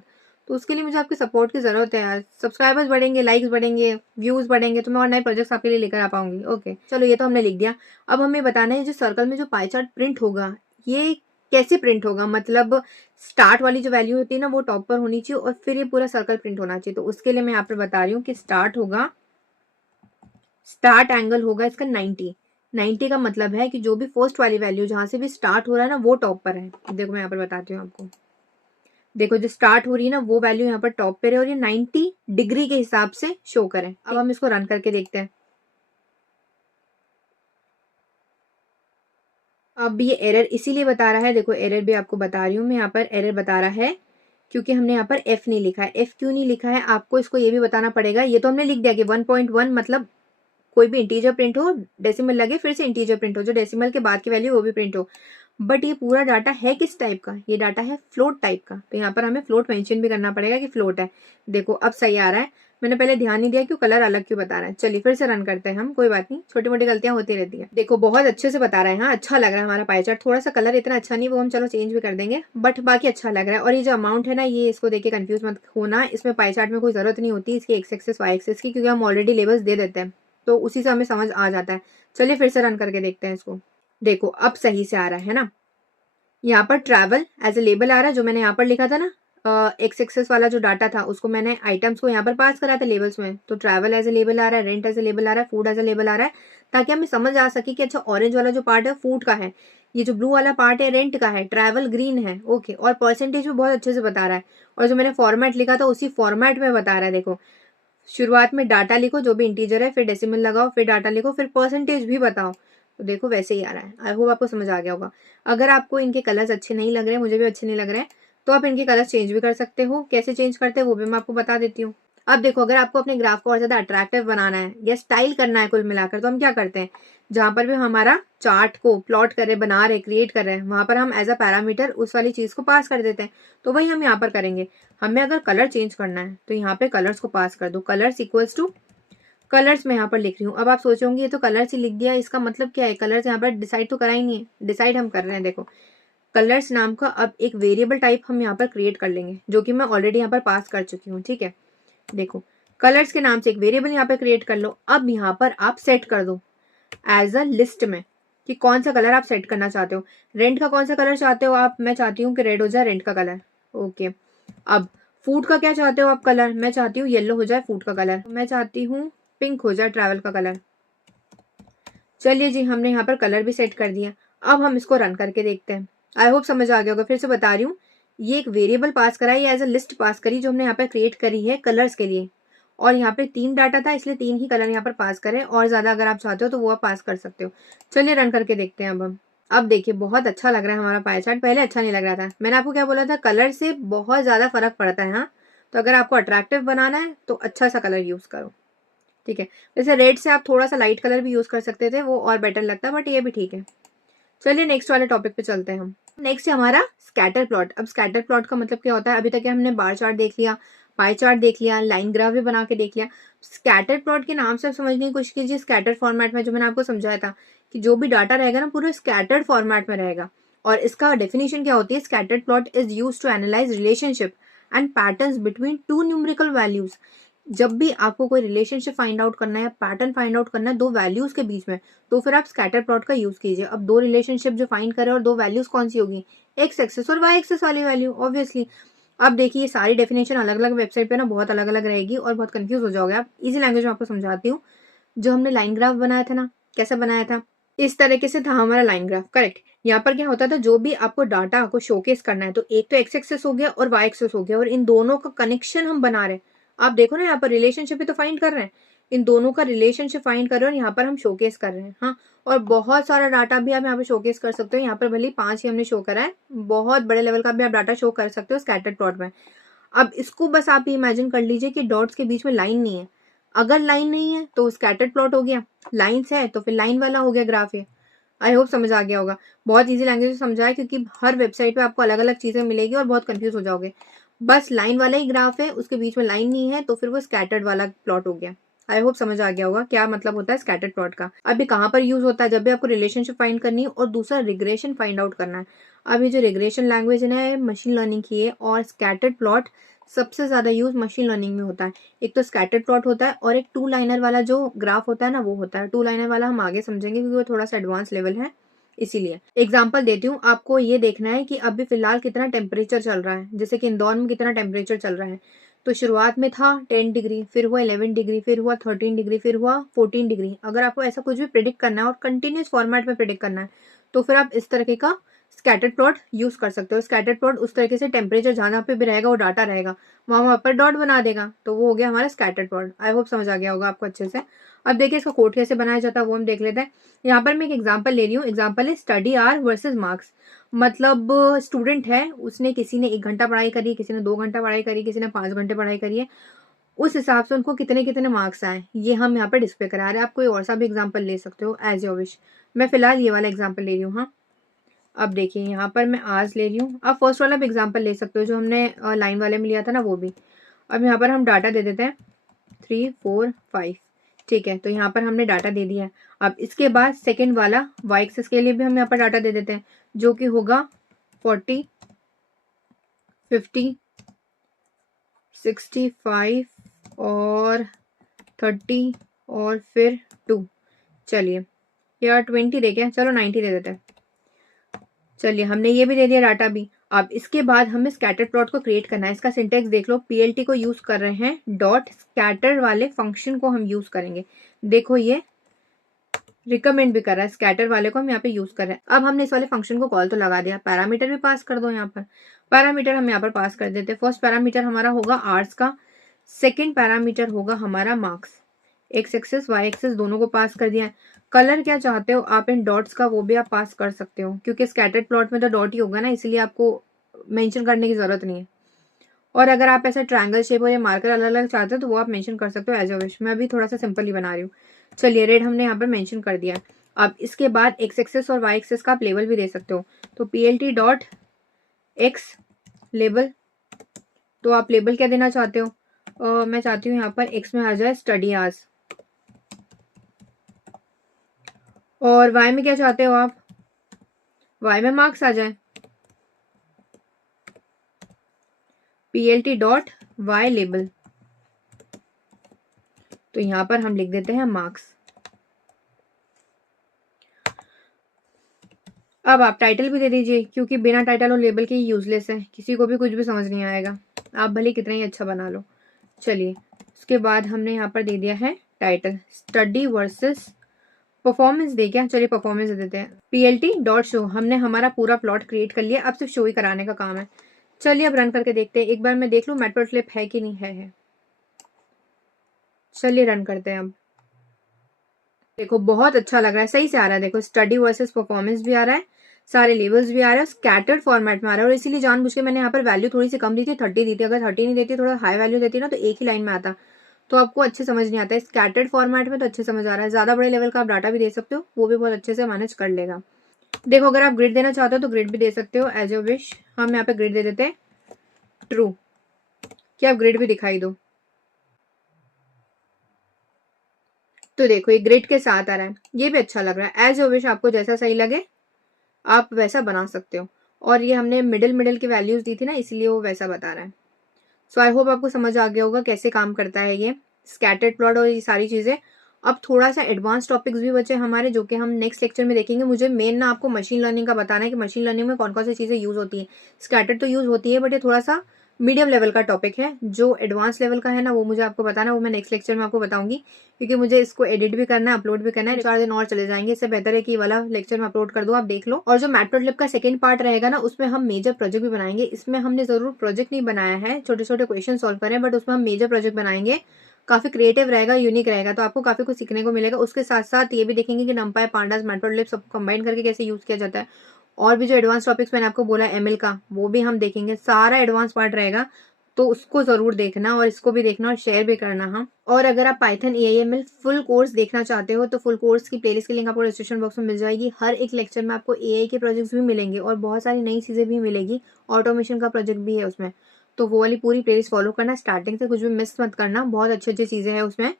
तो उसके लिए मुझे आपकी सपोर्ट की जरूरत है यार। सब्सक्राइबर्स बढ़ेंगे, लाइक्स बढ़ेंगे, व्यूज बढ़ेंगे, तो मैं और नए प्रोजेक्ट्स आपके लिए लेकर आ पाऊंगी। ओके, चलो ये तो हमने लिख दिया। अब हमें बताना है जो सर्कल में जो पाई चार्ट प्रिंट होगा, ये कैसे प्रिंट होगा। मतलब स्टार्ट वाली जो वैल्यू होती है ना, वो टॉप पर होनी चाहिए और फिर ये पूरा सर्कल प्रिंट होना चाहिए। तो उसके लिए मैं यहाँ पर बता रही हूँ कि स्टार्ट होगा, स्टार्ट एंगल होगा इसका 90। 90 का मतलब है कि जो भी फर्स्ट वाली वैल्यू जहां से भी स्टार्ट हो रहा है ना, वो टॉप पर है। देखो मैं यहाँ पर बताती हूँ आपको। देखो जो स्टार्ट हो रही है ना, वो वैल्यू यहाँ पर टॉप पर है और ये 90 डिग्री के हिसाब से शो करें। अब हम इसको रन करके देखते हैं। अब ये एरर इसीलिए बता रहा है, देखो एरर भी आपको बता रही हूँ मैं, यहाँ पर एरर बता रहा है क्योंकि हमने यहाँ पर एफ नहीं लिखा है। एफ क्यों नहीं लिखा है आपको इसको ये भी बताना पड़ेगा। ये तो हमने लिख दिया कि 1.1 मतलब कोई भी इंटीजर प्रिंट हो, डेसिमल लगे, फिर से इंटीजर प्रिंट हो, जो डेसिमल के बाद की वैल्यू वो भी प्रिंट हो। बट ये पूरा डाटा है किस टाइप का, ये डाटा है फ्लोट टाइप का, तो यहाँ पर हमें फ्लोट मेंशन भी करना पड़ेगा कि फ्लोट है। देखो अब सही आ रहा है, मैंने पहले ध्यान नहीं दिया क्यों कलर अलग क्यों बता रहा है। चलिए फिर से रन करते हैं हम, कोई बात नहीं, छोटी मोटी गलतियां होती रहती है। देखो बहुत अच्छे से बता रहा है। हाँ अच्छा लग रहा है हमारा पाई चार्ट, थोड़ा सा कलर इतना अच्छा नहीं, वो हम चलो चेंज भी कर देंगे, बट बाकी अच्छा लग रहा है। और ये जो अमाउंट है ना, ये इसको देख के कंफ्यूज मत होना, इसमें पाई चार्ट में कोई जरूरत नहीं होती इसकी एक्स एक्सेस वाई एक्सेस की, क्योंकि हम ऑलरेडी लेबल्स दे देते हैं, तो उसी से हमें समझ आ जाता है। चलिए फिर से रन करके देखते हैं इसको। देखो अब सही से आ रहा है ना, यहाँ पर ट्रैवल एज ए लेबल आ रहा है, जो मैंने यहाँ पर लिखा था ना एक्स एक्सेस वाला जो डाटा था, उसको मैंने आइटम्स को यहाँ पर पास करा था लेबल्स में, तो ट्रैवल एज ए लेबल आ रहा है, रेंट एज ए लेबल आ रहा है, फूड एज ए लेबल आ रहा है, ताकि हमें समझ आ सके कि अच्छा ऑरेंज वाला जो पार्ट है फूड का है, ये जो ब्लू वाला पार्ट है रेंट का है, ट्रैवल ग्रीन है। ओके, और परसेंटेज भी बहुत अच्छे से बता रहा है, और जो मैंने फॉर्मेट लिखा था उसी फॉर्मेट में बता रहा है। देखो शुरुआत में डाटा लिखो जो भी इंटीजर है, फिर डेसिमल लगाओ, फिर डाटा लिखो, फिर परसेंटेज भी बताओ। तो देखो वैसे ही आ रहा है। आई होप आपको समझ आ गया होगा। अगर आपको इनके कलर्स अच्छे नहीं लग रहे, मुझे भी अच्छे नहीं लग रहे हैं, तो आप इनके कलर्स चेंज भी कर सकते हो। कैसे चेंज करते हैं वो भी मैं आपको बता देती हूँ। अब देखो अगर आपको अपने ग्राफ को और ज्यादा अट्रैक्टिव बनाना है या स्टाइल करना है कुल मिलाकर, तो हम क्या करते हैं, जहां पर भी हमारा चार्ट को प्लॉट कर रहे, बना रहे, क्रिएट कर रहे हैं, वहां पर हम एज अ पैरामीटर उस वाली चीज को पास कर देते हैं। तो वही हम यहाँ पर करेंगे। हमें अगर कलर चेंज करना है तो यहाँ पे कलर्स को पास कर दो, कलर्स इक्वल्स टू कलर्स मैं यहाँ पर लिख रही हूँ। अब आप सोचोगे ये तो कलर्स ही लिख दिया, इसका मतलब क्या है, कलर्स यहाँ पर डिसाइड तो करा ही नहीं है। डिसाइड हम कर रहे हैं, देखो कलर्स नाम का अब एक वेरिएबल टाइप हम यहाँ पर क्रिएट कर लेंगे, जो कि मैं ऑलरेडी यहाँ पर पास कर चुकी हूँ। ठीक है, देखो कलर्स के नाम से एक वेरिएबल यहाँ पर क्रिएट कर लो। अब यहाँ पर आप सेट कर दो एज अ लिस्ट में कि कौन सा कलर आप सेट करना चाहते हो। रेंट का कौन सा कलर चाहते हो आप, मैं चाहती हूँ कि रेड हो जाए रेंट का कलर। ओके, अब फूड का क्या चाहते हो आप कलर, मैं चाहती हूँ येलो हो जाए फूड का कलर, मैं चाहती हूँ पिंक हो जाए ट्रैवल का कलर। चलिए जी, हमने यहाँ पर कलर भी सेट कर दिया। अब हम इसको रन करके देखते हैं। आई होप समझ आ गया होगा। फिर से बता रही हूँ, ये एक वेरिएबल पास करा है, ये एज अ लिस्ट पास करी जो हमने यहाँ पर क्रिएट करी है कलर्स के लिए, और यहाँ पे 3 डाटा था इसलिए 3 ही कलर यहाँ पर पास करें, और ज्यादा अगर आप चाहते हो तो वो आप पास कर सकते हो। चलिए रन करके देखते हैं अब हम। अब देखिए बहुत अच्छा लग रहा है हमारा पाई चार्ट, पहले अच्छा नहीं लग रहा था। मैंने आपको क्या बोला था, कलर से बहुत ज्यादा फर्क पड़ता है। हाँ, तो अगर आपको अट्रैक्टिव बनाना है तो अच्छा सा कलर यूज करो। ठीक है, वैसे रेड से आप थोड़ा सा लाइट कलर भी यूज कर सकते थे, वो और बेटर लगता है, बट ये भी ठीक है। चलिए नेक्स्ट वाले टॉपिक पे चलते हैं हम। नेक्स्ट है हमारा स्कैटर प्लॉट। अब स्कैटर प्लॉट का मतलब क्या होता है, अभी तक हमने बार चार्ट देख लिया, पाई चार्ट देख लिया, लाइन ग्राफ भी बना के देख लिया। स्कैटर प्लॉट के नाम से आप समझने की कोशिश कीजिए। स्कैटर फॉर्मेट में जो मैंने आपको समझाया था कि जो भी डाटा रहेगा ना पूरा स्कैटर्ड फॉर्मेट में रहेगा। और इसका डेफिनेशन क्या होती है, scattered plot is used to analyse relationship and patterns between two numerical values. जब भी आपको कोई रिलेशनशिप फाइंड आउट करना है या पैटर्न फाइंड आउट करना है दो वैल्यूज के बीच में, तो फिर आप स्कैटर प्लॉट का यूज कीजिए। अब दो रिलेशनशिप जो फाइंड करें और दो वैल्यूज कौन सी होगी, एक्स एक्सेस और वाई एक्सेस वाली वैल्यू ऑब्वियसली। अब देखिए ये सारी डेफिनेशन अलग अलग वेबसाइट पे ना बहुत अलग अलग रहेगी और बहुत कंफ्यूज हो जाओगे आप। इजी लैंग्वेज में आपको समझाती हूँ। जो हमने लाइन ग्राफ बनाया था ना, कैसा बनाया था, इस तरीके से था हमारा लाइन ग्राफ। करेक्ट, यहाँ पर क्या होता था, जो भी आपको डाटा को शोकेस करना है, तो एक तो एक्स एक्सेस हो गया और वाई एक्सेस हो गया, और इन दोनों का कनेक्शन हम बना रहे हैं। आप देखो ना यहाँ पर रिलेशनशिप भी तो फाइंड कर रहे हैं, इन दोनों का रिलेशनशिप फाइंड कर रहे हैं और यहाँ पर हम शोकेस कर रहे हैं। हाँ, और बहुत सारा डाटा भी आप यहाँ पे शोकेस कर सकते हो। यहाँ पर भले 5 ही हमने शो करा है, बहुत बड़े लेवल का भी आप डाटा शो कर सकते हो स्कैटर्ड प्लॉट में। अब इसको बस आप इमेजिन कर लीजिए कि डॉट्स के बीच में लाइन नहीं है। अगर लाइन नहीं है तो स्कैटर्ड प्लॉट हो गया, लाइन्स है तो फिर लाइन वाला हो गया ग्राफ ये। आई होप समझ आ गया होगा। बहुत ईजी लैंग्वेज में समझा है, क्योंकि हर वेबसाइट पे आपको अलग अलग चीजें मिलेगी और बहुत कंफ्यूज हो जाओगे। बस लाइन वाला ही ग्राफ है, उसके बीच में लाइन नहीं है, तो फिर वो स्कैटर्ड वाला प्लॉट हो गया। आई होप समझ आ गया होगा क्या मतलब होता है स्कैटर्ड प्लॉट का। अब ये कहाँ पर यूज होता है? जब भी आपको रिलेशनशिप फाइंड करनी है और दूसरा रिग्रेशन फाइंड आउट करना है। अब ये जो रिग्रेशन लैंग्वेज है मशीन लर्निंग की है, और स्कैटर्ड प्लॉट सबसे ज्यादा यूज मशीन लर्निंग में होता है। एक तो स्कैटर्ड प्लॉट होता है और एक टू लाइनर वाला जो ग्राफ होता है ना वो होता है। टू लाइनर वाला हम आगे समझेंगे क्योंकि वो थोड़ा सा एडवांस लेवल है, इसीलिए। एग्जाम्पल देती हूँ, आपको ये देखना है कि अभी फिलहाल कितना टेम्परेचर चल रहा है। जैसे कि इंदौर में कितना टेम्परेचर चल रहा है, तो शुरुआत में था 10 डिग्री, फिर हुआ 11 डिग्री, फिर हुआ 13 डिग्री, फिर हुआ 14 डिग्री। अगर आपको ऐसा कुछ भी प्रिडिक्ट करना है और कंटिन्यूस फॉर्मेट में प्रिडिक्ट करना है, तो फिर आप इस तरीके का स्कैटर्ड प्लॉट यूज कर सकते हो। स्कैटर्ड प्लॉट उस तरीके से टेम्परेचर जहां पे भी रहेगा वो डाटा रहेगा, वहां पर डॉट बना देगा, तो वो हो गया हमारा स्कैटर्ड प्लॉट। आई होप समझ आ गया होगा आपको अच्छे से। अब देखिए इसका कोड कैसे बनाया जाता है वो हम देख लेते हैं। यहाँ पर मैं एक एग्जाम्पल ले रही हूँ। एग्जाम्पल है स्टडी आवर वर्सेज मार्क्स। मतलब स्टूडेंट है, उसने किसी ने 1 घंटा पढ़ाई करी, किसी ने 2 घंटा पढ़ाई करी, किसी ने 5 घंटे पढ़ाई करी है। उस हिसाब से उनको कितने कितने मार्क्स आए ये हम यहाँ पर डिस्प्ले करा रहे हैं। आप कोई और सा भी एग्जाम्पल ले सकते हो एज योर विश। मैं फिलहाल ये वाला एग्जाम्पल ले रही हूँ। हाँ, अब देखिए यहाँ पर मैं आज ले रही हूँ। आप फर्स्ट वाला भी एग्जाम्पल ले सकते हो जो हमने लाइन वाले में लिया था ना, वो भी। अब यहाँ पर हम डाटा दे देते हैं 3, 4, 5। ठीक है, तो यहाँ पर हमने डाटा दे दिया है। अब इसके बाद सेकेंड वाला वाई एक्सिस के लिए भी हम यहाँ पर डाटा दे देते हैं, जो कि होगा 40, 50, 65 और 30 और फिर 2। चलिए यार 20 दे क्या, चलो 90 दे देते हैं। चलिए हमने ये भी दे दिया डाटा भी। अब इसके बाद हमें स्कैटर प्लॉट को क्रिएट करना है। इसका सिंटेक्स देख लो, पीएलटी को यूज कर रहे हैं, डॉट स्कैटर वाले फंक्शन को हम यूज करेंगे। देखो ये रिकमेंड भी कर रहा है, स्कैटर वाले को हम यहाँ पे यूज कर रहे हैं। अब हमने इस वाले फंक्शन को कॉल तो लगा दिया, पैरामीटर भी पास कर दो। यहाँ पर पैरामीटर हम यहाँ पर पास कर देते हैं। फर्स्ट पैरामीटर हमारा होगा आर्ट्स का, सेकेंड पैरामीटर होगा हमारा marks. X axes Y axes दोनों को पास कर दिया है। कलर क्या चाहते हो आप इन डॉट्स का, वो भी आप पास कर सकते हो, क्योंकि स्कैटर्ड प्लॉट में तो डॉट ही होगा ना, इसलिए आपको मेंशन करने की जरूरत नहीं है। और अगर आप ऐसा ट्रायंगल शेप हो या मार्कर अलग अलग चाहते हो तो वो आप मेंशन कर सकते हो एज अ विश। मैं अभी थोड़ा सा सिंपल ही बना रही हूँ। चलिए रेड हमने यहाँ पर मेंशन कर दिया। अब इसके बाद एक्स एक्सेस और वाई एक्सेस का आप लेबल भी दे सकते हो, तो पीएलटी डॉट एक्स लेबल। तो आप लेबल क्या देना चाहते हो? मैं चाहती हूँ यहाँ पर एक्स में आ जाए स्टडी आवर्स, और वाई में क्या चाहते हो आप? वाई में मार्क्स आ जाए, पीएलटी डॉट वाई लेबल। तो यहां पर हम लिख देते हैं मार्क्स। अब आप टाइटल भी दे दीजिए, क्योंकि बिना टाइटल और लेबल के ही यूजलेस है, किसी को भी कुछ भी समझ नहीं आएगा, आप भले कितना ही अच्छा बना लो। चलिए उसके बाद हमने यहाँ पर दे दिया है टाइटल स्टडी वर्सेस परफॉर्मेंस दे क्या, चलिए परफॉर्मेंस दे देते हैं। पीएलटी डॉट शो, हमने हमारा पूरा प्लॉट क्रिएट कर लिया, अब सिर्फ शो ही कराने का काम है। चलिए अब रन करके देखते हैं, एक बार मैं देख लूं मैटप्लॉटलिब है कि नहीं है। चलिए रन करते हैं। अब देखो बहुत अच्छा लग रहा है, सही से आ रहा है। देखो स्टडी वर्सेस परफॉर्मेंस भी आ रहा है, सारे लेवल्स भी आ रहे हैं, स्कैटर्ड फॉर्मेट में आ रहा है। और इसीलिए जानबूझ के मैंने यहाँ पर वैल्यू थोड़ी सी कम दी थी, 30 दी थी। अगर 30 नहीं देती, थोड़ा हाई वैल्यू देती ना, तो एक ही लाइन में आता, तो आपको अच्छे समझ नहीं आता है। स्कैटर्ड फॉर्मेट में तो अच्छे समझ आ रहा है। ज्यादा बड़े लेवल का आप डाटा भी दे सकते हो, वो भी बहुत अच्छे से मैनेज कर लेगा। देखो अगर आप ग्रिड देना चाहते हो तो ग्रिड भी दे सकते हो एज अ विश। हम यहाँ पे ग्रिड दे देते हैं ट्रू, कि आप ग्रिड भी दिखाई दो। तो देखो ये ग्रिड के साथ आ रहा है, ये भी अच्छा लग रहा है। एज अ विश, आपको जैसा सही लगे आप वैसा बना सकते हो। और ये हमने मिडिल मिडिल की वैल्यूज दी थी ना, इसलिए वो वैसा बता रहा है। सो आई होप आपको समझ आ गया होगा कैसे काम करता है ये स्कैटर्ड प्लॉट और ये सारी चीजें। अब थोड़ा सा एडवांस टॉपिक्स भी बचे हमारे, जो कि हम नेक्स्ट लेक्चर में देखेंगे। मुझे मेन ना आपको मशीन लर्निंग का बताना है कि मशीन लर्निंग में कौन कौन सी चीजें यूज होती है। स्कैटर्ड तो यूज होती है, बट ये थोड़ा सा मीडियम लेवल का टॉपिक है। जो एडवांस लेवल का है ना, वो मुझे आपको बताना है, वो मैं नेक्स्ट लेक्चर में आपको बताऊंगी, क्योंकि मुझे इसको एडिट भी करना है, अपलोड भी करना है। 4 दिन और चले जाएंगे, इससे बेहतर है कि ये वाला लेक्चर में अपलोड कर दो, आप देख लो। और जो मैटप्लॉटलिब का सेकंड पार्ट रहेगा ना, उसमें हम मेजर प्रोजेक्ट भी बनाएंगे। इसमें हमने जरूर प्रोजेक्ट नहीं बनाया है, छोटे छोटे क्वेश्चन सॉल्व करें, बट उसमें हम मेजर प्रोजेक्ट बनाएंगे। काफी क्रिएटिव रहेगा, यूनिक रहेगा, तो आपको काफी कुछ सीखने को मिलेगा। उसके साथ साथ ये भी देखेंगे कि नंपाई, पांडास, मैटप्लॉटलिब सबको कंबाइन करके कैसे यूज किया जाता है। और भी जो एडवांस टॉपिक्स मैंने आपको बोला एमएल का, वो भी हम देखेंगे। सारा एडवांस पार्ट रहेगा, तो उसको ज़रूर देखना और इसको भी देखना और शेयर भी करना। हाँ, और अगर आप पाइथन AIML फुल कोर्स देखना चाहते हो तो फुल कोर्स की प्लेलिस्ट की लिंक आपको डिस्क्रिप्शन बॉक्स में मिल जाएगी। हर एक लेक्चर में आपको AI के प्रोजेक्ट्स भी मिलेंगे और बहुत सारी नई चीज़ें भी मिलेगी, ऑटोमेशन का प्रोजेक्ट भी है उसमें। तो वो वाली पूरी प्लेलिस्ट फॉलो करना, स्टार्टिंग से कुछ भी मिस मत करना, बहुत अच्छी अच्छी चीज़ें हैं उसमें।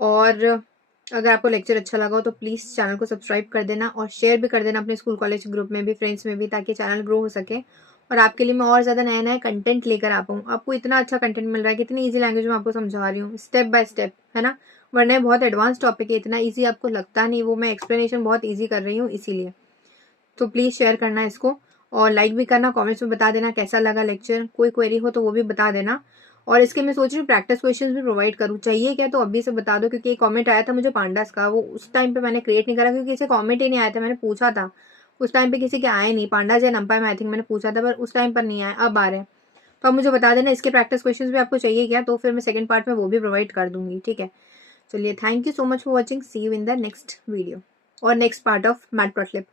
और अगर आपको लेक्चर अच्छा लगा हो तो प्लीज़ चैनल को सब्सक्राइब कर देना और शेयर भी कर देना अपने स्कूल कॉलेज ग्रुप में भी, फ्रेंड्स में भी, ताकि चैनल ग्रो हो सके और आपके लिए मैं और ज़्यादा नया नया कंटेंट लेकर आ पाऊँ। आपको इतना अच्छा कंटेंट मिल रहा है, कितनी ईजी लैंग्वेज में आपको समझा रही हूँ, स्टेप बाय स्टेप, है ना। वरना बहुत एडवांस टॉपिक है, इतना ईजी आपको लगता नहीं, वो मैं एक्सप्लेनेशन बहुत ईजी कर रही हूँ इसीलिए। तो प्लीज़ शेयर करना इसको और लाइक भी करना, कमेंट्स में बता देना कैसा लगा लेक्चर, कोई क्वेरी हो तो वो भी बता देना। और इसके मैं सोच रही हूँ प्रैक्टिस क्वेश्चंस भी प्रोवाइड करूँ, चाहिए क्या तो अभी से बता दो, क्योंकि एक कमेंट आया था मुझे पांडास का, वो उस टाइम पे मैंने क्रिएट नहीं करा क्योंकि किसी कमेंट ही नहीं आया था। मैंने पूछा था उस टाइम पे, किसी के आए नहीं, पांडास या नंपा में आई थिंक मैंने पूछा था, पर उस टाइम पर नहीं आया, अब आ रहे हैं। तो आप मुझे बता देना इसके प्रैक्टिस क्वेश्चंस भी आपको चाहिए क्या, तो फिर मैं सेकंड पार्ट में वो भी प्रोवाइड कर दूंगी, ठीक है। चलिए, thank you so much for watching, see you in the next video और नेक्स्ट पार्ट ऑफ मैटप्लॉटलिब।